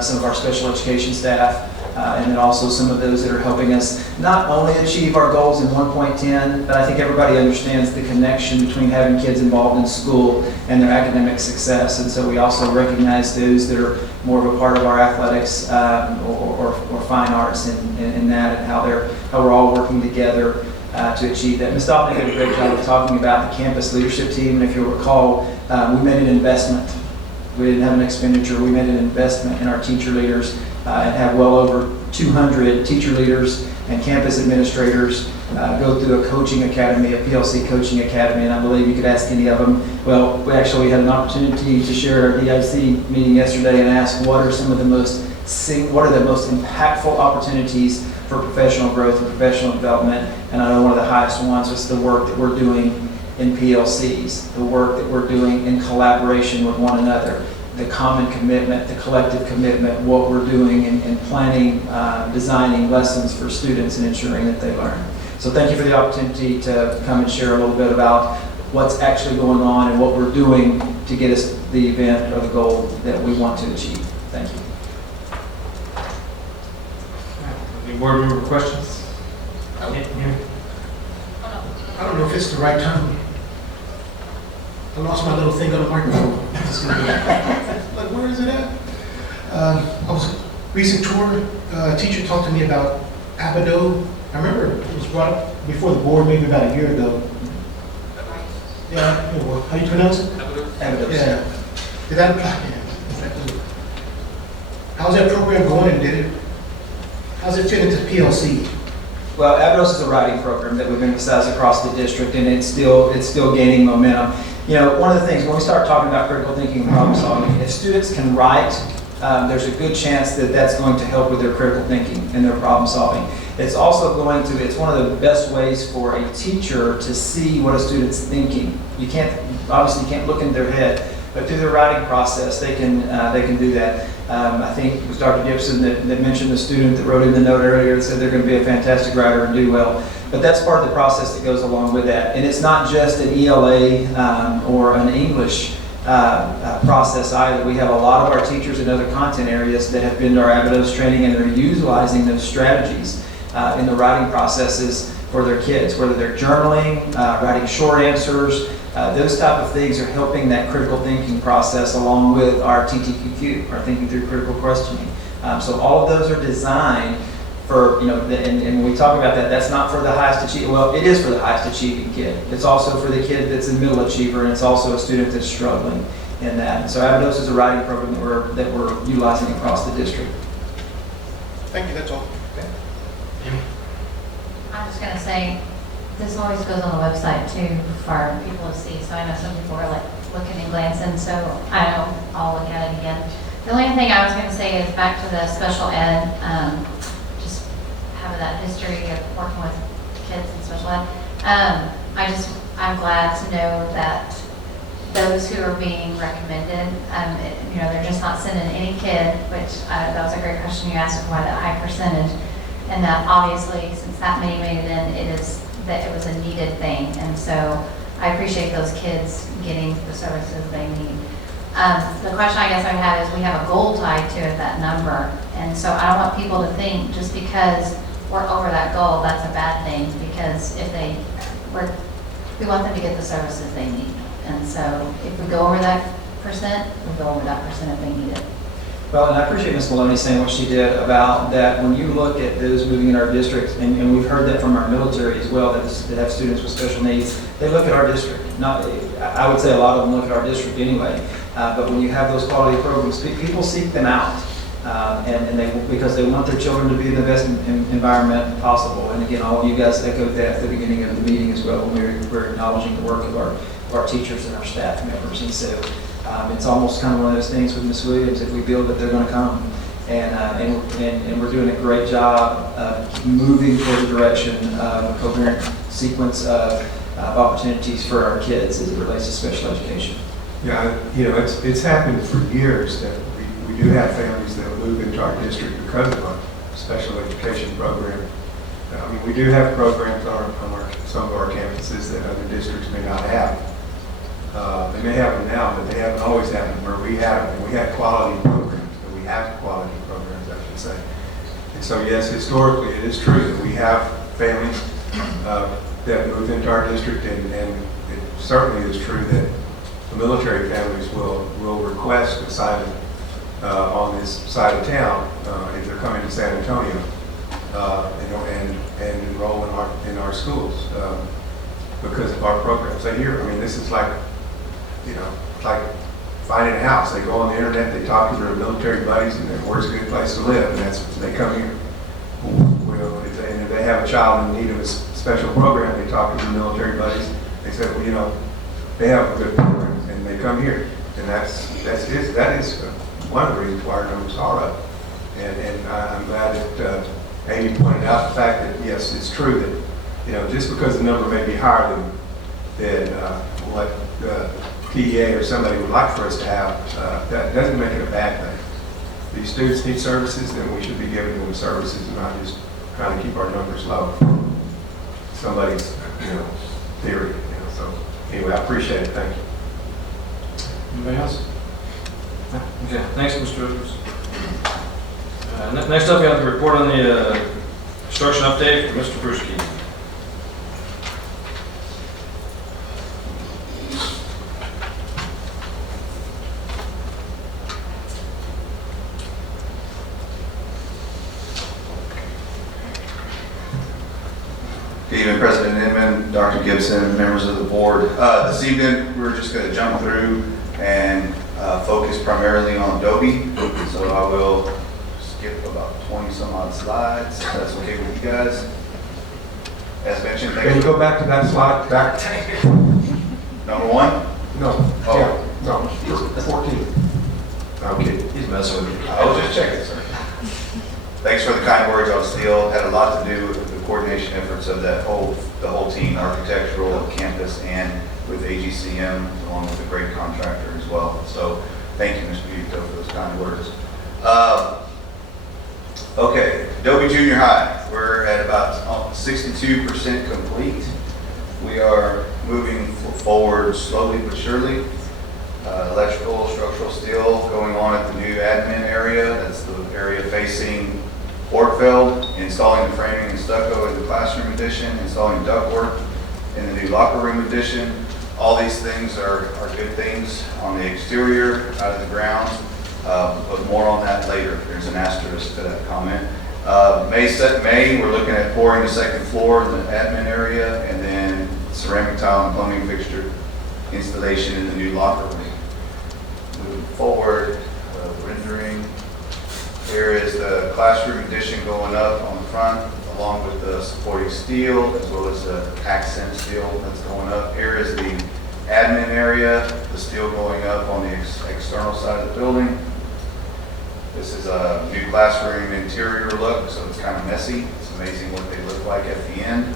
Some of our special education staff, and then also some of those that are helping us not only achieve our goals in 1.10, but I think everybody understands the connection between having kids involved in school and their academic success. And so we also recognize those that are more of a part of our athletics or fine arts in that, and how we're all working together to achieve that. Ms. Dauphiné did a great job of talking about the campus leadership team, and if you'll recall, we made an investment. We didn't have an expenditure. We made an investment in our teacher leaders and have well over 200 teacher leaders and campus administrators go through a coaching academy, a PLC coaching academy, and I believe you could ask any of them. Well, we actually had an opportunity to share at our DIC meeting yesterday and ask what are the most impactful opportunities for professional growth and professional development, and I know one of the highest ones was the work that we're doing in PLCs, the work that we're doing in collaboration with one another, the common commitment, the collective commitment, what we're doing in planning, designing lessons for students and ensuring that they learn. So thank you for the opportunity to come and share a little bit about what's actually going on and what we're doing to get us the event or the goal that we want to achieve. Thank you. Any board member questions? I don't know if it's the right time. I lost my little thing on the microphone. Like, where is it at? I was recent tour. A teacher talked to me about Abido. I remember it was brought up before the board maybe about a year ago. Yeah, how do you pronounce it? Abido. Yeah. Did that apply? Yeah, exactly. How's that program going, and how's it fit into PLC? Well, Advocacy is a writing program that we've emphasized across the district, and it's still gaining momentum. One of the things when we start talking about critical thinking and problem solving, if students can write, there's a good chance that that's going to help with their critical thinking and their problem solving. It's also it's one of the best ways for a teacher to see what a student's thinking. You obviously can't look in their head, but through the writing process, they can do that. I think it was Dr. Gibson that mentioned the student that wrote in the note earlier that said they're going to be a fantastic writer and do well. But that's part of the process that goes along with that. And it's not just an ELA or an English process either. We have a lot of our teachers in other content areas that have been to our Appraisals training, and they're utilizing those strategies in the writing processes for their kids, whether they're journaling, writing short answers, those type of things are helping that critical thinking process along with our TTQQ, our thinking through critical questioning. So all of those are designed for, and when we talk about that, that's not for the highest achiever. Well, it is for the highest achieving kid. It's also for the kid that's a middle achiever, and it's also a student that's struggling in that. And so Appraisals is a writing program that we're utilizing across the district. Thank you, that's all. I'm just going to say, this always goes on the website too for people to see. So I know some people are like looking and glancing, so I'll look at it again. The only thing I was going to say is back to the special ed, just having that history of working with kids in special ed. I'm glad to know that those who are being recommended, they're just not sending any kid, which that was a great question you asked of why that high percentage. And that obviously, since that many made it in, it was a needed thing. And so I appreciate those kids getting the services they need. The question I guess I have is we have a goal tied to it, that number. And so I don't want people to think just because we're over that goal, that's a bad thing. Because we want them to get the services they need. And so if we go over that percent, we go over that percent if they need it. Well, and I appreciate Ms. Maloney saying what she did about that. When you look at those moving in our district, and we've heard that from our military as well, that have students with special needs, they look at our district. I would say a lot of them look at our district anyway. But when you have those quality programs, people seek them out, because they want their children to be in the best environment possible. And again, all of you guys echoed that at the beginning of the meeting as well, when we're acknowledging the work of our teachers and our staff members. And so it's almost kind of one of those things with Ms. Williams, if we build it, they're going to come. And we're doing a great job of moving toward the direction of a coherent sequence of opportunities for our kids as it relates to special education. Yeah, it's happened for years that we do have families that move into our district because of our special education program. I mean, we do have programs on some of our campuses that other districts may not have. They may have them now, but they haven't always had them where we have them. And we have quality programs, and we have quality programs, I should say. And so, yes, historically, it is true that we have families that move into our district, and it certainly is true that the military families will request assignment on this side of town if they're coming to San Antonio, and enroll in our schools because of our programs. So here, I mean, this is like finding a house. They go on the internet, they talk to their military buddies, and then where's a good place to live, and that's when they come here. Well, if they have a child in need of a special program, they talk to their military buddies. They say, well, they have a good program, and they come here, and that is one of the reasons why our numbers are up. And I'm glad that Amy pointed out the fact that yes, it's true that just because the number may be higher than what PEA or somebody would like for us to have, that doesn't make it a bad thing. If these students need services, then we should be giving them services and not just trying to keep our numbers low. Somebody's theory. So anyway, I appreciate it. Thank you. Anybody else? Okay, thanks, Mr. Rogers. Next up, we have the report on the construction update from Mr. Pruski. Good evening, President Inman, Dr. Gibson, members of the board. This evening, we're just going to jump through and focus primarily on Adobe. So I will skip about 20 some odd slides, if that's okay with you guys. As mentioned, Can you go back to that slide? Back. Number one? No. Oh. Yeah. No. 14. Okay. He's messing with you. I was just checking, sir. Thanks for the kind words on Steele. Had a lot to do with the coordination efforts of the whole team, architectural, campus, and with AGCM, along with a great contractor as well. So thank you, Mr. Buto, for those kind words. Okay, Adobe Junior High, we're at about 62% complete. We are moving forward slowly but surely. Electrical, structural steel going on at the new admin area. That's the area facing Ortfeld, installing the framing and stucco in the classroom addition, installing ductwork in the new locker room addition. All these things are good things on the exterior, out of the ground, but more on that later. There's an asterisk to that comment. May, we're looking at pouring the second floor in the admin area, and then ceramic tile and plumbing fixture installation in the new locker room. Moving forward, rendering. Here is the classroom addition going up on the front, along with the supporting steel, as well as the accent steel that's going up. Here is the admin area, the steel going up on the external side of the building. This is a new classroom interior look, so it's kind of messy. It's amazing what they look like at the end.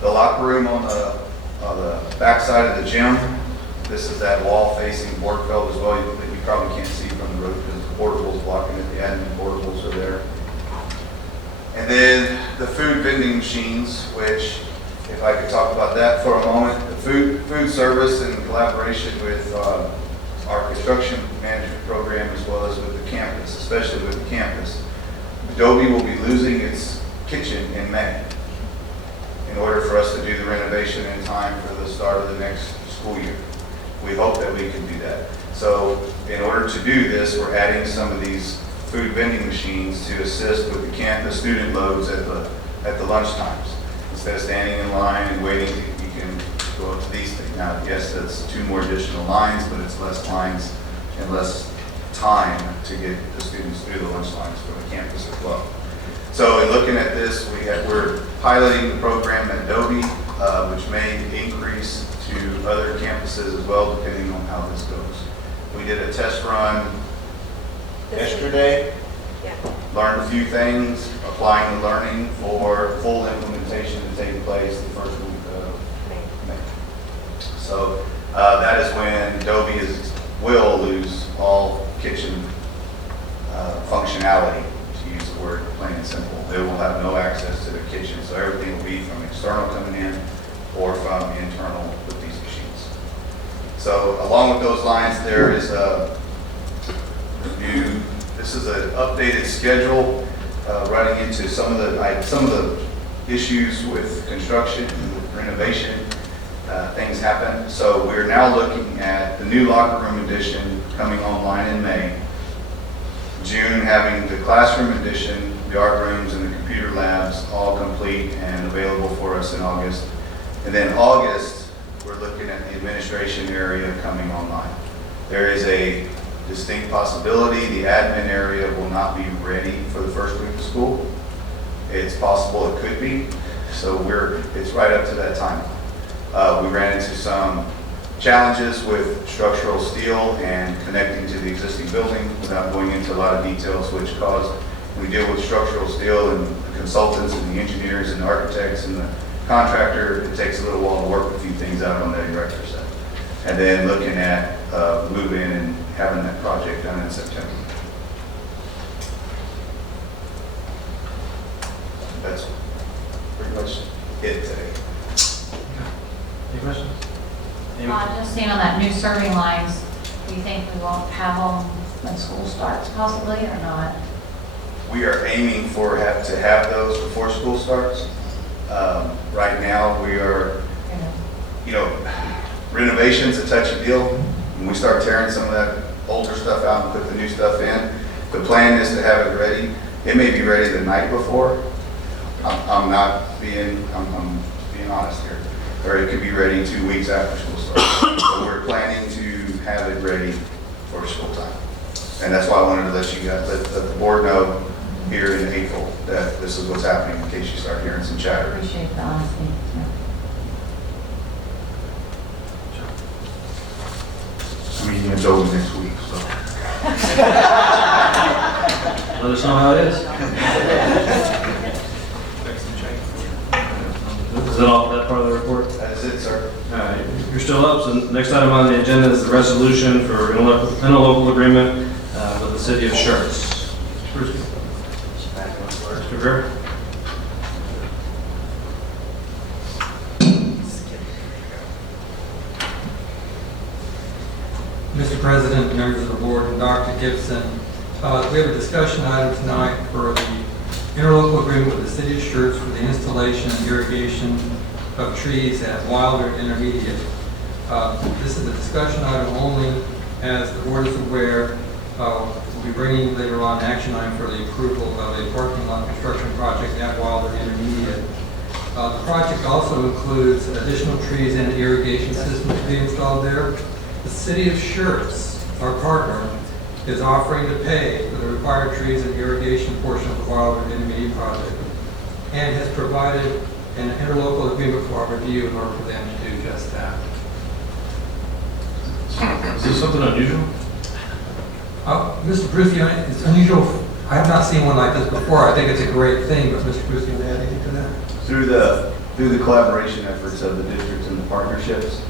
The locker room on the back side of the gym. This is that wall facing Borgfeld as well. You probably can't see from the roof because the portables blocking it. The admin portables are there. And then the food vending machines, which, if I could talk about that for a moment, the food service in collaboration with our construction management program, as well as with the campus, especially with the campus. Adobe will be losing its kitchen in May in order for us to do the renovation in time for the start of the next school year. We hope that we can do that. So in order to do this, we're adding some of these food vending machines to assist with the student loads at the lunch times. Instead of standing in line and waiting, you can go up to these things. Now, yes, that's 2 more additional lines, but it's less lines and less time to get the students through the lunch lines for the campus as well. So in looking at this, we're piloting the program at Adobe, which may increase to other campuses as well, depending on how this goes. We did a test run yesterday, learned a few things, applying the learning for full implementation to take place the first week of May. So that is when Adobe will lose all kitchen functionality, to use the word plain and simple. They will have no access to the kitchen, so everything will be from external coming in or from internal with these machines. So along with those lines, there is this is an updated schedule running into some of the issues with construction and with renovation. Things happen. So we're now looking at the new locker room addition coming online in May. June, having the classroom addition, the art rooms, and the computer labs all complete and available for us in August. And then August, we're looking at the administration area coming online. There is a distinct possibility the admin area will not be ready for the first week of school. It's possible it could be, so it's right up to that timeline. We ran into some challenges with structural steel and connecting to the existing building without going into a lot of details, which caused, we deal with structural steel and the consultants and the engineers and the architects and the contractor. It takes a little while to work a few things out on that director side. And then looking at move-in and having that project done in September. That's pretty much it today. Any questions? Just seeing on that new serving lines, do you think we won't have them when school starts possibly or not? We are aiming to have those before school starts. Right now we are, renovation's a touchy deal. When we start tearing some of that older stuff out and put the new stuff in, the plan is to have it ready. It may be ready the night before. I'm being honest here. Or it could be ready 2 weeks after school starts. So we're planning to have it ready for school time. And that's why I wanted to let the board know here in April that this is what's happening in case you start hearing some chatter. Appreciate the honesty. I mean, it's over next week, so. Let us know how it is. all that part of the report? That's it, sir. All right, you're still up, so next item on the agenda is the resolution for interlocal agreement with the city of Schertz. Mr. Rivera? Mr. President, members of the board, and Dr. Gibson, we have a discussion item tonight for the interlocal agreement with the city of Schertz for the installation and irrigation of trees at Wilder Intermediate. This is a discussion item only. As the board is aware, we'll be bringing later on an action item for the approval of a parking lot construction project at Wilder Intermediate. The project also includes additional trees and irrigation systems to be installed there. The city of Schertz, our partner, is offering to pay for the required trees and irrigation portion of the Wilder Intermediate project and has provided an interlocal agreement for our review in order for them to do just that. Is this something unusual? Mr. Bruce, it's unusual. I have not seen one like this before. I think it's a great thing, but Mr. Bruce, you want to add anything to that? Through the collaboration efforts of the districts and the partnerships,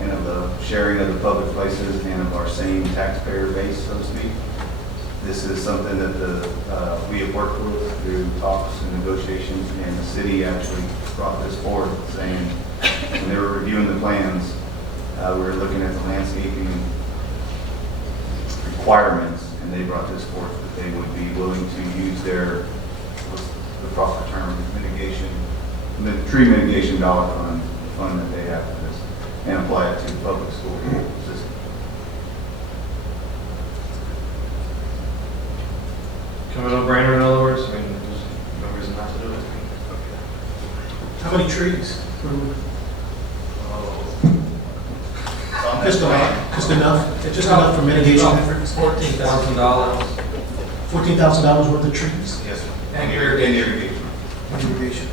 and of the sharing of the public places and of our same taxpayer base, so to speak. This is something that we have worked with through talks and negotiations, and the city actually brought this forward, saying when they were reviewing the plans, we were looking at the landscaping requirements, and they brought this forth that they would be willing to use their, what's the proper term, tree mitigation dollar fund that they have for this, and apply it to the public school system. Kind of a no-brainer, in other words? I mean, there's no reason not to do it. How many trees? Just enough for mitigation efforts? $14,000. $14,000 worth of trees? Yes, sir. And irrigation. Irrigation.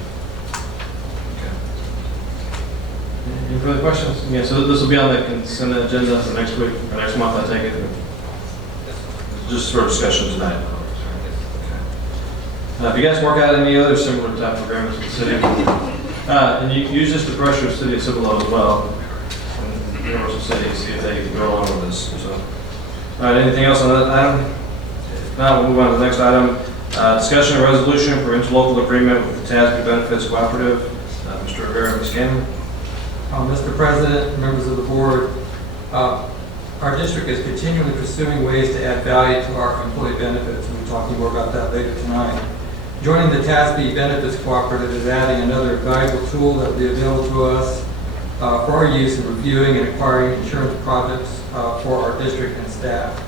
Any further questions? Yeah, so this will be on the consent agenda for next week, or next month, I take it? Just for discussion tonight. If you guys work out any other similar type of agreements with the city, and you use this to pressure the city of Cibolo as well, and Universal City, see if they can go along with this. So, all right, anything else on that item? If not, we'll move on to the next item. Discussion and resolution for interlocal agreement with the TASB Benefits Cooperative. Mr. Rivera, Ms. Cannon. Mr. President, members of the board, our district is continually pursuing ways to add value to our employee benefits, and we'll be talking more about that later tonight. Joining the TASB Benefits Cooperative is adding another valuable tool that will be available to us for our use in reviewing and acquiring insurance projects for our district and staff.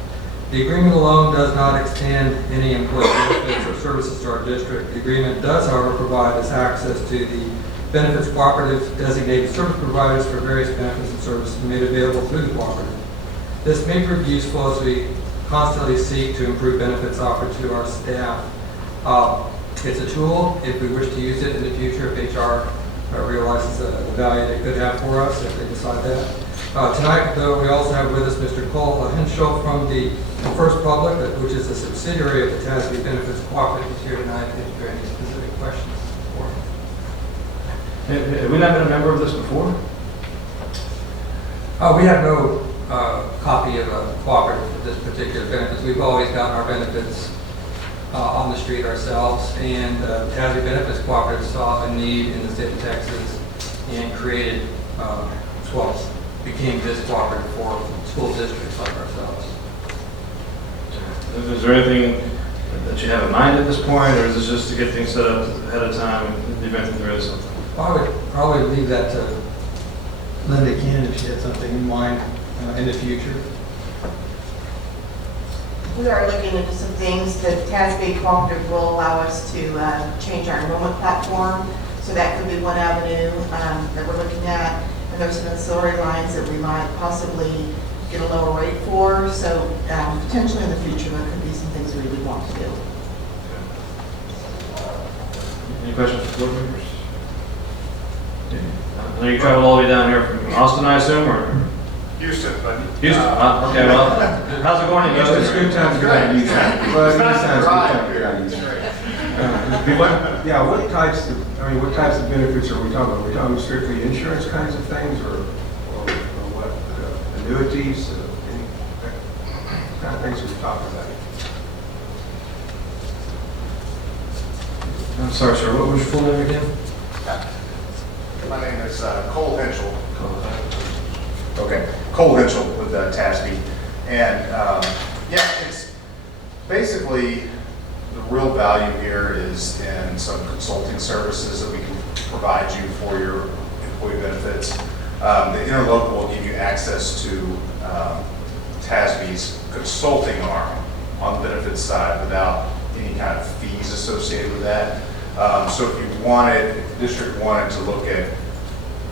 The agreement alone does not extend any employee benefits or services to our district. The agreement does, however, provide us access to the Benefits Cooperative designated service providers for various benefits and services made available through the cooperative. This may prove useful as we constantly seek to improve benefits offered to our staff. It's a tool if we wish to use it in the future, if HR realizes the value it could have for us, if they decide that. Tonight, though, we also have with us Mr. Cole Henshaw from the First Public, which is a subsidiary of the TASB Benefits Cooperative, is here tonight if there are any specific questions for him. Have we not been a member of this before? We have no copy of a cooperative for this particular benefits. We've always gotten our benefits on the street ourselves, and TASB Benefits Cooperative saw a need in the state of Texas and created, became this cooperative for school districts like ourselves. Is there anything that you have in mind at this point, or is this just to get things set up ahead of time in the event that there is something? I would probably leave that to Linda Ken if she had something in mind in the future. We are looking into some things. The TASB Cooperative will allow us to change our enrollment platform. So that could be one avenue that we're looking at. And there's some ancillary lines that we might possibly get a lower rate for. So potentially in the future, there could be some things we would want to do. Any questions for board members? I know you traveled all the way down here from Austin, I assume, or? Houston, but... Houston, okay, well, how's it going in Houston? It's good time to go down to Houston. Well, it's good time to go down to Houston. What types of benefits are we talking about? Are we talking strictly insurance kinds of things or what, annuities, any kind of things we're talking about? I'm sorry, sir, what was your full name again? My name is Cole Henschel. Okay, Cole Henschel with TASB. And it's basically the real value here is in some consulting services that we can provide you for your employee benefits. The interlocal will give you access to TASB's consulting arm on the benefits side without any kind of fees associated with that. So if the district wanted to look at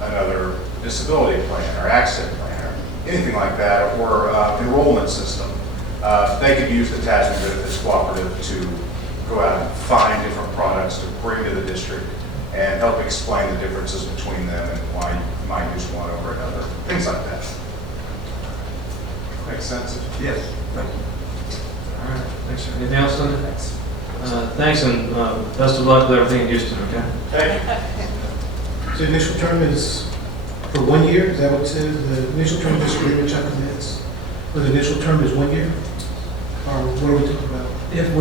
another disability plan or accident plan or anything like that, or enrollment system, they could use the TASB Benefits Cooperative to go out and find different products to bring to the district and help explain the differences between them and why you might use one over another, things like that. Makes sense? Yes, thank you. All right, thanks, sir. Anything else, Linda? Thanks. Thanks, and best of luck with everything in Houston, okay? Thank you. So the initial term is for 1 year, is that what it says? The initial term of this agreement shall commence, or the initial term is 1 year? Or what are we talking about? If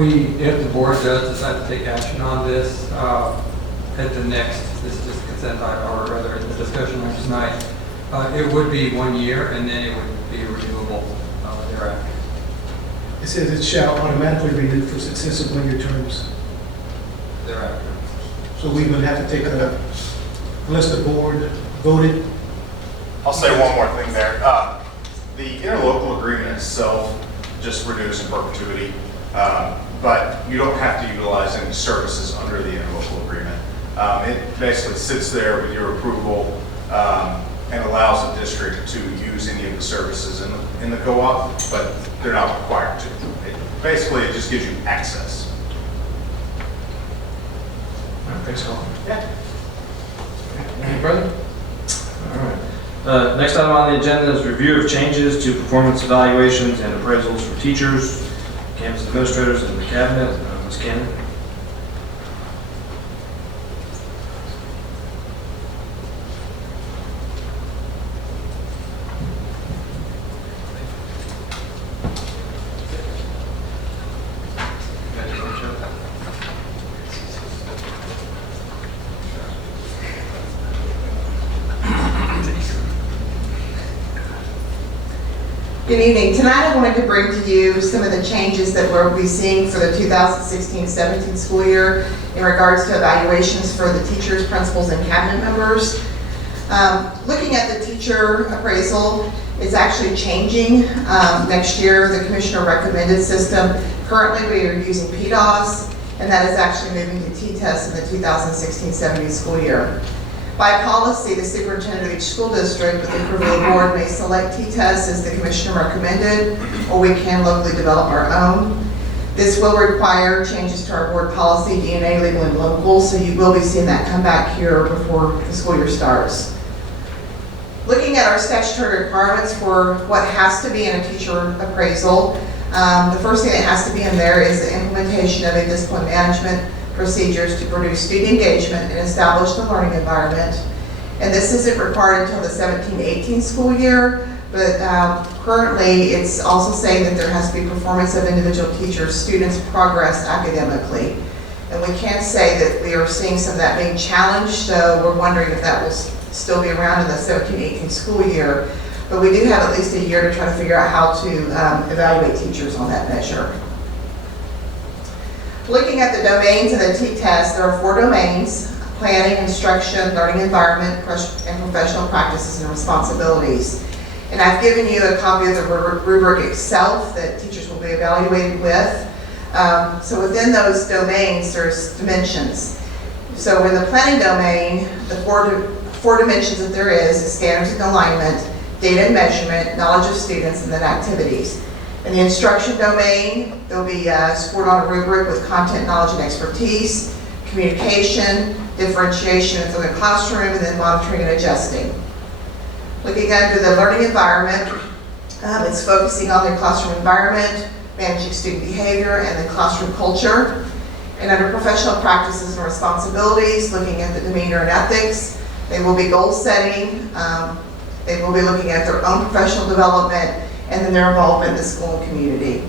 the board does decide to take action on this, at the next, this is just consent item, or rather the discussion on tonight, it would be 1 year and then it would be renewable thereafter. It says it shall automatically renew for successive 1 year terms. Thereafter. So we would have to take unless the board voted. I'll say one more thing there. The interlocal agreement itself just renews in perpetuity, but you don't have to utilize any services under the interlocal agreement. It basically sits there with your approval and allows the district to use any of the services in the co-op, but they're not required to. Basically, it just gives you access. All right, thanks, Colin. Yeah. Any further? All right. Next item on the agenda is review of changes to performance evaluations and appraisals for teachers, campus administrators, and the cabinet. Ms. Cannon. Good evening. Tonight I wanted to bring to you some of the changes that we'll be seeing for the 2016-17 school year in regards to evaluations for the teachers, principals, and cabinet members. Looking at the teacher appraisal, it's actually changing next year. The commissioner recommended system. Currently we are using PDOS, and that is actually moving to T-test in the 2016-17 school year. By policy, the superintendent of each school district, with the approval of the board, may select T-test as the commissioner recommended, or we can locally develop our own. This will require changes to our board policy, DNA, legal, and local, so you will be seeing that come back here before the school year starts. Looking at our statutory requirements for what has to be in a teacher appraisal, the first thing that has to be in there is the implementation of a discipline management procedures to produce student engagement and establish the learning environment. And this isn't required until the 17-18 school year, but currently it's also saying that there has to be performance of individual teachers, students' progress academically. And we can say that we are seeing some of that being challenged, so we're wondering if that will still be around in the 17-18 school year. But we do have at least a year to try to figure out how to evaluate teachers on that measure. Looking at the domains of the T-test, there are 4 domains: planning, instruction, learning environment, and professional practices and responsibilities. And I've given you a copy of the rubric itself that teachers will be evaluated with. So within those domains, there's dimensions. So in the planning domain, the four dimensions that there is standards and alignment, data and measurement, knowledge of students, and then activities. In the instruction domain, there'll be scored on a rubric with content, knowledge, and expertise, communication, differentiation within the classroom, and then monitoring and adjusting. Looking under the learning environment, it's focusing on the classroom environment, managing student behavior, and the classroom culture. And under professional practices and responsibilities, looking at the demeanor and ethics, they will be goal setting, they will be looking at their own professional development, and then their involvement in the school and community.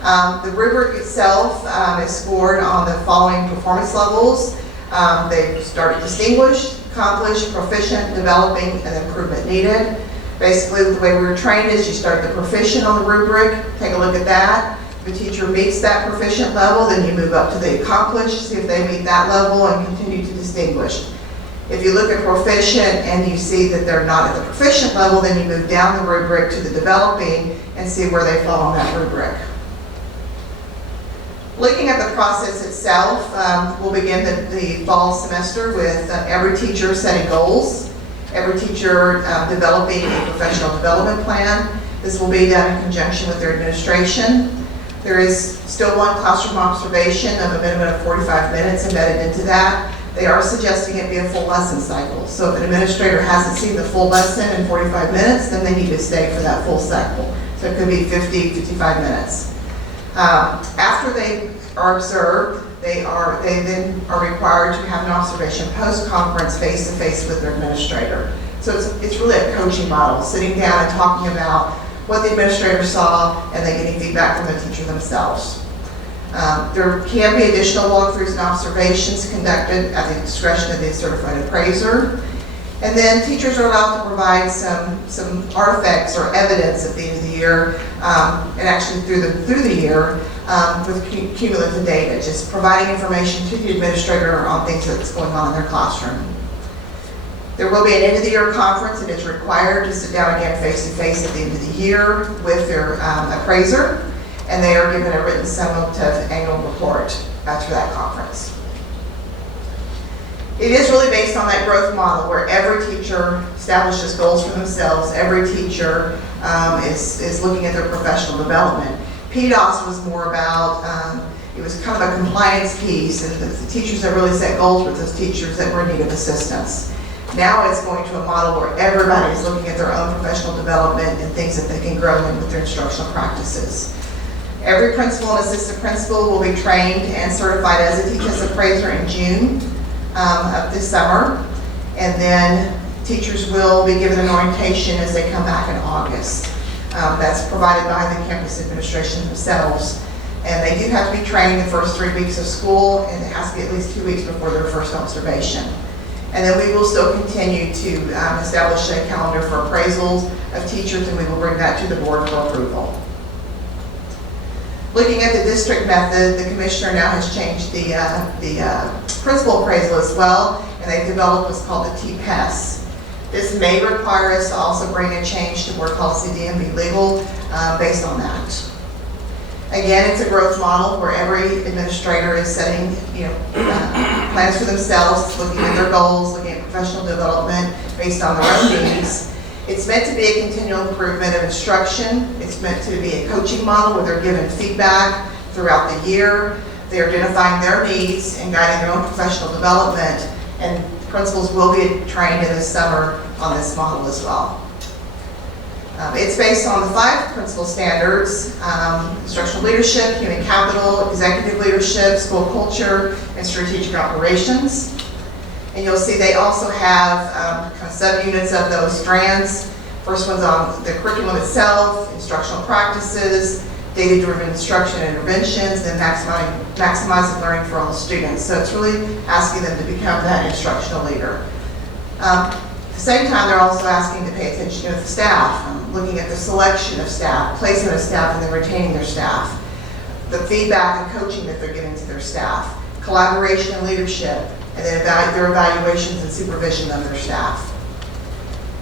The rubric itself is scored on the following performance levels. They start distinguished, accomplished, proficient, developing, and improvement needed. Basically, the way we were trained is you start the proficient on the rubric, take a look at that. If the teacher meets that proficient level, then you move up to the accomplished, see if they meet that level, and continue to distinguished. If you look at proficient and you see that they're not at the proficient level, then you move down the rubric to the developing and see where they fall on that rubric. Looking at the process itself, we'll begin the fall semester with every teacher setting goals, every teacher developing a professional development plan. This will be done in conjunction with their administration. There is still one classroom observation of a minimum of 45 minutes embedded into that. They are suggesting it be a full lesson cycle. So if an administrator hasn't seen the full lesson in 45 minutes, then they need to stay for that full cycle. So it could be 50, 55 minutes. After they are observed, they then are required to have an observation post-conference face-to-face with their administrator. So it's really a coaching model, sitting down and talking about what the administrator saw and then getting feedback from the teacher themselves. There can be additional walkthroughs and observations conducted at the discretion of the certified appraiser. And then teachers are allowed to provide some artifacts or evidence at the end of the year, and actually through the year, with cumulative data, just providing information to the administrator on things that's going on in their classroom. There will be an end of the year conference. It is required to sit down again face to face at the end of the year with their appraiser, and they are given a written summative annual report after that conference. It is really based on that growth model where every teacher establishes goals for themselves. Every teacher is looking at their professional development. PDOS was more about, it was kind of a compliance piece, and the teachers that really set goals were those teachers that were in need of assistance. Now it's going to a model where everybody is looking at their own professional development and things that they can grow in with their instructional practices. Every principal and assistant principal will be trained and certified as a teacher's appraiser in June of this summer, and then teachers will be given an orientation as they come back in August. That's provided by the campus administration themselves, and they do have to be trained the first 3 weeks of school, and it has to be at least 2 weeks before their first observation. And then we will still continue to establish a calendar for appraisals of teachers, and we will bring that to the board for approval. Looking at the district method, the commissioner now has changed the principal appraisal as well, and they've developed what's called the TPES. This may require us to also bring a change to board policy DMV legal based on that. Again, it's a growth model where every administrator is setting plans for themselves, looking at their goals, looking at professional development based on their own needs. It's meant to be a continual improvement of instruction. It's meant to be a coaching model where they're given feedback throughout the year. They're identifying their needs and guiding their own professional development, and principals will be trained in the summer on this model as well. It's based on the 5 principal standards: instructional leadership, human capital, executive leadership, school culture, and strategic operations. And you'll see they also have kind of subunits of those strands. First one's on the curriculum itself, instructional practices, data-driven instruction and interventions, and maximizing learning for all students. So it's really asking them to become that instructional leader. At the same time, they're also asking to pay attention to the staff, looking at the selection of staff, placement of staff, and then retaining their staff, the feedback and coaching that they're giving to their staff, collaboration and leadership, and then their evaluations and supervision of their staff.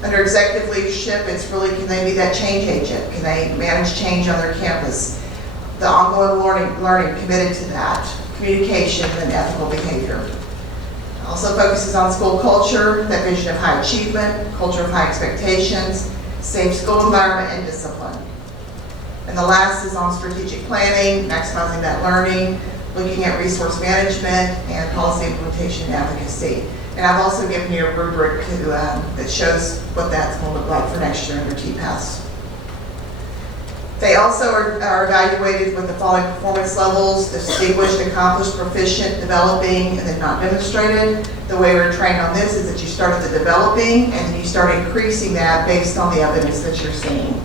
Under executive leadership, it's really, can they be that change agent? Can they manage change on their campus? The ongoing learning committed to that, communication and ethical behavior. Also focuses on school culture, that vision of high achievement, culture of high expectations, safe school environment, and discipline. And the last is on strategic planning, maximizing that learning, looking at resource management, and policy implementation and advocacy. And I've also given you a rubric that, that shows what that's going to look like for next year under TPAS. They also are evaluated with the following performance levels: distinguished, accomplished, proficient, developing, and then not demonstrated. The way we're trained on this is that you start at the developing and then you start increasing that based on the evidence that you're seeing.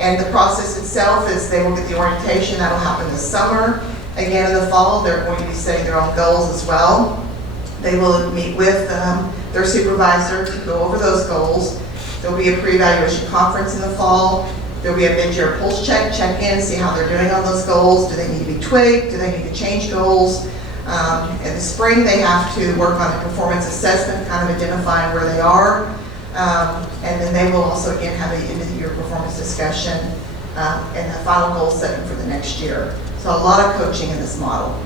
And the process itself is they will get the orientation. That'll happen this summer. Again, in the fall, they're going to be setting their own goals as well. They will meet with their supervisor to go over those goals. There'll be a pre-evaluation conference in the fall. There'll be a mid-year pulse check in, see how they're doing on those goals. Do they need to be tweaked? Do they need to change goals? In the spring, they have to work on a performance assessment, kind of identifying where they are. And then they will also, again, have an end-of-the-year performance discussion and the final goal setting for the next year. So a lot of coaching in this model.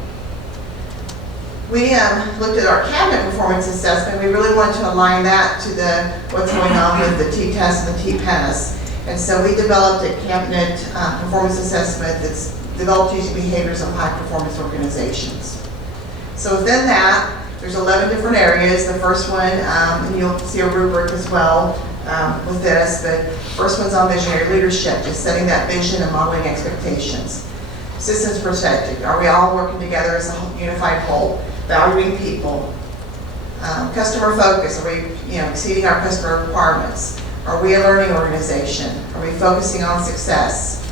We looked at our cabinet performance assessment. We really wanted to align that to what's going on with the T-test and the T-pass. And so we developed a cabinet performance assessment that's developed using behaviors of high-performance organizations. So within that, there's 11 different areas. The first one, and you'll see a rubric as well with this, but first one's on visionary leadership, just setting that vision and modeling expectations. Systems perspective, are we all working together as a unified whole? Valuing people. Customer focus, are we exceeding our customer requirements? Are we a learning organization? Are we focusing on success?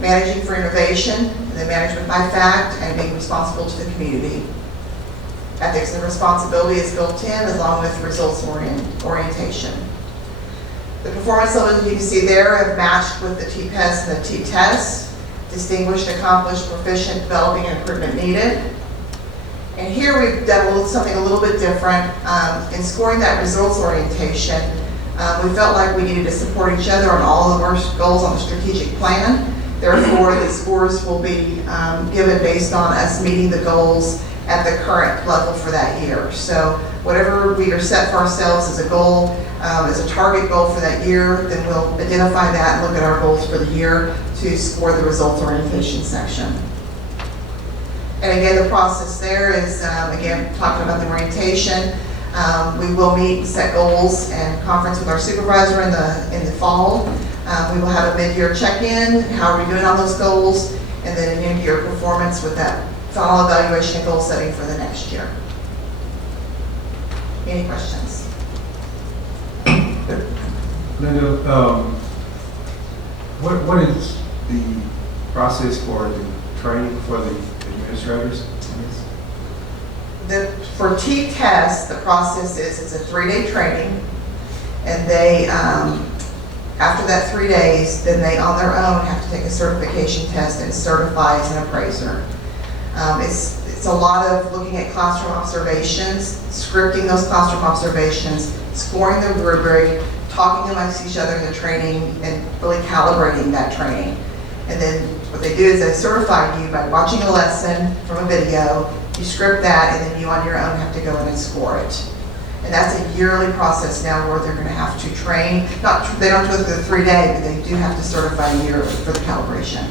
Managing for innovation, and then management by fact, and being responsible to the community. Ethics and responsibility is built in along with results orientation. The performance levels you can see there have matched with the T-PES and the T-test. Distinguished, accomplished, proficient, developing, and improvement needed. And here we've done something a little bit different. In scoring that results orientation, we felt like we needed to support each other on all of our goals on the strategic plan. Therefore, the scores will be given based on us meeting the goals at the current level for that year. So whatever we are set for ourselves as a goal, as a target goal for that year, then we'll identify that and look at our goals for the year to score the results orientation section. And again, the process there is, again, talking about the orientation. We will meet and set goals and conference with our supervisor in the fall. We will have a mid-year check-in, how are we doing on those goals, and then a end-year performance with that final evaluation and goal setting for the next year. Any questions? Linda, what is the process for the training for the administrators? For T-test, the process is it's a 3-day training, and they, after that 3 days, then they on their own have to take a certification test and certify as an appraiser. It's a lot of looking at classroom observations, scripting those classroom observations, scoring the rubric, talking amongst each other in the training, and really calibrating that training. And then what they do is they certify you by watching a lesson from a video, you script that, and then you on your own have to go in and score it. And that's a yearly process now where they're going to have to train. They don't do it for the 3-day, but they do have to certify yearly for the calibration.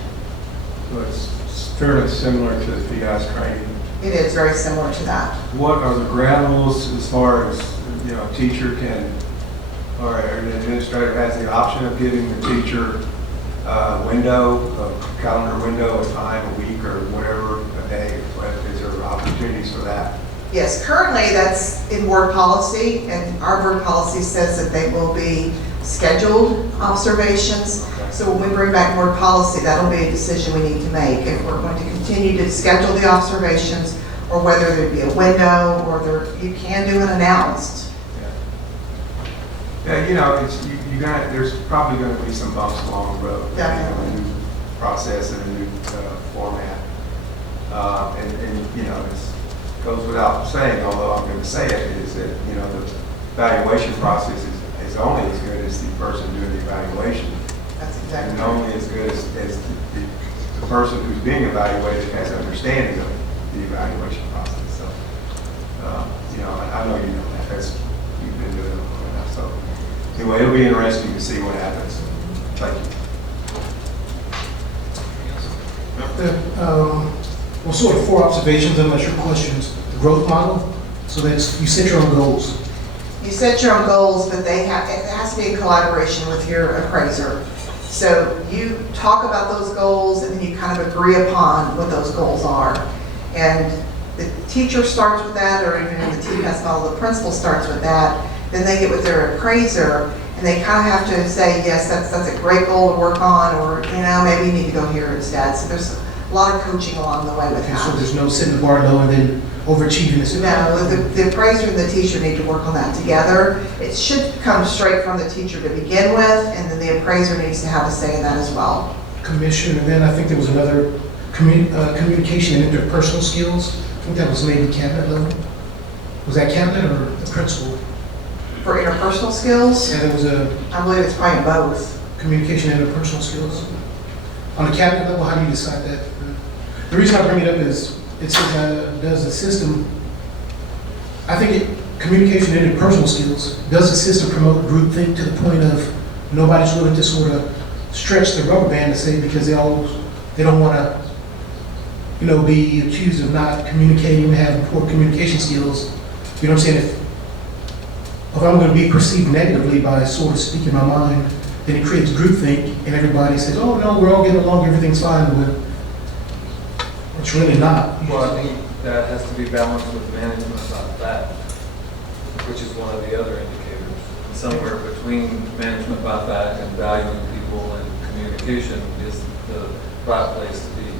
So it's fairly similar to the PI's training. It is very similar to that. What are the gradables as far as, a teacher can, or an administrator has the option of giving the teacher a calendar window, a time, a week, or whatever, a day? Is there opportunities for that? Yes, currently that's in board policy, and our board policy says that they will be scheduled observations. Okay. So when we bring back board policy, that'll be a decision we need to make if we're going to continue to schedule the observations, or whether there'd be a window, or you can do it announced. Yeah, there's probably going to be some bumps along the road. Definitely. A new process and a new format. It goes without saying, although I'm going to say it, is that, the evaluation process is only as good as the person doing the evaluation. That's exactly And right. only as good as the person who's being evaluated has understanding of the evaluation process. So, I know you know that. You've been doing it long enough. So, anyway, it'll be interesting to see what happens. Thank you. Well, sort of 4 observations, unless your questions. The growth model, so that's, you set your own goals. You set your own goals, but it has to be in collaboration with your appraiser. So you talk about those goals and then you kind of agree upon what those goals are. And the teacher starts with that, or even in the TPAS model, the principal starts with that. Then they get with their appraiser and they kind of have to say, yes, that's a great goal to work on, or, you know, maybe you need to go here instead. So there's a lot of coaching along the way with that. So there's no setting the bar low and then overachieving the student? No, the appraiser and the teacher need to work on that together. It should come straight from the teacher to begin with, and then the appraiser needs to have a say in that as well. Commission, and then I think there was another communication and interpersonal skills. I think that was maybe cabinet level. Was that cabinet or the principal? For interpersonal skills? Yeah, there was I believe it's probably both. Communication and interpersonal skills. On the cabinet level, how do you decide that? The reason I bring it up is it says, does the system, I think communication and interpersonal skills, does the system promote groupthink to the point of nobody's willing to sort of stretch the rubber band to say, because they don't want to, you know, be accused of not communicating, having poor communication skills. You know what I'm saying? If I'm going to be perceived negatively by sort of speaking my mind, then it creates groupthink, and everybody says, "Oh no, we're all getting along, everything's fine." But it's really not. Well, I think that has to be balanced with management about that, which is one of the other indicators. Somewhere between management by fact and valuing people and communication is the right place to be.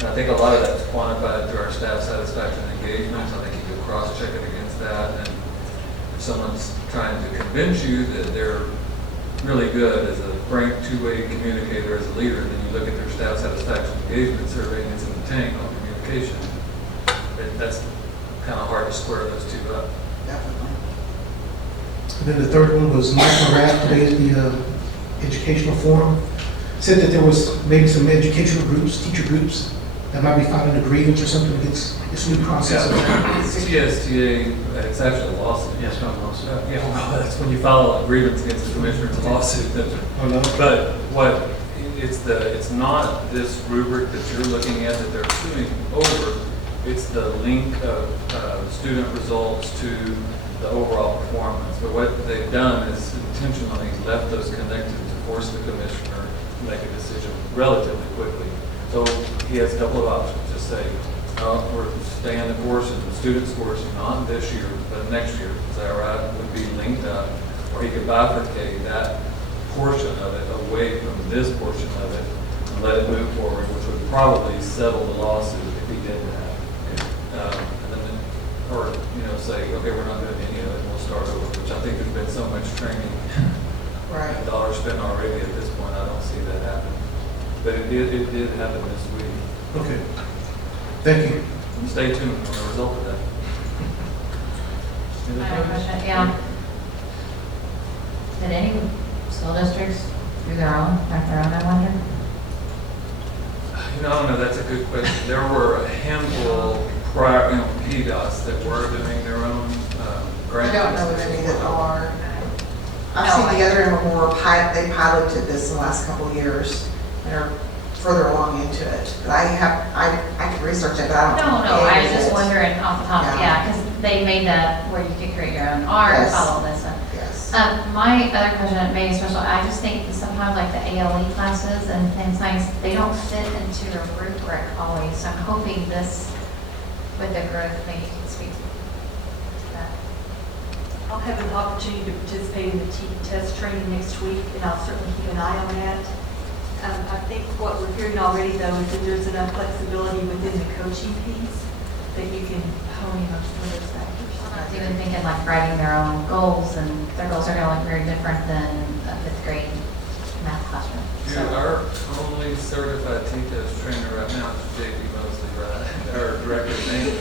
And I think a lot of that's quantified through our staff satisfaction engagements. I think you could cross-check it against that. And if someone's trying to convince you that they're really good as a frank two-way communicator, as a leader, and then you look at their staff satisfaction engagement survey and it's in the tank on communication, that's kind of hard to square those two up. Definitely. And then the third one was Michael Rath, today at the educational forum, said that there was maybe some educational groups, teacher groups, that might be filing a grievance or something against this new process. CSTA, it's actually a lawsuit. Yes, not a lawsuit. Yeah, well, that's when you file a grievance against the commissioner, it's a lawsuit. Oh, no. But it's not this rubric that you're looking at that they're suing over. It's the link of student results to the overall performance. But what they've done is intentionally left those connected to force the commissioner to make a decision relatively quickly. So he has a couple of options. Just say, we're staying the course and the student scores not this year, but next year. Is that right? Would be linked up. Or he could bifurcate that portion of it away from this portion of it and let it move forward, which would probably settle the lawsuit if he did that. And then, or, say, okay, we're not doing any of it, and we'll start over, which I think there's been so much training. Right. And dollars spent already at this point, I don't see that happen. But it did happen this week. Okay. Thank you. And stay tuned on the result of that. I have a question, yeah. Did any school districts do their own, I wonder? I don't know, that's a good question. There were a handful prior, PDOS that were doing their own grant. I don't know of any that are. I've seen the other end were more they piloted this in the last couple of years. They're further along into it. But I could research it, but I don't know. No, I was just wondering off the top, yeah, because they made that where you could create your own art, Yes. follow this stuff. Yes. My other question, maybe special, I just think that sometimes like the ALE classes and things like, they don't fit into a rubric always. So I'm hoping this, with the growth, maybe you can speak to that. I'll have an opportunity to participate in the test training next week, and I'll certainly keep an eye on that. I think what we're hearing already, though, is that there's enough flexibility within the coaching piece that you can hone in on some of those factors. I was even thinking like writing their own goals, and their goals are going to look very different than a fifth grade math classroom. Yeah, our only certified TTES trainer right now is JD Mosley, right? Our director of maintenance.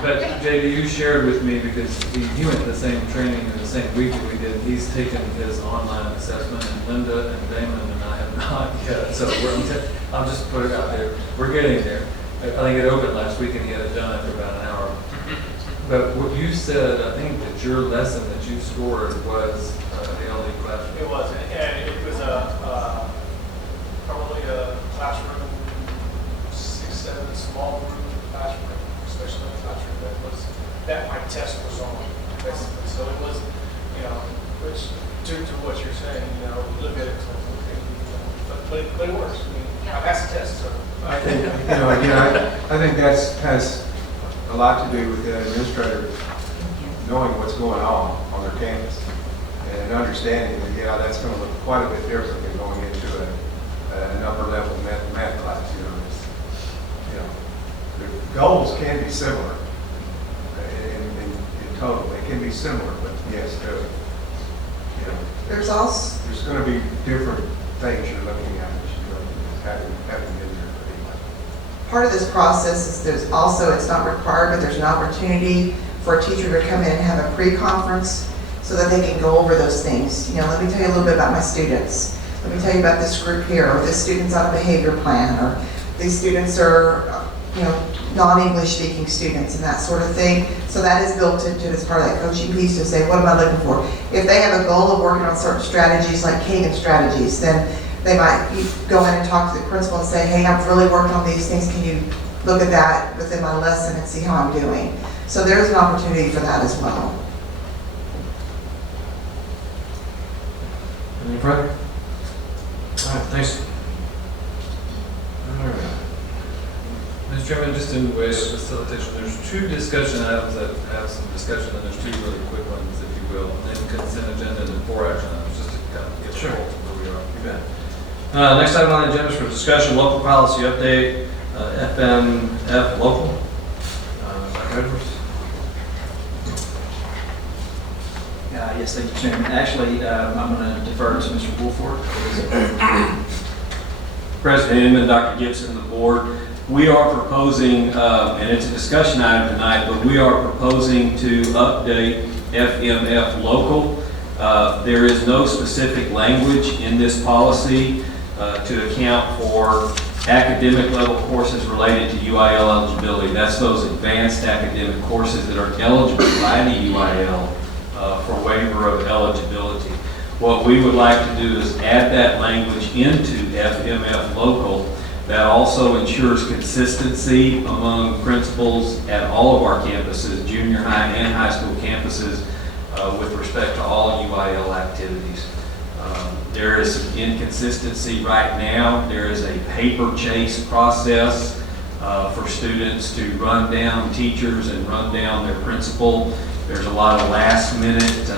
But JD, you shared with me because he went to the same training in the same week that we did. He's taken his online assessment, and Linda and Damon and I have not yet. So I'll just put it out there. We're getting there. I think it opened last week and he had it done after about an hour. But what you said, I think that your lesson that you scored was ALE classroom. It was, and it was probably a classroom, 6-7 small group classroom, especially in a classroom that my test was on, basically. So it was you know, which, to what you're saying, you know, we look at it, it's like, okay, you know, but it works. I mean, I passed the test, so. I think, you know, again, I think that's has a lot to do with the administrator knowing what's going on their campus and understanding that, yeah, that's going to look quite a bit different than going into an upper level math class. You know, the goals can be similar in total. They can be similar, but yes, you know, There's also, there's going to be different things you're looking at. You know, having been there. part of this process is there's also, it's not required, but there's an opportunity for a teacher to come in and have a pre-conference so that they can go over those things. You know, let me tell you a little bit about my students. Let me tell you about this group here, or this student's on a behavior plan, or these students are, you know, non-English speaking students and that sort of thing. So that is built into as part of that coaching piece to say, what am I looking for? If they have a goal of working on certain strategies like Kagan strategies, then they might go in and talk to the principal and say, hey, I've really worked on these things. Can you look at that within my lesson and see how I'm doing? So there's an opportunity for that as well. Any further? All right, thanks. All right. Mr. Chairman, just in way of facilitation, there's two discussion items that have some discussion, and there's two really quick ones, if you will. And then consent agenda and then 4 action items, just to kind of get Sure. where we are. You bet. Next item on the agenda is for discussion, local policy update, FMF local. Dr. Edwards? Yes, thank you, Chairman. Actually, I'm going to defer to Mr. Woolford. President Inman, Dr. Gibson, the board, we are proposing, and it's a discussion item tonight, but we are proposing to update FMF local. There is no specific language in this policy to account for academic level courses related to UIL eligibility. That's those advanced academic courses that are eligible by the UIL for waiver of eligibility. What we would like to do is add that language into FMF local. That also ensures consistency among principals at all of our campuses, junior high and high school campuses, with respect to all UIL activities. There is some inconsistency right now. There is a paper chase process for students to run down teachers and run down their principal. There's a lot of last minute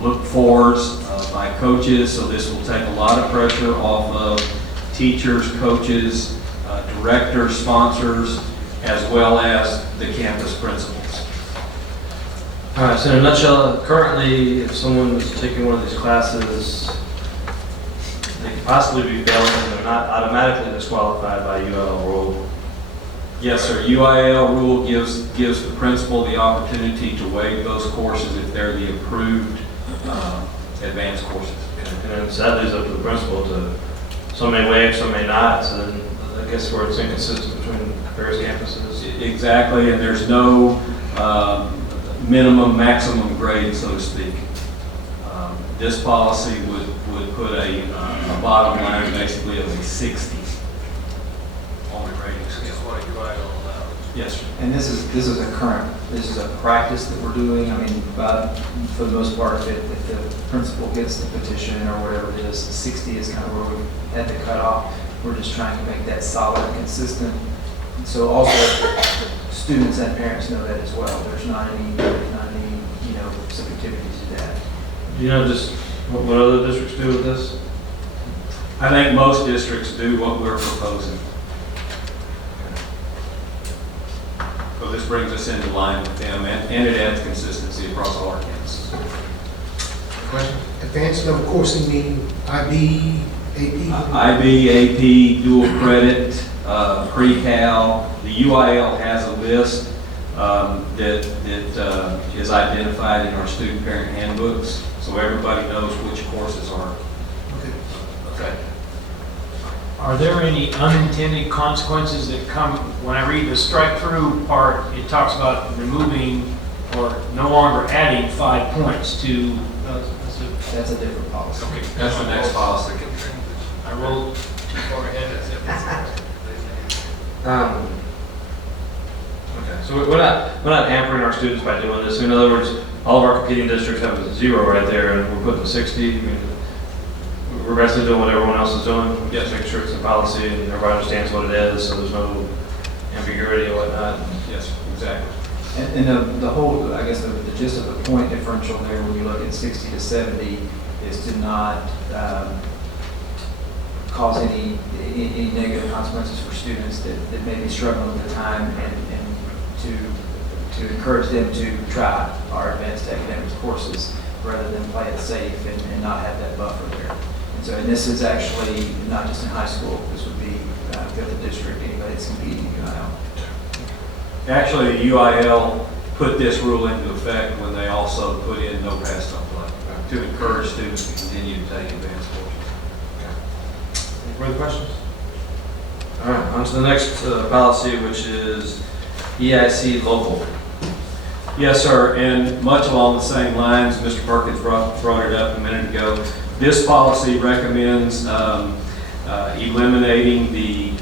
look-fors by coaches, so this will take a lot of pressure off of teachers, coaches, directors, sponsors, as well as the campus principals. All right, so in a nutshell, currently, if someone is taking one of these classes, they could possibly be failing and they're not automatically disqualified by UIL rule. Yes, sir. UIL rule gives the principal the opportunity to waive those courses if they're the approved advanced courses. And then so that leaves up to the principal to, some may waive, some may not, so then I guess where it's inconsistent between various campuses. Exactly, and there's no minimum, maximum grade, so to speak. This policy would put a bottom line basically of a 60 on the grading scale. That's what UIL allows. Yes, sir. And this is a practice that we're doing. I mean, for the most part, if the principal gets the petition or whatever it is, 60 is kind of where we had the cutoff. We're just trying to make that solid and consistent. So also, students and parents know that as well. There's not any subjectivity to that. Do you know just what other districts do with this? I think most districts do what we're proposing. So this brings us into line with them, and it adds consistency across all our campuses. Question? Advanced level coursing meaning IB, AP? IB, AP, dual credit, pre-cal. The UIL has a list that is identified in our student parent handbooks, so everybody knows which courses are. Okay. Are there any unintended consequences that come, when I read the strike through part, it talks about removing or no longer adding 5 points to, That's a different policy. okay. That's the next policy. I rolled too far ahead. Okay, so we're not hampering our students by doing this. In other words, all of our competing districts have a 0 right there, and we're putting a 60. I mean, we're basically doing what everyone else is doing. We just make sure it's in policy and everybody understands what it is, so there's no ambiguity and whatnot. Yes, exactly. And the whole, I guess, the gist of the point differential there, when you look at 60 to 70, is to not cause any negative consequences for students that may be struggling at the time, and to encourage them to try our advanced academics courses rather than play it safe and not have that buffer there. And this is actually not just in high school. This would be fifth district, anybody that's competing in UIL. Actually, the UIL put this rule into effect when they also put in no pass, no play to encourage students to continue to take advanced courses. Any further questions? All right, on to the next policy, which is EIC local. Yes, sir, and much along the same lines, Mr. Perkins brought it up a minute ago. This policy recommends eliminating the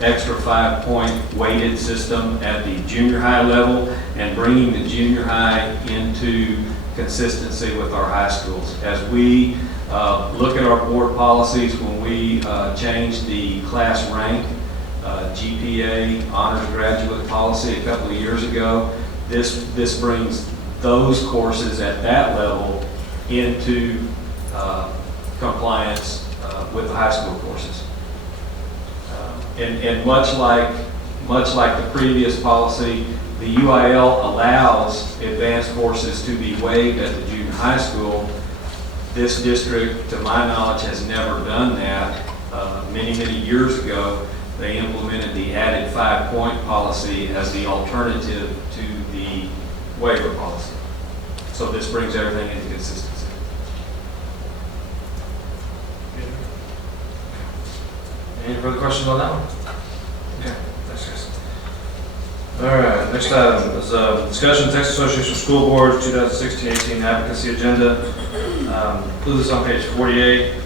extra 5-point weighted system at the junior high level and bringing the junior high into consistency with our high schools. As we look at our board policies, when we changed the class rank GPA honors graduate policy a couple of years ago, this brings those courses at that level into compliance with the high school courses. And much like the previous policy, the UIL allows advanced courses to be waived at the junior high school. This district, to my knowledge, has never done that. Many years ago, they implemented the added 5-point policy as the alternative to the waiver policy. So this brings everything into consistency. Any further questions on that one? Okay, thanks, guys. All right, next item is discussion Texas Association of School Boards 2016-18 Advocacy Agenda. Include this on page 48.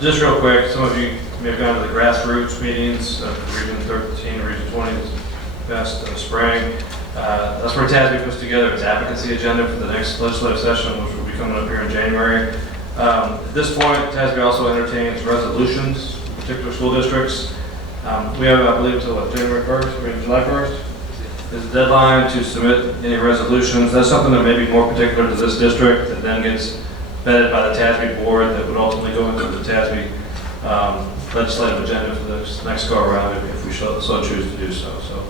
Just real quick, some of you may have gone to the grassroots meetings of Region 13, Region 20 this past spring. That's where TASB puts together its advocacy agenda for the next legislative session, which will be coming up here in January. At this point, TASB also entertains resolutions for particular school districts. We have, I believe, until January 1st, or July 1st, is the deadline to submit any resolutions. That's something that may be more particular to this district that then gets vetted by the TASB board that would ultimately go into the TASB legislative agenda for the next go around if we so choose to do so. So,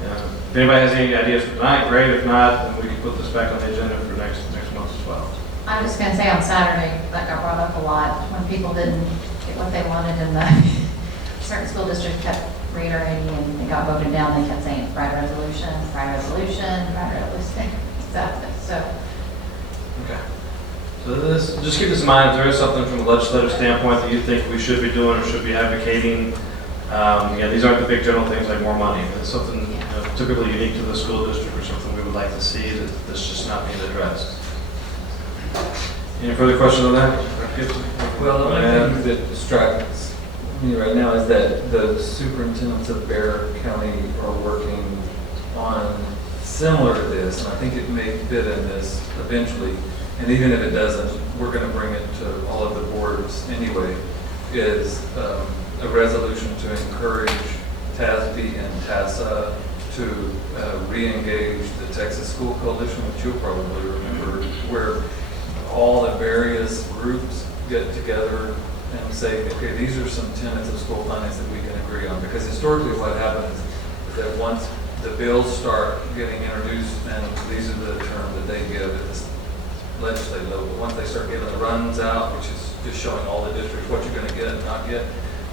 if anybody has any ideas for tonight, great. If not, then we can put this back on the agenda for next month as well. I'm just going to say on Saturday, that got brought up a lot when people didn't get what they wanted and the certain school district kept reiterating and it got voted down. They kept saying right resolution, right resolution, right resolution. Exactly. So. Okay. So this, just keep this in mind. If there is something from a legislative standpoint that you think we should be doing or should be advocating, these aren't the big general things like more money. It's something typically unique to the school district or something we would like to see that's just not being addressed. Any further questions on that? Well, the only thing that strikes me right now is that the superintendents of Bexar County are working on similar to this, and I think it may fit in this eventually. And even if it doesn't, we're going to bring it to all of the boards anyway, is a resolution to encourage TASB and TASA to re-engage the Texas School Coalition, which you'll probably remember, where all the various groups get together and say, okay, these are some tenets of school finance that we can agree on. Because historically what happens is that once the bills start getting introduced, and these are the terms that they give at this legislative level, but once they start giving the runs out, which is just showing all the districts what you're going to get and not get,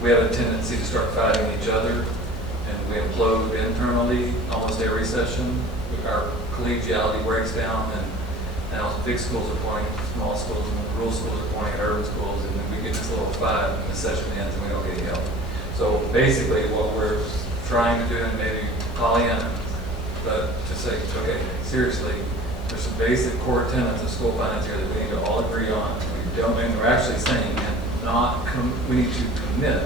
we have a tendency to start fighting each other, and we implode internally almost every session. Our collegiality breaks down, and now big schools are pointing at small schools, and rural schools are pointing at urban schools, and then we get this little fight, and the session ends, and we don't get help. So basically, what we're trying to do, and maybe Pollyanna, but to say, okay, seriously, there's some basic core tenets of school finance here that we need to all agree on. We don't, and we're actually saying, we need to commit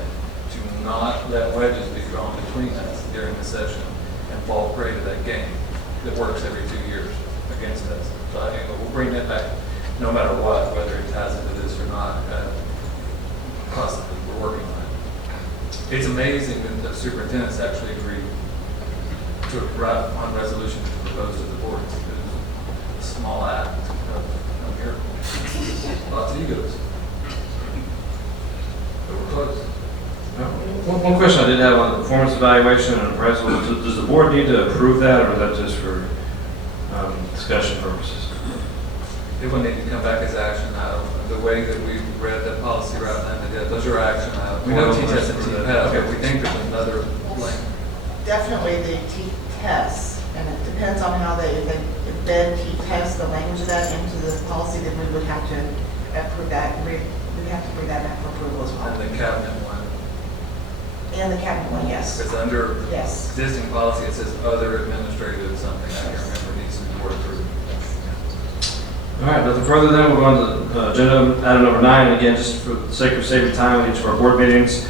to not let wedges be drawn between us during the session, and fall prey to that game that works every 2 years against us. So I think we'll bring that back no matter what, whether it ties into this or not. Possibly, we're working on it. It's amazing that the superintendents actually agreed to write on resolution to propose to the board. It's a small act of miracle. Lots of egos. But we're close. One question I did have on the performance evaluation and appraisal, does the board need to approve that, or is that just for discussion purposes? It would need to come back as action item. The way that we read that policy right now, those are action items. We know T-test and T-pass, but we think there's another link. Definitely the T-test, and it depends on how they embed T-test, the language of that into the policy, then we would have to approve that. We'd have to bring that back for approval as well. And the cabinet one. And the cabinet one, yes. Because under Yes. existing policy, it says other administrative something. I can't remember, needs to be board approved. All right, nothing further then, we'll go on to agenda item number 9. And again, just for the sake of saving time with each of our board meetings,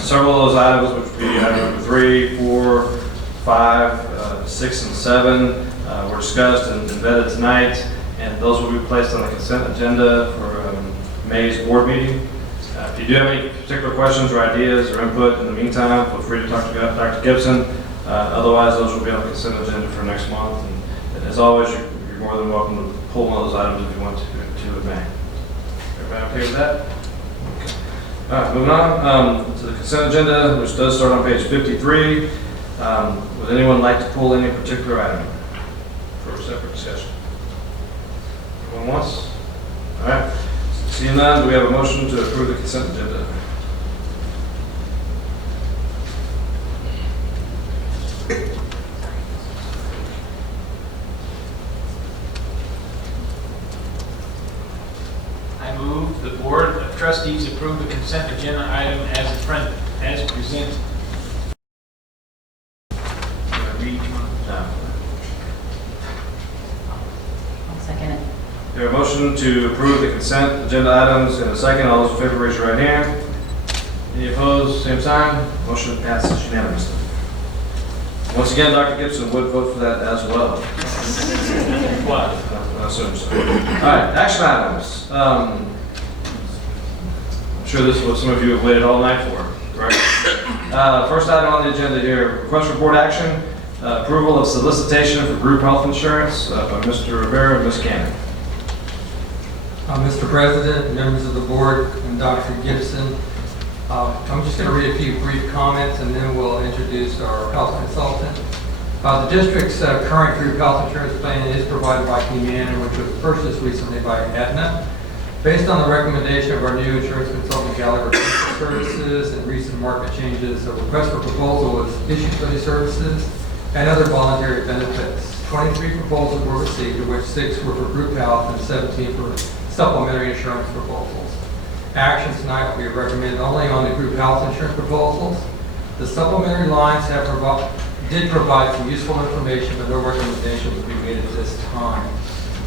several of those items, which would be item number 3, 4, 5, 6, and 7, were discussed and vetted tonight, and those will be placed on the consent agenda for May's board meeting. If you do have any particular questions or ideas or input in the meantime, feel free to talk to Dr. Gibson. Otherwise, those will be on the consent agenda for next month. And as always, you're more than welcome to pull one of those items if you want to at May. Everybody okay with that? Okay. All right, moving on to the consent agenda, which does start on page 53. Would anyone like to pull any particular item for a separate discussion? Everyone wants? All right. Seeing none, do we have a motion to approve the consent agenda? I move the Board of Trustees approve the consent agenda item as presented. Do I read each one? No. I'll second it. There a motion to approve the consent agenda items in a second. All those in favor, raise your right hand. Any opposed, same sign. Motion passes unanimously. Once again, Dr. Gibson would vote for that as well. What? I assume so. All right, action items. I'm sure this is what some of you have waited all night for, right? First item on the agenda here, request for board action, approval of solicitation for group health insurance by Mr. Rivera and Ms. Cannon. Mr. President, members of the board, and Dr. Gibson, I'm just going to read a few brief comments and then we'll introduce our health consultant. The district's current group health insurance plan is provided by Humana, which was purchased recently by Aetna. Based on the recommendation of our new insurance consultant, Gallagher Services, and recent market changes, a request for proposal was issued for these services and other voluntary benefits. 23 proposals were received, of which 6 were for group health and 17 for supplementary insurance proposals. Action tonight will be recommended only on the group health insurance proposals. The supplementary lines did provide some useful information, but no recommendation will be made at this time.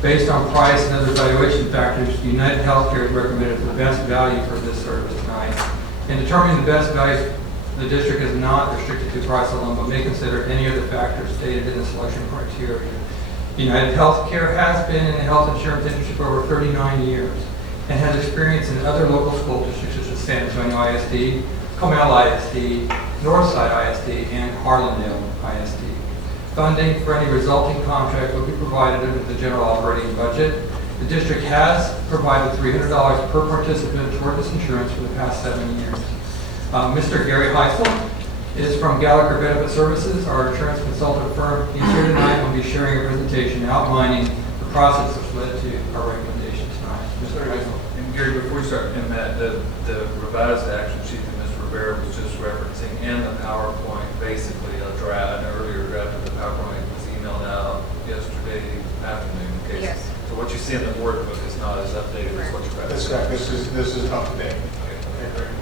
Based on price and other evaluation factors, United Healthcare is recommended for the best value for this service tonight. In determining the best value, the district is not restricted to price alone, but may consider any other factors stated in the selection criteria. United Healthcare has been in the health insurance industry for over 39 years and has experience in other local school districts such as San Antonio ISD, Comal ISD, Northside ISD, and Harlandale ISD. Funding for any resulting contract will be provided under the general operating budget. The district has provided $300 per participant toward this insurance for the past 7 years. Mr. Gary Heisel is from Gallagher Benefit Services, our insurance consultant firm. He's here tonight and will be sharing a presentation outlining the process that's led to our recommendation tonight. Mr. Heisel. And Gary, before you start in that, the revised action sheet that Mr. Rivera was just referencing and the PowerPoint, basically an earlier draft of the PowerPoint was emailed out yesterday afternoon. Okay? Yes. So what you see in the board book is not as updated as what you're about to That's see. correct. This is up to date.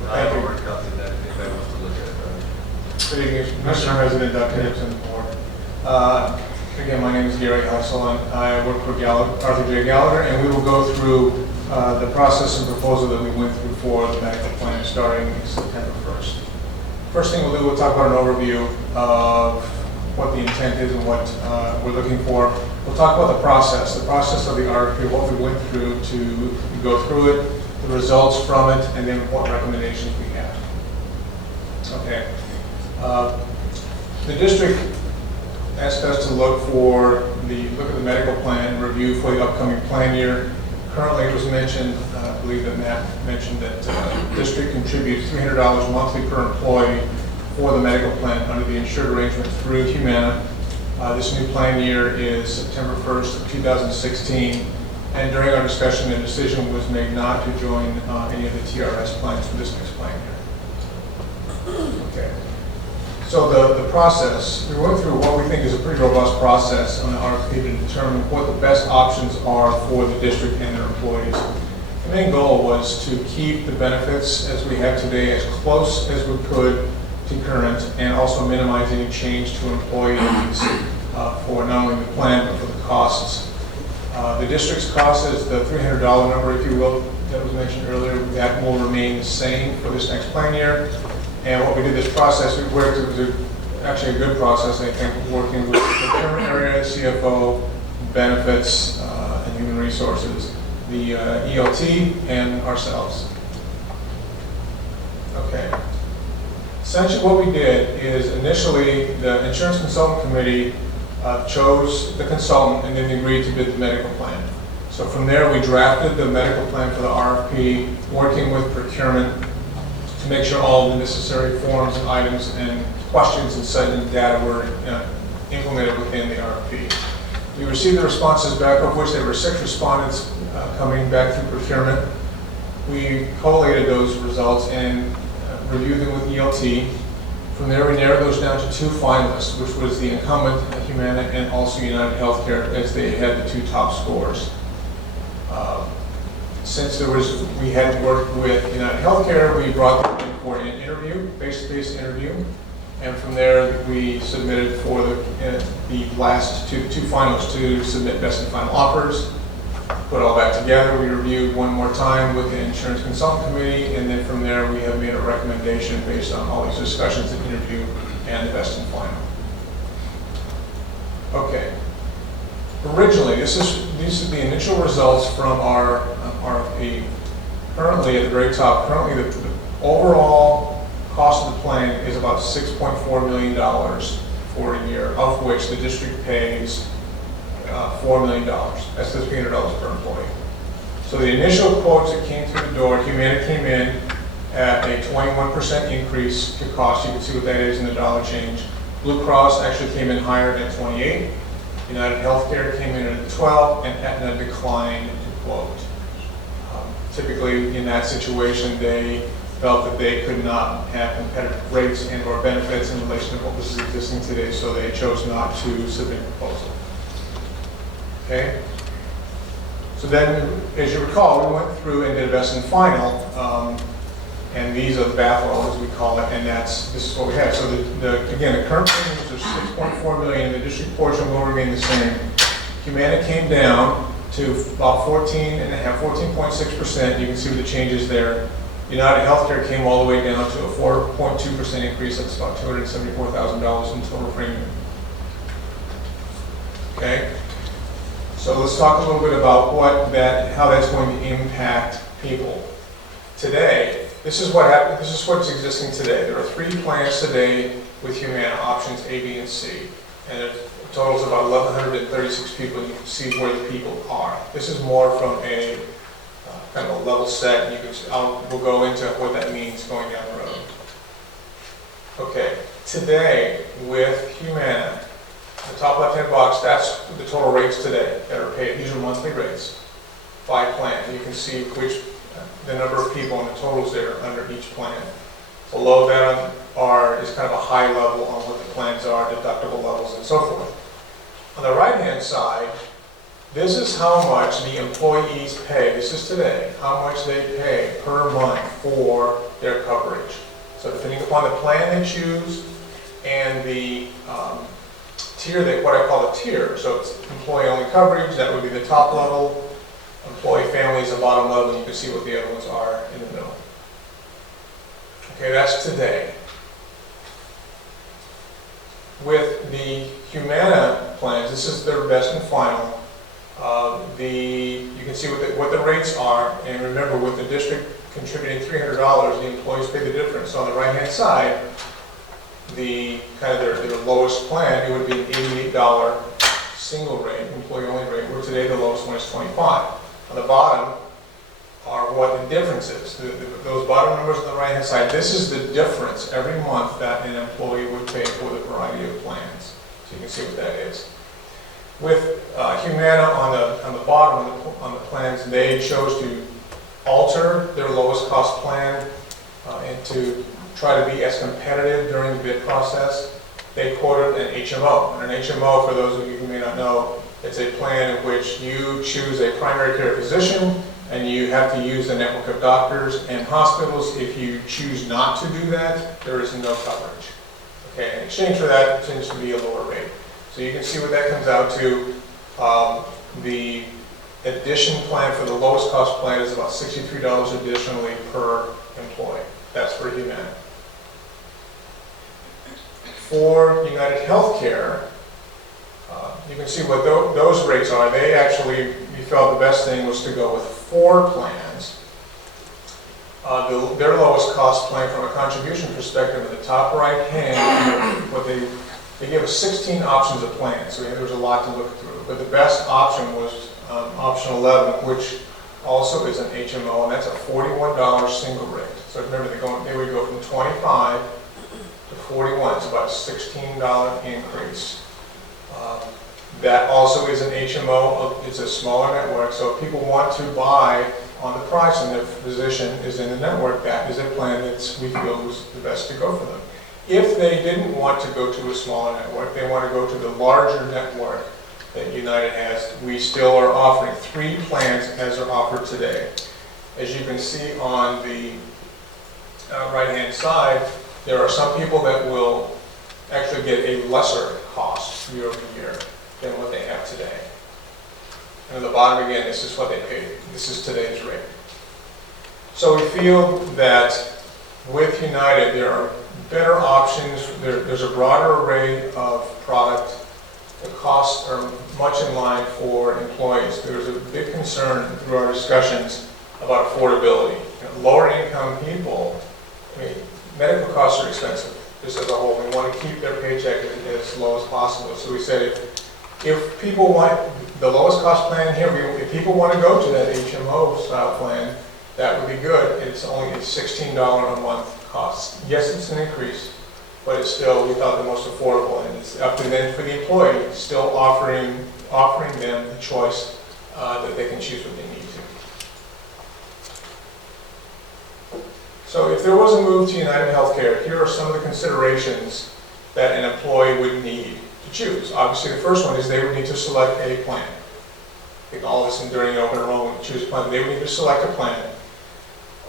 I have a hard copy of that if anybody wants to look at it. Good evening, Mr. President, Dr. Gibson, the board. Again, my name is Gary Heisel, and I work for Arthur J. Gallagher, and we will go through the process and proposal that we went through for the medical plan starting September 1st. First thing we'll do, we'll talk about an overview of what the intent is and what we're looking for. We'll talk about the process of the RFP, what we went through to go through it, the results from it, and then what recommendations we have. Okay. The district asked us to look at the medical plan review for the upcoming plan year. Currently, it was mentioned, I believe that Matt mentioned that the district contributes $300 monthly per employee for the medical plan under the insured arrangement through Humana. This new plan year is September 1st of 2016, and during our discussion, the decision was made not to join any of the TRS plans for this next plan year. Okay. So the process, we went through what we think is a pretty robust process on the RFP to determine what the best options are for the district and their employees. The main goal was to keep the benefits as we have today as close as we could to current, and also minimize any change to employee needs for not only the plan but for the costs. The district's cost is the $300 number, if you will, that was mentioned earlier. That will remain the same for this next plan year. And what we did this process, it was actually a good process, I think, working with the procurement area, CFO, benefits, and human resources, the ELT, and ourselves. Okay. Essentially what we did is initially the insurance consultant committee chose the consultant and then agreed to bid the medical plan. So from there we drafted the medical plan for the RFP, working with procurement to make sure all the necessary forms and items and questions and sudden data were implemented within the RFP. We received the responses back, of which there were 6 respondents coming back through procurement. We collated those results and reviewed them with ELT. From there, we narrowed those down to 2 finalists, which was the incumbent Humana and also United Healthcare, as they had the 2 top scores. Since we had worked with United Healthcare, we brought them in for an interview, face-to-face interview, and from there we submitted for the last two finalists to submit best and final offers. Put all that together, we reviewed one more time with the insurance consultant committee, and then from there we have made a recommendation based on all these discussions and interview and the best and final. Okay. Originally, these are the initial results from our RFP. Currently, at the very top, the overall cost of the plan is about $6.4 million for a year, of which the district pays $4 million. That's the $300 per employee. So the initial quotes that came through the door, Humana came in at a 21% increase to cost. You can see what that is in the dollar change. Blue Cross actually came in higher at 28. United Healthcare came in at 12, and Aetna declined to quote. Typically, in that situation, they felt that they could not have competitive rates and or benefits in relation to what was existing today, so they chose not to submit a proposal. Okay? So then, as you recall, we went through and did a best and final, and these are the baffle, as we call it, and this is what we have. So again, the current premiums are $6.4 million. The district portion will remain the same. Humana came down to about 14.6%. You can see the changes there. United Healthcare came all the way down to a 4.2% increase. That's about $274,000 in total premium. Okay. So let's talk a little bit about how that's going to impact people. Today, this is what happened. This is what's existing today. There are 3 plans today with Humana, options A, B, and C, and it totals about 1,136 people. And you can see where the people are. This is more from a kind of a level set. And you can we'll go into what that means going down the road. Okay, today with Humana, the top left-hand box, that's the total rates today that are paid. These are monthly rates by plan. You can see the number of people and the totals there under each plan. Below that is kind of a high level on what the plans are, deductible levels, and so forth. On the right-hand side, this is how much the employees pay. This is today, how much they pay per month for their coverage. So depending upon the plan they choose and the tier, what I call a tier. So it's employee-only coverage, that would be the top level. Employee family is the bottom level, and you can see what the other ones are in the middle. Okay, that's today. With the Humana plans, this is their best and final. You can see what the rates are, and remember, with the district contributing $300, the employees pay the difference. On the right-hand side, the kind of their lowest plan, it would be an $88 single rate, employee-only rate, where today the lowest one is $25. On the bottom are what the difference is. Those bottom numbers on the right-hand side, this is the difference every month that an employee would pay for the variety of plans. So you can see what that is. With Humana on the bottom on the plans, they chose to alter their lowest cost plan and to try to be as competitive during the bid process. They quoted an HMO. And an HMO, for those of you who may not know, it's a plan in which you choose a primary care physician and you have to use the network of doctors and hospitals. If you choose not to do that, there is no coverage. Okay, in exchange for that, it tends to be a lower rate. So you can see what that comes out to. The addition plan for the lowest cost plan is about $63 additionally per employee. That's for Humana. For United Healthcare, you can see what those rates are. They actually, we felt the best thing was to go with 4 plans. Their lowest cost plan from a contribution perspective, in the top right hand, they gave us 16 options of plans, so there was a lot to look through. But the best option was option 11, which also is an HMO, and that's a $41 single rate. So remember, they would go from 25 to 41. It's about a $16 increase. That also is an HMO. It's a smaller network, so if people want to buy on the price and their physician is in the network, that is a plan that we feel was the best to go for them. If they didn't want to go to a smaller network, they want to go to the larger network that United has, we still are offering 3 plans as are offered today. As you can see on the right-hand side, there are some people that will actually get a lesser cost year over year than what they have today. And at the bottom again, this is what they paid. This is today's rate. So we feel that with United, there are better options. There's a broader array of product. The costs are much in line for employees. There's a big concern through our discussions about affordability. Lower income people, medical costs are expensive, just as a whole. We want to keep their paycheck as low as possible. So we said if people want the lowest cost plan here, if people want to go to that HMO style plan, that would be good. It's only a $16 a month cost. Yes, it's an increase, but it's still, we thought, the most affordable, and it's up to them for the employee, still offering them the choice that they can choose what they need to. So if there was a move to United Healthcare, here are some of the considerations that an employee would need to choose. Obviously, the first one is they would need to select a plan. I think all of us during open enrollment would choose a plan. They would need to select a plan.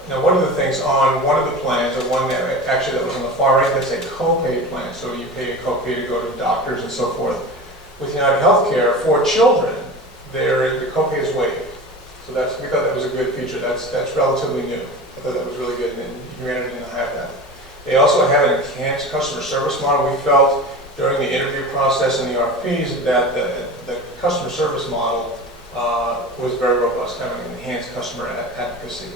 Now, one of the things on one of the plans, or one that actually that was on the far right, that's a co-pay plan. So you pay a co-pay to go to doctors and so forth. With United Healthcare, for children, the co-pay is waived. So we thought that was a good feature. That's relatively new. I thought that was really good, and Humana didn't have that. They also have an enhanced customer service model. We felt during the interview process and the RFPs that the customer service model was very robust, having enhanced customer advocacy.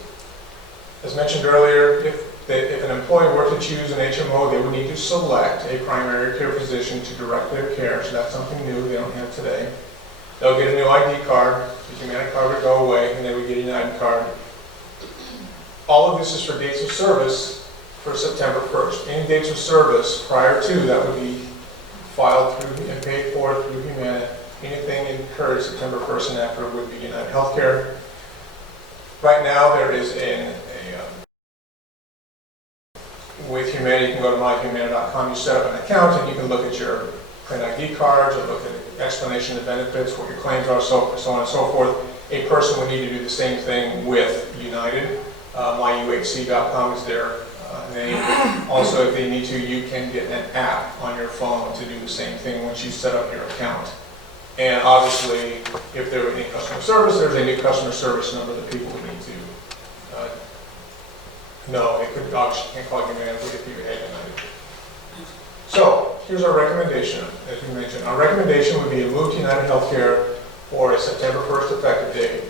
As mentioned earlier, if an employee were to choose an HMO, they would need to select a primary care physician to direct their care, so that's something new they don't have today. They'll get a new ID card, the Humana card would go away, and they would get a United card. All of this is for dates of service for September 1st. Any dates of service prior to that would be filed through and paid for through Humana. Anything incurred September 1st and after would be United Healthcare. Right now there is with Humana, you can go to myhumana.com, you set up an account and you can look at your print ID cards or look at explanation of benefits, what your claims are, so on and so forth. A person would need to do the same thing with United. myuhc.com is their name. Also, if they need to, you can get an app on your phone to do the same thing once you set up your account. And obviously, if there were any customer service, there's a new customer service number that people would need to know. They could, obviously, can't call Humana if you had United. So, here's our recommendation, as we mentioned. Our recommendation would be to move to United Healthcare for a September 1st effective date.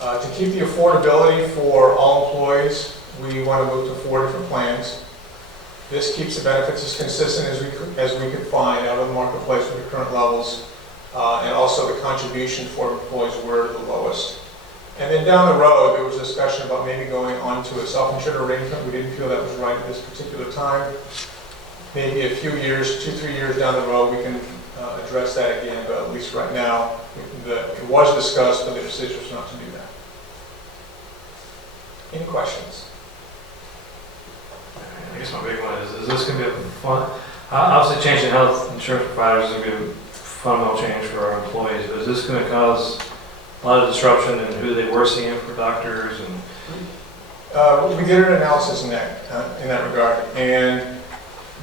To keep the affordability for all employees, we want to move to 4 different plans. This keeps the benefits as consistent as we could find out of the marketplace with the current levels, and also the contribution for employees were the lowest. And then down the road, there was discussion about maybe going on to a self-insured arrangement. We didn't feel that was right at this particular time. Maybe a few years, 2-3 years down the road, we can address that again, but at least right now, it was discussed, but the decision was not to do that. Any questions? I guess my big one is this going to be a fun, obviously changing health insurance providers is going to be a fundamental change for our employees, but is this going to cause a lot of disruption in who they were seeing for doctors? And we did an analysis in that regard, and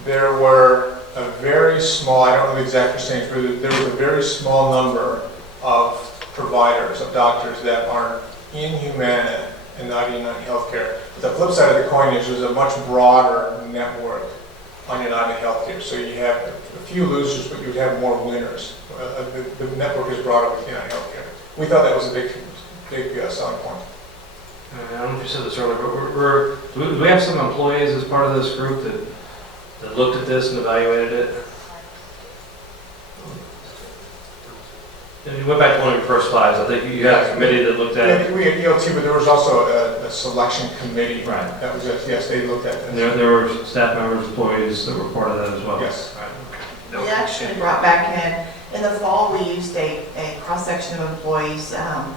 there were a very small, I don't know the exact percentage, but there was a very small number of providers, of doctors that are in Humana and not in United Healthcare. But the flip side of the coin is there's a much broader network on United Healthcare. So you have a few losers, but you have more winners. The network is broader with United Healthcare. We thought that was a big selling point. I don't know if you said this earlier, but do we have some employees as part of this group that looked at this and evaluated it? And you went back to one of your first slides. I think you had a committee that looked at it. Yeah, we had ELT, but there was also a selection committee. Right. That was it. Yes, they looked at it. And there were staff members, employees that were part of that as well? Yes. Right, okay. We actually brought back in the fall, we used a cross-section of employees, a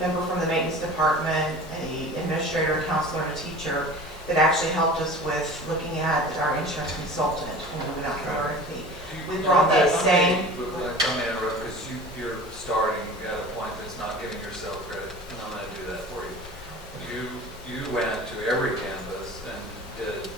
member from the maintenance department, an administrator, a counselor, and a teacher that actually helped us with looking at our insurance consultant when we went out to the RFP. We brought that same. Let me interrupt, because you're starting at a point that's not giving yourself credit, and I'm going to do that for you. You went to every campus and did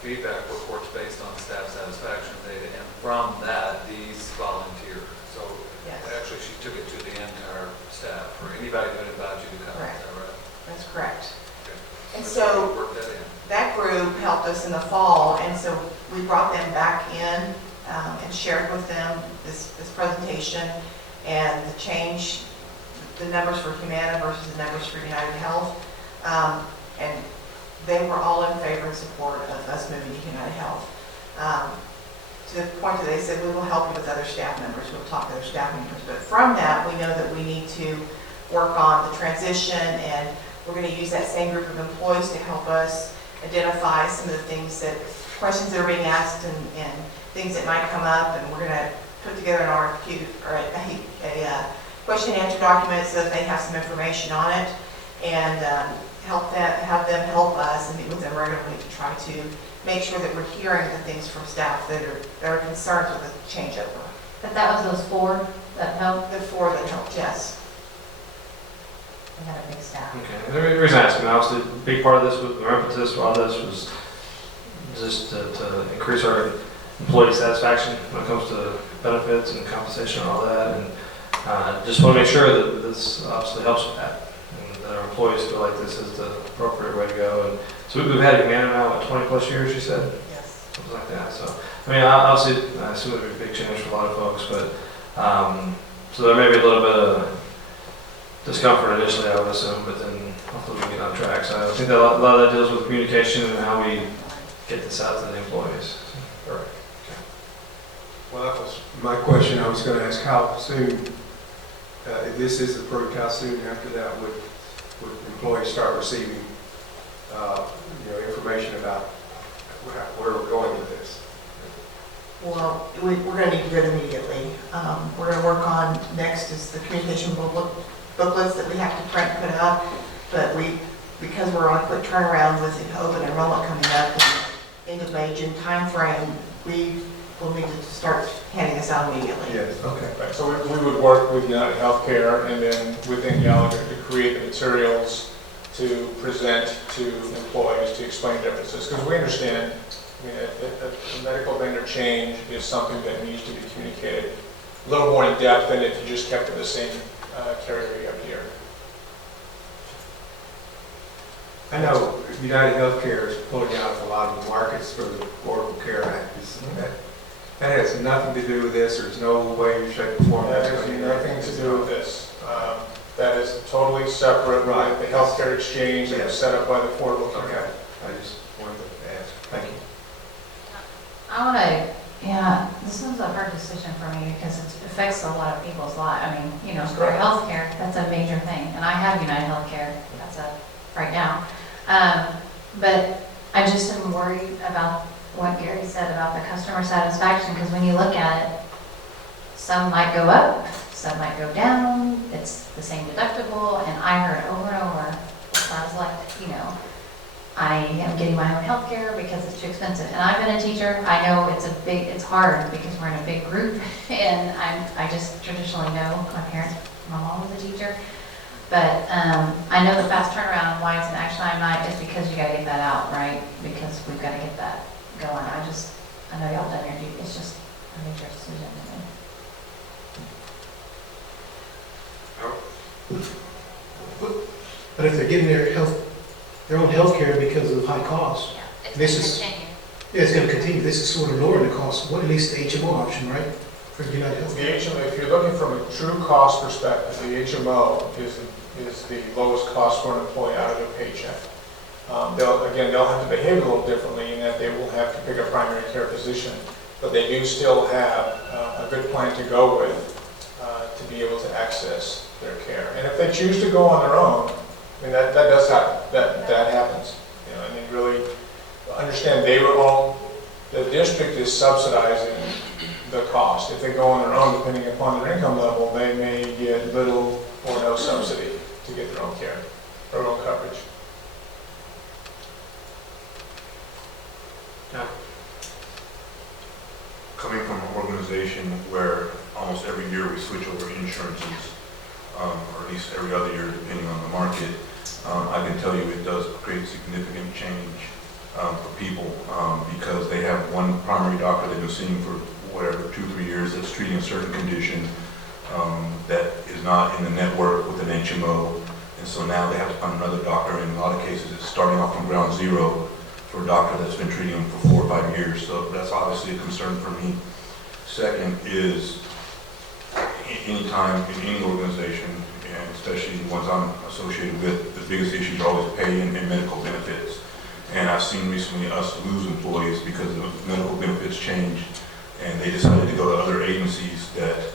feedback reports based on staff satisfaction data, and from that, these volunteered. So Yes. actually, she took it to the entire staff, or anybody who invited you to come. Correct. Is that right? That's correct. Okay. And so Work that in. that group helped us in the fall, and so we brought them back in and shared with them this presentation and the change, the numbers for Humana versus the numbers for United Health. And they were all in favor and support of us moving to United Health. To the point that they said, we will help you with other staff members, we'll talk to other staff members. But from that, we know that we need to work on the transition, and we're going to use that same group of employees to help us identify some of the things questions that are being asked and things that might come up, and we're going to put together an RFQ or a question and answer document so that they have some information on it, and have them help us and meet with them regularly to try to make sure that we're hearing the things from staff that are concerned with the changeover. But that was those 4 that helped? The 4 that helped, yes. We had a big staff. Okay, the reason I asked, obviously, a big part of this, the impetus for all this was just to increase our employee satisfaction when it comes to benefits and compensation and all that, and just want to make sure that this obviously helps with that, and that our employees feel like this is the appropriate way to go. And so we've had Humana now, 20 plus years, you said? Yes. Something like that. So, I mean, obviously, I assume it would be a big change for a lot of folks, but so there may be a little bit of discomfort initially, I would assume, but then hopefully we can get on track. So I think that a lot of that deals with communication and how we get this out to the employees. So, all right. Well, that was my question. I was going to ask how soon, if this is approved, how soon after that would employees start receiving information about where we're going with this? Well, we're going to need to do it immediately. We're going to work on next is the communication booklets that we have to print and put up, but because we're on a quick turnaround with the open enrollment coming up and end of May, June timeframe, we will need to start handing this out immediately. Yes, okay. Right, so we would work with United Healthcare and then within Gallagher to create the materials to present to employees to explain differences. Because we understand, I mean, a medical vendor change is something that needs to be communicated a little more in depth than if you just kept it the same carrier every year. I know United Healthcare is pulling out a lot of the markets for the Affordable Care Act. Is that That has nothing to do with this, there's no way, shape, or form. That has nothing to do with this. That is totally separate with the healthcare exchange that was set up by the Affordable Care Act. I just wanted to ask. Thank you. I want to, yeah, this was a hard decision for me because it affects a lot of people's lives. I mean, you know, for healthcare, that's a major thing. And I have United Healthcare, that's a, right now. But I just am worried about what Gary said about the customer satisfaction, because when you look at it, some might go up, some might go down, it's the same deductible, and I heard over and over, it sounds like, you know, I am getting my own health care because it's too expensive. And I've been a teacher, I know it's hard because we're in a big group, and I just traditionally know my mom was a teacher. But I know the fast turnaround and why it's an action item night is because you gotta get that out, right? Because we've gotta get that going. I know y'all done your duty, it's just a major decision to me. But if they're getting their own health care because of high costs, it's going to continue. This is sort of lowering the cost. What, at least the HMO option, right? For United Health. The HMO, if you're looking from a true cost perspective, the HMO is the lowest cost for an employee out of their paycheck. They'll have to behave a little differently in that they will have to pick a primary care physician, but they do still have a good plan to go with to be able to access their care. And if they choose to go on their own, I mean, that does happen. That happens. You know, and they really understand the district is subsidizing the cost. If they go on their own, depending upon their income level, they may get little or no subsidy to get their own care, their own coverage. Coming from an organization where almost every year we switch over insurances, or at least every other year depending on the market, I can tell you it does create significant change for people because they have one primary doctor they've been seeing for whatever, 2-3 years that's treating a certain condition that is not in the network with an HMO, and so now they have to find another doctor. In a lot of cases it's starting off from ground zero for a doctor that's been treating them for 4 or 5 years, so that's obviously a concern for me. Second is, anytime in any organization, and especially the ones I'm associated with, the biggest issues are always pay and medical benefits. And I've seen recently us lose employees because the medical benefits changed, and they decided to go to other agencies that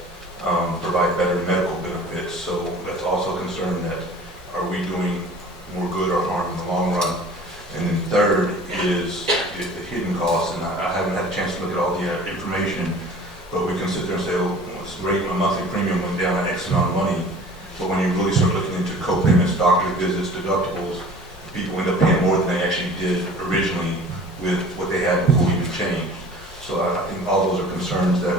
provide better medical benefits. So that's also a concern that are we doing more good or harm in the long run? And then third is the hidden costs, and I haven't had a chance to look at all the information, but we can sit there and say, oh, it's great, my monthly premium went down an X amount of money, but when you really start looking into co-payments, doctor visits, deductibles, people end up paying more than they actually did originally with what they had before we even changed. So I think all those are concerns that,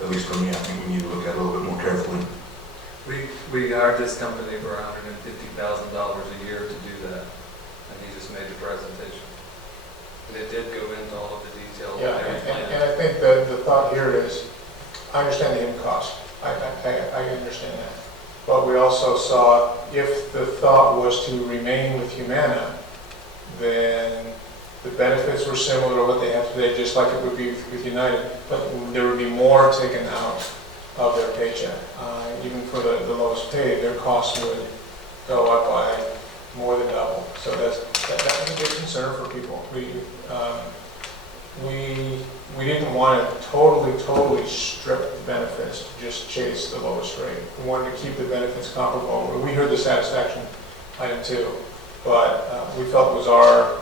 at least for me, I think we need to look at a little bit more carefully. We hired this company for $150,000 a year to do that, and he just made the presentation. But it did go into all of the details. Yeah, and I think the thought here is, I understand the end cost. I understand that. But we also saw if the thought was to remain with Humana, then the benefits were similar to what they have today, just like it would be with United, but there would be more taken out of their paycheck. Even for the lowest paid, their costs would go up by more than double. So that's a big concern for people. We didn't want to totally strip the benefits to just chase the lowest rate. We wanted to keep the benefits comparable. We heard the satisfaction item too, but we felt it was our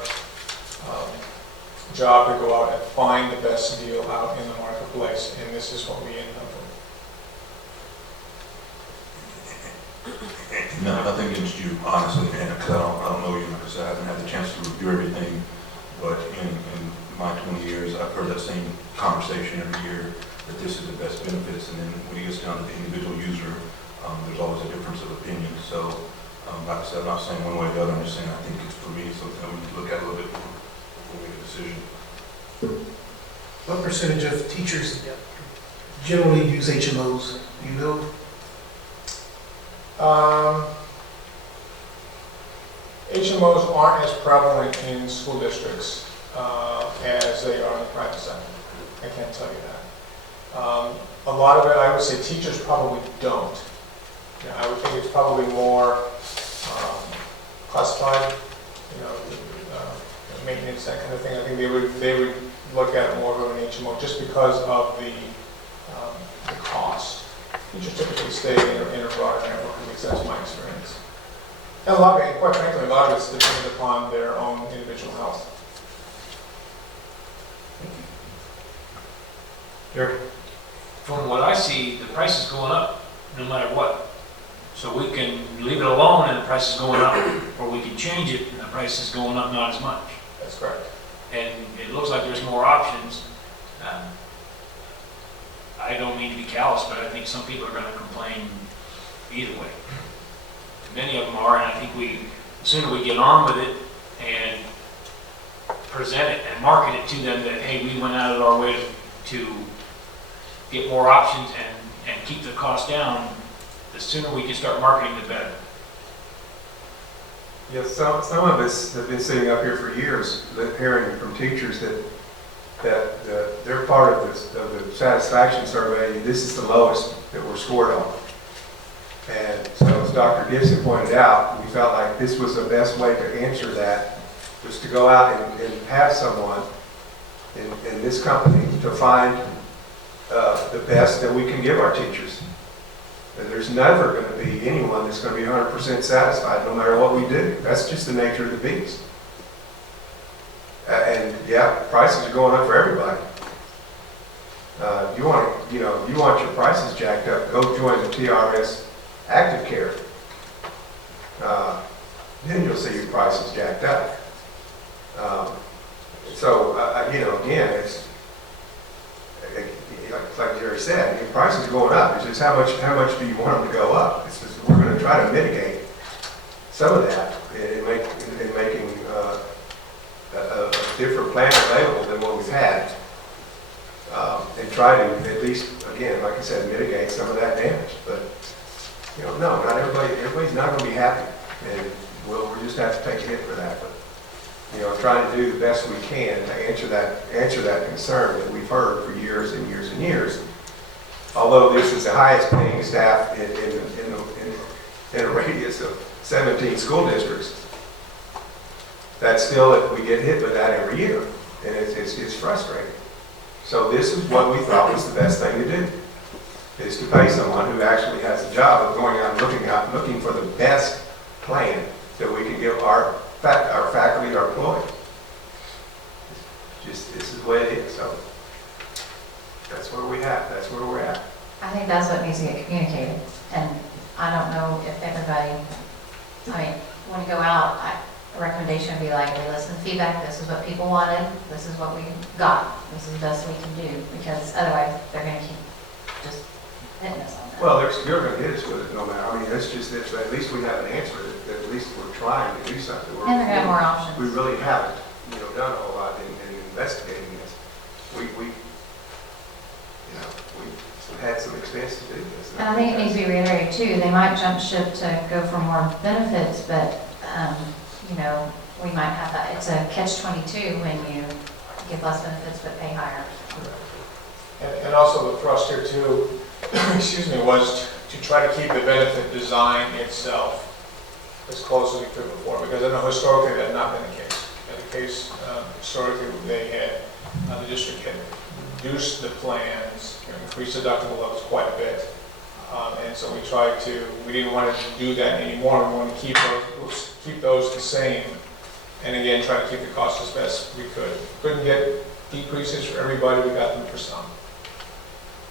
job to go out and find the best deal out in the marketplace, and this is what we ended up with. No, nothing against you, honestly, and because I don't know you, because I haven't had the chance to review everything, but in my 20 years, I've heard that same conversation every year, that this is the best benefits, and then when it gets down to the individual user, there's always a difference of opinion. So, like I said, I'm not saying one way or the other, I'm just saying I think it's, for me, something that we need to look at a little bit more before we make a decision. What percentage of teachers generally use HMOs? Do you know? HMOs aren't as prevalent in school districts as they are in the private sector. I can't tell you that. A lot of it, I would say teachers probably don't. You know, I would think it's probably more classified, maintenance, that kind of thing. I think they would look at it more of an HMO just because of the cost. Teachers typically stay in a broader network, at least that's my experience. And a lot of it, quite frankly, a lot of it's dependent upon their own individual health. Sure. From what I see, the price is going up no matter what. So we can leave it alone and the price is going up, or we can change it and the price is going up not as much. That's correct. And it looks like there's more options. I don't mean to be callous, but I think some people are going to complain either way. Many of them are, and I think the sooner we get on with it and present it and market it to them that, hey, we went out of our way to get more options and keep the cost down, the sooner we can start marketing, the better. Yes, some of us have been sitting up here for years, hearing from teachers that they're part of the satisfaction survey. This is the lowest that we're scored on. And so, as Dr. Gibson pointed out, we felt like this was the best way to answer that, was to go out and have someone in this company to find the best that we can give our teachers. And there's never going to be anyone that's going to be 100% satisfied, no matter what we do. That's just the nature of the beast. And yeah, prices are going up for everybody. You want your prices jacked up, go join the TRS Active Care. Then you'll see your prices jacked up. Again, it's like Jerry said, your prices are going up. It's just how much do you want them to go up? It's just, we're going to try to mitigate some of that in making a different plan available than what we've had, and try to at least, again, like I said, mitigate some of that damage. But no, not everybody's not going to be happy, and we'll just have to take a hit for that. But trying to do the best we can to answer that concern that we've heard for years and years and years. Although this is the highest paying staff in a radius of 17 school districts, that's still, we get hit with that every year, and it's frustrating. So this is what we thought was the best thing to do, is to pay someone who actually has the job of going out and looking for the best plan that we can give our faculty, our employees. Just, this is the way it is. So that's where we're at. I think that's what needs to get communicated. And I don't know if everybody, when you go out, a recommendation would be like, we listen to feedback, this is what people wanted, this is what we got, this is the best we can do, because otherwise they're going to keep just hitting us on that. Well, you're going to hit us with it no matter. At least we have an answer. At least we're trying to do something. And they're going to have more options. We really haven't, done a whole lot in investigating this. We've had some expense to do this. And I think it needs to be reiterated too, they might jump ship to go for more benefits, but, we might have that. It's a catch-22 when you give less benefits but pay higher. And also the thrust here too, was to try to keep the benefit design itself as close as we could before, because I know historically that had not been the case. Historically, the district had reduced the plans, increased deductible levels quite a bit, and so we didn't want to do that anymore. We wanted to keep those the same, and again, try to keep the cost as best we could. Couldn't get decreases for everybody, we got them for some.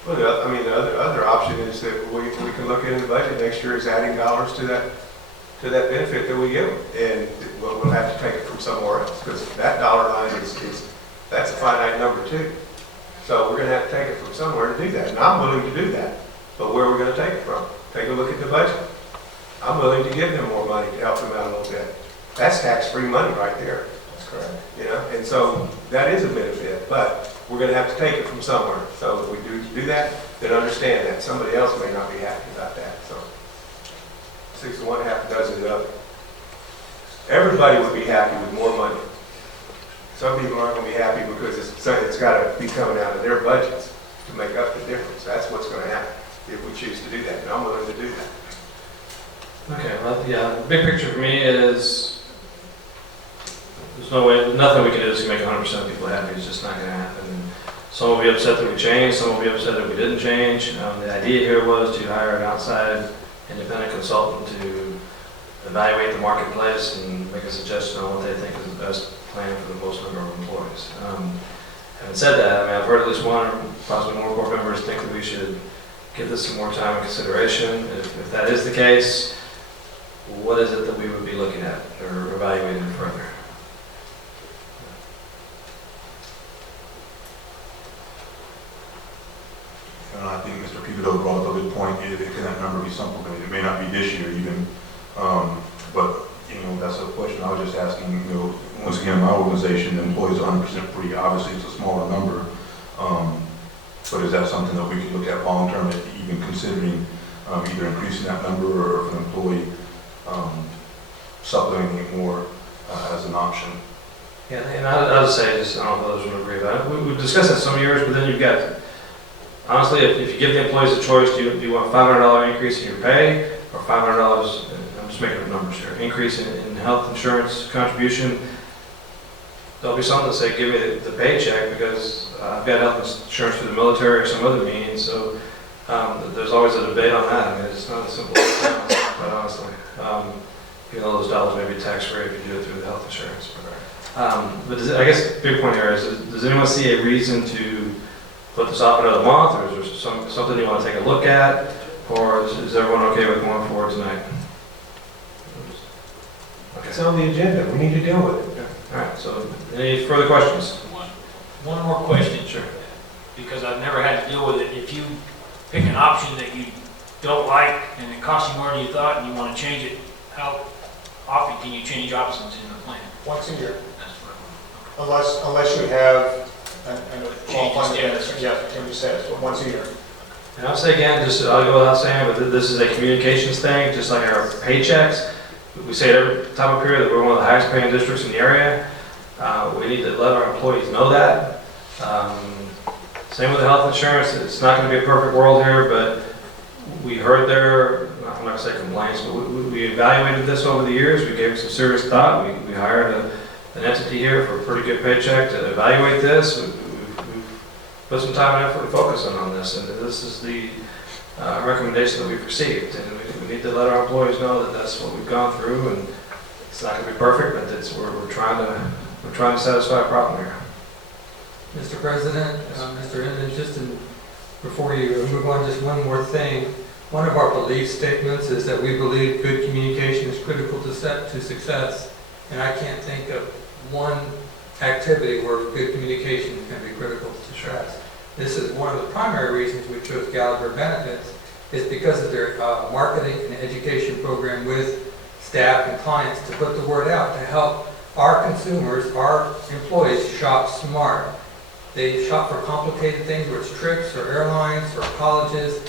Well, the other option is that we can look into the budget next year is adding dollars to that benefit that we give them, and we'll have to take it from somewhere else, because that dollar line that's a finite number too. So we're going to have to take it from somewhere to do that, and I'm willing to do that. But where are we going to take it from? Take a look at the budget. I'm willing to give them more money to help them out a little bit. That's tax-free money right there. That's correct. And so that is a benefit, but we're going to have to take it from somewhere. So if we do that, then understand that somebody else may not be happy about that. So 6 of one, half a dozen of the other. Everybody would be happy with more money. Some people aren't going to be happy because it's got to be coming out of their budgets. to make up the difference. That's what's going to happen if we choose to do that, and I'm willing to do that. Okay, well, yeah, the big picture for me is there's no way, nothing we can do to make 100% of people happy. It's just not going to happen. Some will be upset that we changed, some will be upset that we didn't change. The idea here was to hire an outside independent consultant to evaluate the marketplace and make a suggestion on what they think is the best plan for the most number of employees. Having said that, I mean, I've heard at least one or possibly more board members think that we should give this some more time and consideration. If that is the case, what is it that we would be looking at or evaluating further? I think Mr. Pivotal brought up a good point. Can that number be something? It may not be this year even, but that's a question I was just asking. Once again, my organization, the employees are 100% free. Obviously, it's a smaller number, but is that something that we could look at long term, even considering either increasing that number or if an employee supplementing it more as an option? Yeah, and I would say, just, I don't know if others would agree about it. We've discussed that some years, but then you've got, honestly, if you give the employees a choice, do you want $500 increase in your pay or $500, I'm just making up numbers here, increase in health insurance contribution? There'll be something to say, give me the paycheck because I've got health insurance through the military or some other means, so there's always a debate on that. I mean, it's not as simple as that, quite honestly. Even though those dollars may be tax-free if you do it through the health insurance. But I guess the big point here is, does anyone see a reason to put this off another month, or is there something you want to take a look at, or is everyone okay with going forward tonight? Okay. It's on the agenda. We need to deal with it. Okay. All right. So, any further questions? One more question. Sure. Because I've never had to deal with it. If you pick an option that you don't like and it costs you more than you thought, and you want to change it, how often can you change options in the plan? Once a year, That's what I want. unless you have Change in status. Yeah, change of status, but once a year. And I'll say again, I'll go without saying, but this is a communications thing, just like our paychecks. We say at every time of period that we're one of the highest paying districts in the area. We need to let our employees know that. Same with the health insurance. It's not going to be a perfect world here, but we heard their, I'm not going to say complaints, but we evaluated this over the years. We gave it some serious thought. We hired an entity here for a pretty good paycheck to evaluate this. We've put some time and effort and focus on this, and this is the recommendation that we've received. And we need to let our employees know that that's what we've gone through, and it's not going to be perfect, but we're trying to satisfy a problem here. Mr. President, Mr. Inman, before you move on, just one more thing. One of our belief statements is that we believe good communication is critical to success, and I can't think of one activity where good communication is going to be critical to success. This is one of the primary reasons we chose Gallagher Benefits, is because of their marketing and education program with staff and clients to put the word out to help our consumers, our employees shop smart. They shop for complicated things, whether it's trips or airlines or colleges.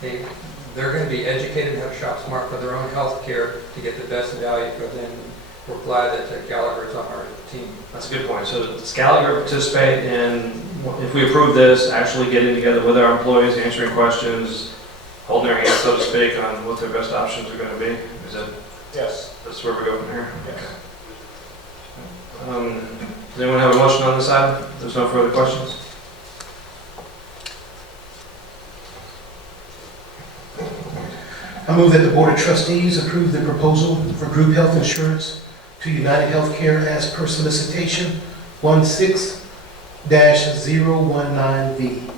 They're going to be educated how to shop smart for their own health care to get the best value for them. We're glad that Gallagher is on our team. That's a good point. So does Gallagher participate in, if we approve this, actually getting together with our employees, answering questions, holding their hands, so to speak, on what their best options are going to be? Is that? Yes. That's where we go from here? Yes. Okay. Does anyone have a motion on this item? There's no further questions? I move that the Board of Trustees approve the proposal for group health insurance to United Healthcare as per solicitation 16-019V.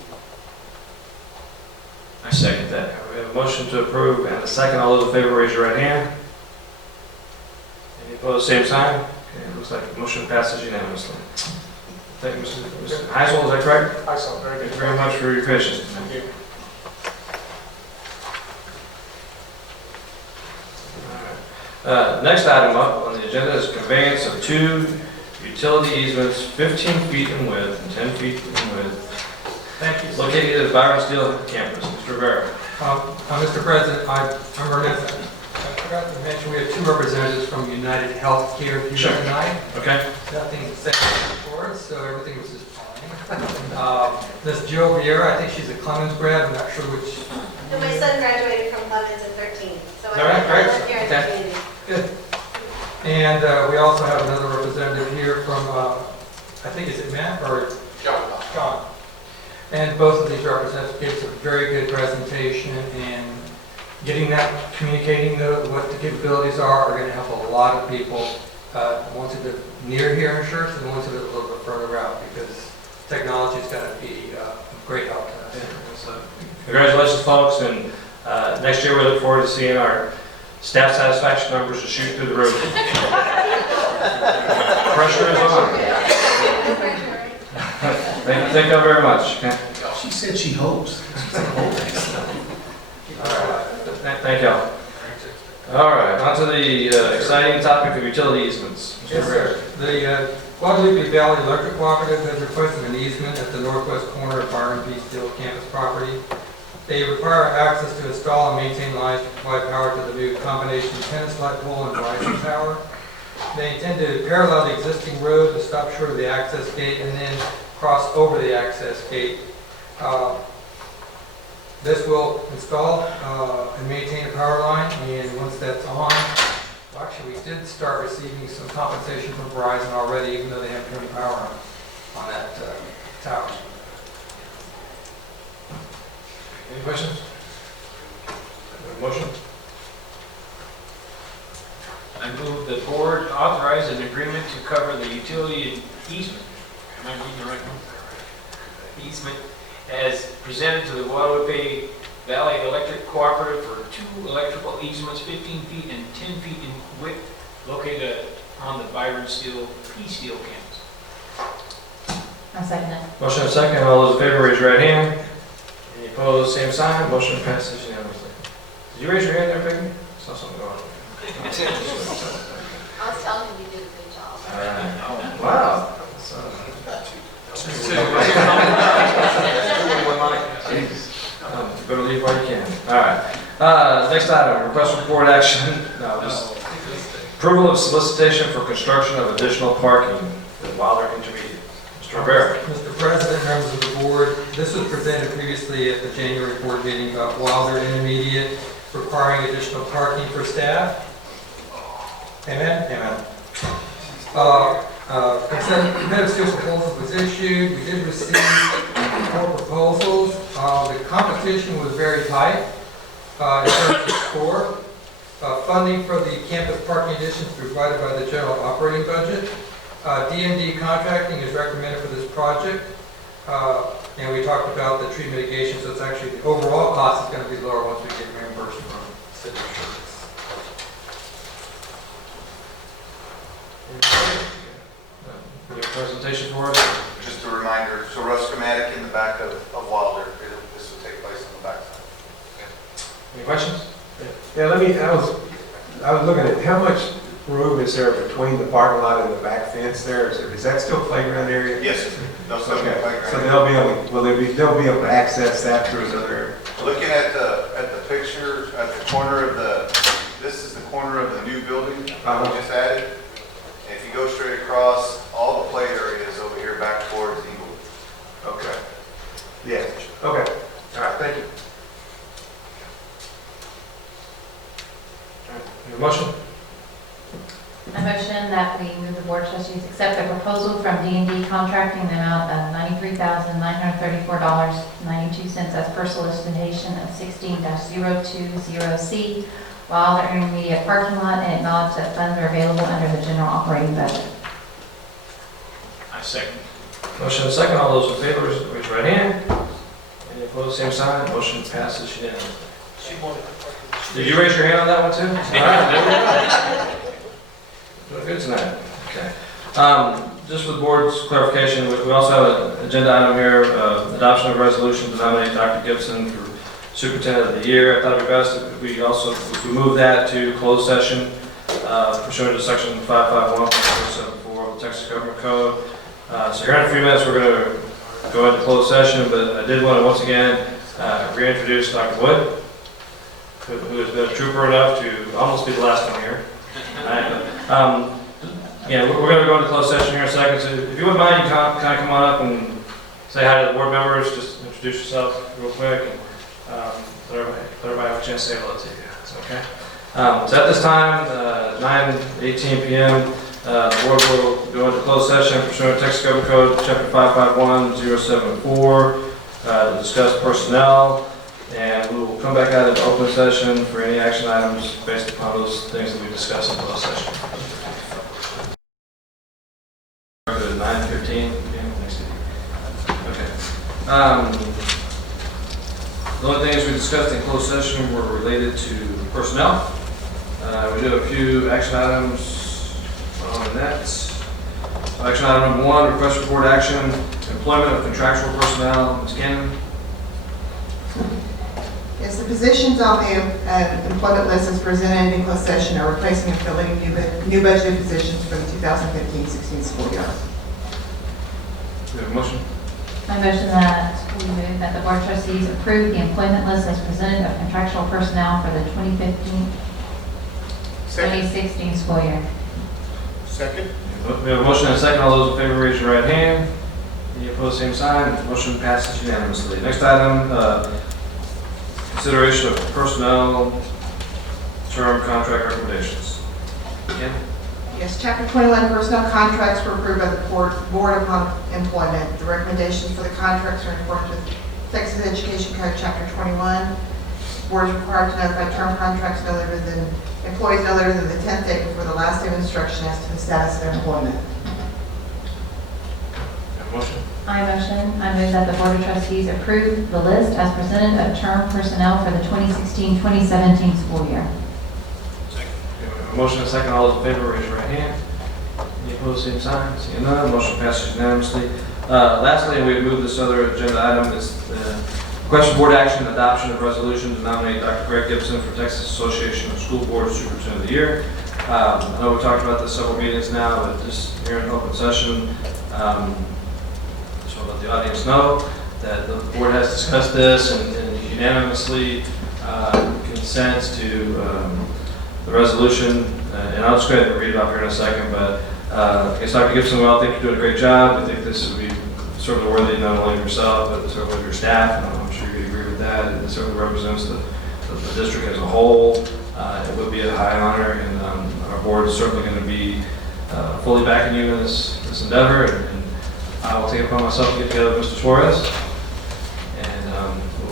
I second that. We have a motion to approve and a second. All those in favor, raise your right hand. Any opposed, same sign. Okay, it looks like the motion passes unanimously. Thank you, Mr. Heisel, is that correct? Excellent, very good. Thank you very much for your patience. Thank you. Next item up on the agenda is conveyance of 2 utility easements 15 feet in width and 10 feet in width. Thank you. Located at Byron Steele campus. Mr. Rivera. Mr. President, I'm remiss. I forgot to mention we have 2 representatives from United Healthcare here tonight. Okay. Nothing to say for us, so everything was just fine. Miss Jill Vieira, I think she's a Clemens grad, I'm not sure which. So my son graduated from Clemens in 13, so All right, I great. live here in the Okay. community. Good. And we also have another representative here from, I think, is it Matt or? John. And both of these representatives have a very good presentation, and getting that, communicating what the capabilities are going to help a lot of people, ones that live near here in Schertz and ones that live a little bit further out, because technology is going to be a great help to us. So, congratulations, folks, and next year we look forward to seeing our staff satisfaction numbers just shoot through the roof. Pressure is on. Thank you very much. Okay. She said she hopes. All right. Thank y'all. All right, on to the exciting topic of utility easements. Yes, sir. The Guadalupe Valley Electric Cooperative has requested an easement at the northwest corner of Byron B. Steele campus property. They require access to install and maintain lines to provide power to the new combination tennis light pole and rising tower. They intend to parallel the existing road to stop short of the access gate and then cross over the access gate. This will install and maintain a power line, and once that's on, well, actually we did start receiving some compensation from Verizon already, even though they haven't turned power on that tower. Any questions? Motion? I move the board authorize an agreement to cover the utility easement. Am I reading the right one? Easement as presented to the Guadalupe Valley Electric Cooperative for 2 electrical easements, 15 feet and 10 feet in width, located on the Byron Steele P. Steele campus. I'll second that. Motion and second. All those in favor, raise your right hand. Any opposed, same sign. Motion passes unanimously. Did you raise your hand there, Peggy? Saw something going on. I was telling him you did a good job. Wow. Better leave while you can. All right. Next item, request for board action. Approval of solicitation for construction of additional parking at Wilder Intermediate. Mr. Rivera. Mr. President, members of the board, this was presented previously at the January board meeting about Wilder Intermediate requiring additional parking for staff. Amen? Amen. Competitive proposal was issued. We did receive 4 proposals. The competition was very tight in terms of score. Funding for the campus parking additions provided by the general operating budget. D&D contracting is recommended for this project. And we talked about the tree mitigation, so it's actually the overall cost is going to be lower once we get reimbursed from city insurance. Any presentation for us? Just a reminder, so rough schematic in the back of Wilder, this will take place on the back side. Any questions? Yeah, I was looking at how much room is there between the parking lot and the back fence there? Is that still playground area? Yes, sir. They'll still be playground. So they'll be able to access that through another. Looking at the picture, at the corner of this is the corner of the new building that we just added. And if you go straight across, all the play areas over here back towards Inglewood. Okay. Yeah. Okay. All right. Thank you. Your motion? A motion that we move the board of trustees accept the proposal from D&D Contracting in the amount of $93,934.92 as per solicitation of 16-020C Wilder Intermediate Parking Lot, and acknowledge that funds are available under the general operating budget. I second. Motion and second. All those in favor, raise your right hand. Any opposed, same sign. Motion passes unanimously. Did you raise your hand on that one too? All right, there we go. Doing good tonight. Okay. Just with board's clarification, we also have an agenda item here, adoption of resolution to nominate Dr. Gibson for Superintendent of the Year. I thought it'd be best if we move that to closed session pursuant to section 551.474 of the Texas Government Code. So here in a few minutes, we're going to go into closed session, but I did want to once again reintroduce Dr. Wood, who has been a trooper enough to almost be the last one here. Yeah, we're going to go into closed session here in a second. So if you wouldn't mind, you kind of come on up and say hi to the board members, just introduce yourself real quick, and let everybody have a chance to say hello to you. It's okay. So at this time, 9:18 p.m., the board will go into closed session pursuant to Texas Government Code Chapter 551-074 to discuss personnel, and we will come back out into open session for any action items based upon those things that we discussed in closed session. 9:15 p.m. next week. Okay. The only things we discussed in closed session were related to personnel. We did a few action items on that. Action item number 1, request for board action, employment of contractual personnel. Ms. Cannon. Yes, the positions on the employment list as presented in closed session are replacing and filling new budgeted positions for the 2015-16 school year. Do we have a motion? I motion that we move that the Board of Trustees approve the employment list as presented of contractual personnel for the 2015-2016 school year. Second. We have a motion and a second. All those in favor, raise your right hand. Any opposed, same sign. Motion passes unanimously. Next item, consideration of personnel term contract recommendations. Again? Yes, Chapter 21 personnel contracts were approved by the board upon employment. The recommendations for the contracts are in accordance with Texas Education Code Chapter 21. The board is required to notify term contracts employees no later than the 10th day before the last day of instruction as to the status of their employment. Have a motion? I move that the Board of Trustees approve the list as presented of term personnel for the 2016-2017 school year. A motion and a second. All those in favor, raise your right hand. Any opposed, same sign. Seeing none, motion passes unanimously. Lastly, we move this other agenda item. It's request for board action, adoption of resolution to nominate Dr. Greg Gibson for Texas Association of School Board Superintendent of the Year. I know we talked about this several meetings now, but just here in open session, just want to let the audience know that the board has discussed this and unanimously consents to the resolution, and I'll just go ahead and read it off here in a second, but I guess Dr. Gibson, well, I think you're doing a great job. I think this would be certainly worthy not only of yourself, but certainly of your staff, and I'm sure you'd agree with that. It certainly represents the district as a whole. It would be a high honor, and our board is certainly going to be fully backing you in this endeavor, and I will take it upon myself to get together with Mr. Suarez, and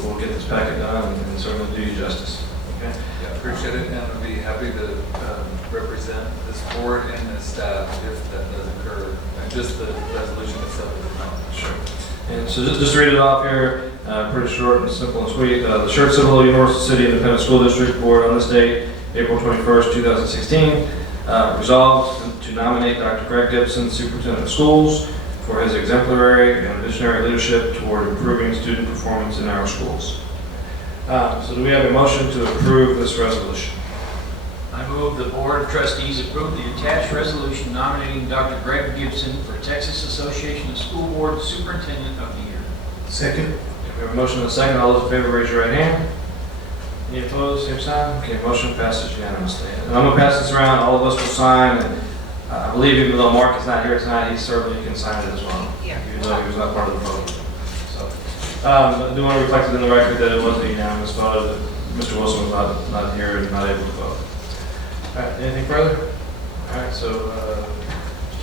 we'll get this packet done and certainly do you justice. Okay? Yeah, appreciate it, and I'd be happy to represent this board and the staff if that does occur. And just the resolution itself is not. Sure. And so just read it off here, pretty short and simple and sweet. The Schertz-Cibolo-Universal City Independent School District Board on this date, April 21st, 2016, resolved to nominate Dr. Greg Gibson, Superintendent of Schools, for his exemplary and visionary leadership toward improving student performance in our schools. So do we have a motion to approve this resolution? I move the Board of Trustees approve the attached resolution nominating Dr. Greg Gibson for Texas Association of School Board Superintendent of the Year. Second. We have a motion and a second. All those in favor, raise your right hand. Any opposed, same sign. Okay, motion passes unanimously. And I'm going to pass this around. All of us will sign. And I believe even though Mark is not here tonight, he certainly can sign it as well. Yeah. Even though he was not part of the vote. So, I do want to reflect it in the record that it wasn't a unanimous vote. That Mr. Wilson was not here and not able to vote. All right, anything further? All right, so,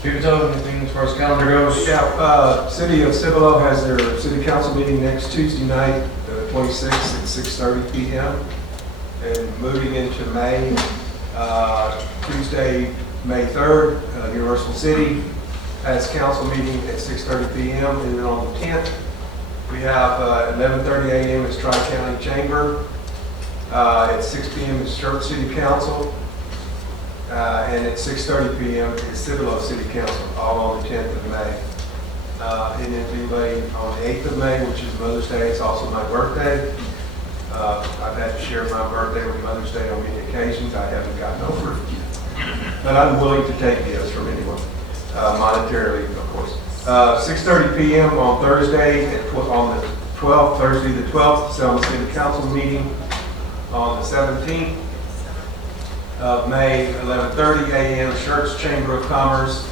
Mr. anything as far as calendar goes? Yeah, City of Cibolo has their city council meeting next Tuesday night, the 26th at 6:30 p.m. And moving into May, Tuesday, May 3rd, Universal City has council meeting at 6:30 p.m. And then on the 10th, we have 11:30 a.m. at Tri-County Chamber, at 6 p.m. at Schertz City Council, and at 6:30 p.m. at Cibolo City Council, all on the 10th of May. And then anybody on the 8th of May, which is Mother's Day, it's also my birthday. I've had to share my birthday with Mother's Day on many occasions. I haven't gotten over it yet. But I'm willing to take gifts from anyone, monetarily, of course. 6:30 p.m. on Thursday, on the 12th, Thursday the 12th, Selma City Council meeting on the 17th of May, 11:30 a.m., Schertz Chamber of Commerce,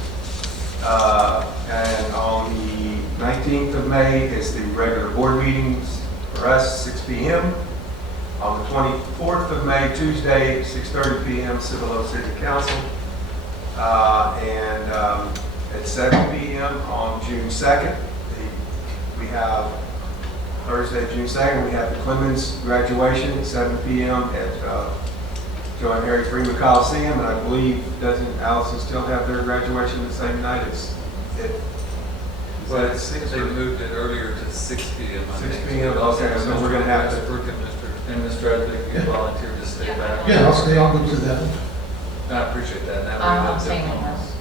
And on the 19th of May is the regular board meetings for us, 6 p.m. On the 24th of May, Tuesday, 6:30 p.m., Cibolo City Council. And at 7 p.m. on June 2nd, we have Thursday, June 2nd, we have the Clemens graduation at 7 p.m. at Joe and Harry Freeman Coliseum, and I believe, doesn't Allison still have their graduation the same night as it? But they moved it earlier to 6 p.m. 6 p.m. Okay, so we're gonna have to. And Mr. Recitation, you volunteered to stay back. Yeah, I'll go to that. I appreciate that. That I'm would be staying in house.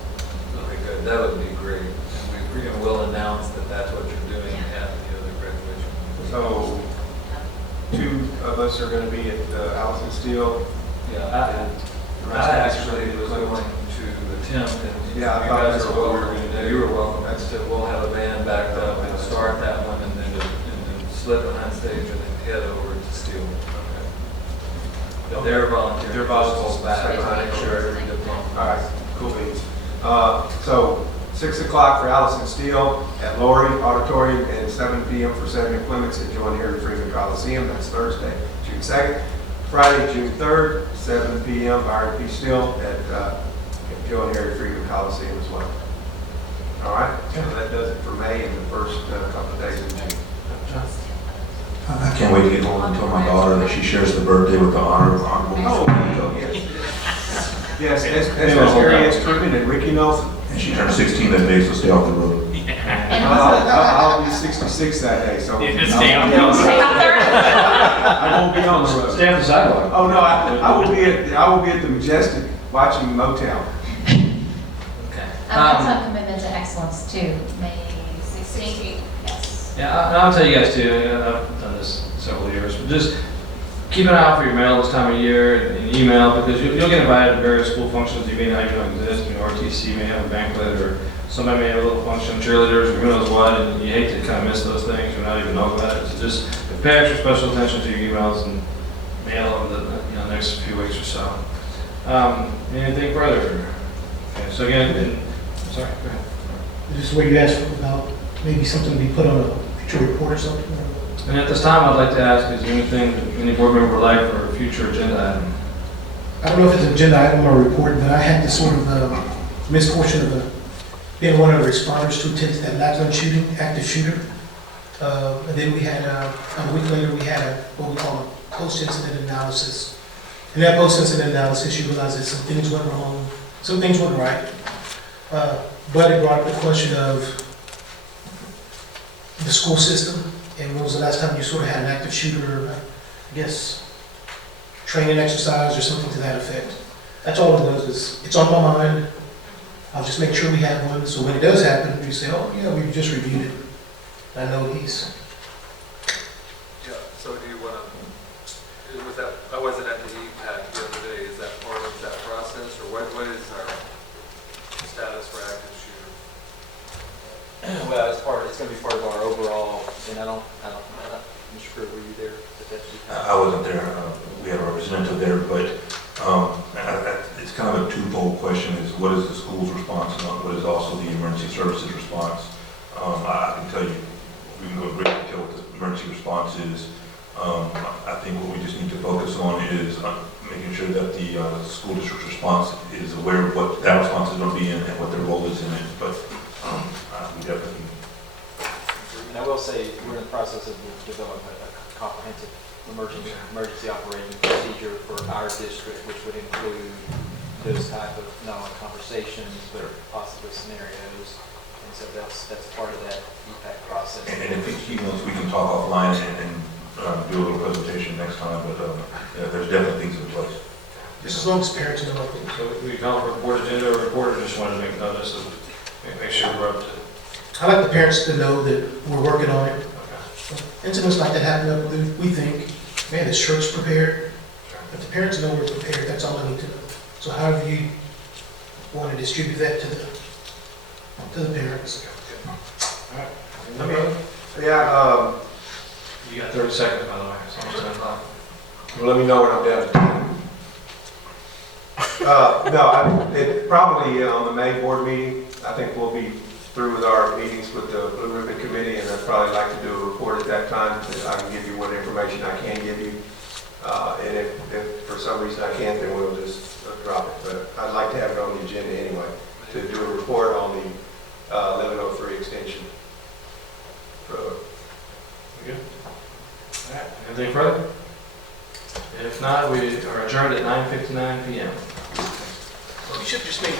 Okay, good. That would be great. And we will announce that that's what you're doing at the other graduation. So, 2 of us are gonna be at Allison Steele. Yeah, I actually was going to attempt, and yeah, I you thought guys that's are what we were welcome. gonna do. You were welcome. We'll have a band backed up and start that one, and then slip behind stage, and then head over to Steele. Okay. But they're volunteering. They're volunteers. Back to make sure every diploma. All right, cool beans. So 6 o'clock for Allison Steele at Lowry Auditorium and 7 p.m. for Samuel Clemens at Joe and Harry Freeman Coliseum. That's Thursday, June 2nd. Friday, June 3rd, 7 p.m. Byron P. Steele at Joe and Harry Freeman Coliseum as well. All right, so that does it for May and the first couple of days in June. I can't wait to get home and tell my daughter that she shares the birthday with the honorable. Oh, yes, as Harry S. Truman and Ricky Nelson. And she turned 16 that day, so stay off the road. I'll be 66 that day, so. Stay on the road. I won't be on the road. Stay on the sidewalk. Oh, no, I will be at the Majestic watching Motown. Okay. That's a commitment to excellence too, May 16th. Yes. Yeah, and I'll tell you guys too, I've done this several years, but just keep an eye out for your mail this time of year and email, because you'll get invited to various school functions you may not even know exist. RTC may have a banquet, or somebody may have a little function, cheerleaders, or who knows what, and you hate to kind of miss those things or not even know about it. So just pay extra special attention to your emails and mail over the next few weeks or so. Anything further? Okay, so again, sorry, go ahead. Just what you asked about, maybe something to be put on a future report or something? And at this time, I'd like to ask, is there anything any board member would like for a future agenda item? I don't know if it's an agenda item or a report, but I had this sort of misfortune of being one of the responders to attend that Lackland shooting, active shooter. And then we had, a week later, we had what we call a post-incident analysis. In that post-incident analysis, you realize that some things went wrong, some things went right. But it brought up the question of the school system, and when was the last time you sort of had an active shooter, I guess, training exercise or something to that effect. That's all it was, is it's on my mind. I'll just make sure we have one, so when it does happen, we say, oh yeah, we just reviewed it. I know he's. Yeah, so do you want to, was that, I wasn't at the EPAC the other day, is that part of that process, or what is our status for active shooter? Well, it's going to be part of our overall, and I'm sure, were you there? I wasn't there. We had a representative there, but it's kind of a twofold question: is what is the school's response, and what is also the emergency services response? I can tell you, we can go in great detail what the emergency response is. I think what we just need to focus on is making sure that the school district's response is aware of what that response is going to be and what their role is in it. But we definitely. And I will say, we're in the process of developing a comprehensive emergency operating procedure for our district, which would include those type of not only conversations, but possibly scenarios. And so that's part of that EPAC process. And if he wants, we can talk offline and do a little presentation next time, but there's definitely things in place. Just as long as parents know. So we call for a board agenda or report, or just wanted to make notice of, make sure we're up to. I like the parents to know that we're working on it. Incidents like that happen up, we think, man, is Schertz prepared? If the parents know we're prepared, that's all I need to know. So however you want to distribute that to the parents. All right. I mean, yeah. You got 30 seconds, by the way. So I'm just gonna well, let me know when I'm down to 10. No, it probably on the May board meeting, I think we'll be through with our meetings with the Blue Ribbon Committee, and I'd probably like to do a report at that time, that I can give you what information I can give you. And if for some reason I can't, then we'll just drop it. But I'd like to have it on the agenda anyway, to do a report on the 1103 extension. We good? All right, anything further? If not, we are adjourned at 9:59 p.m. You should just make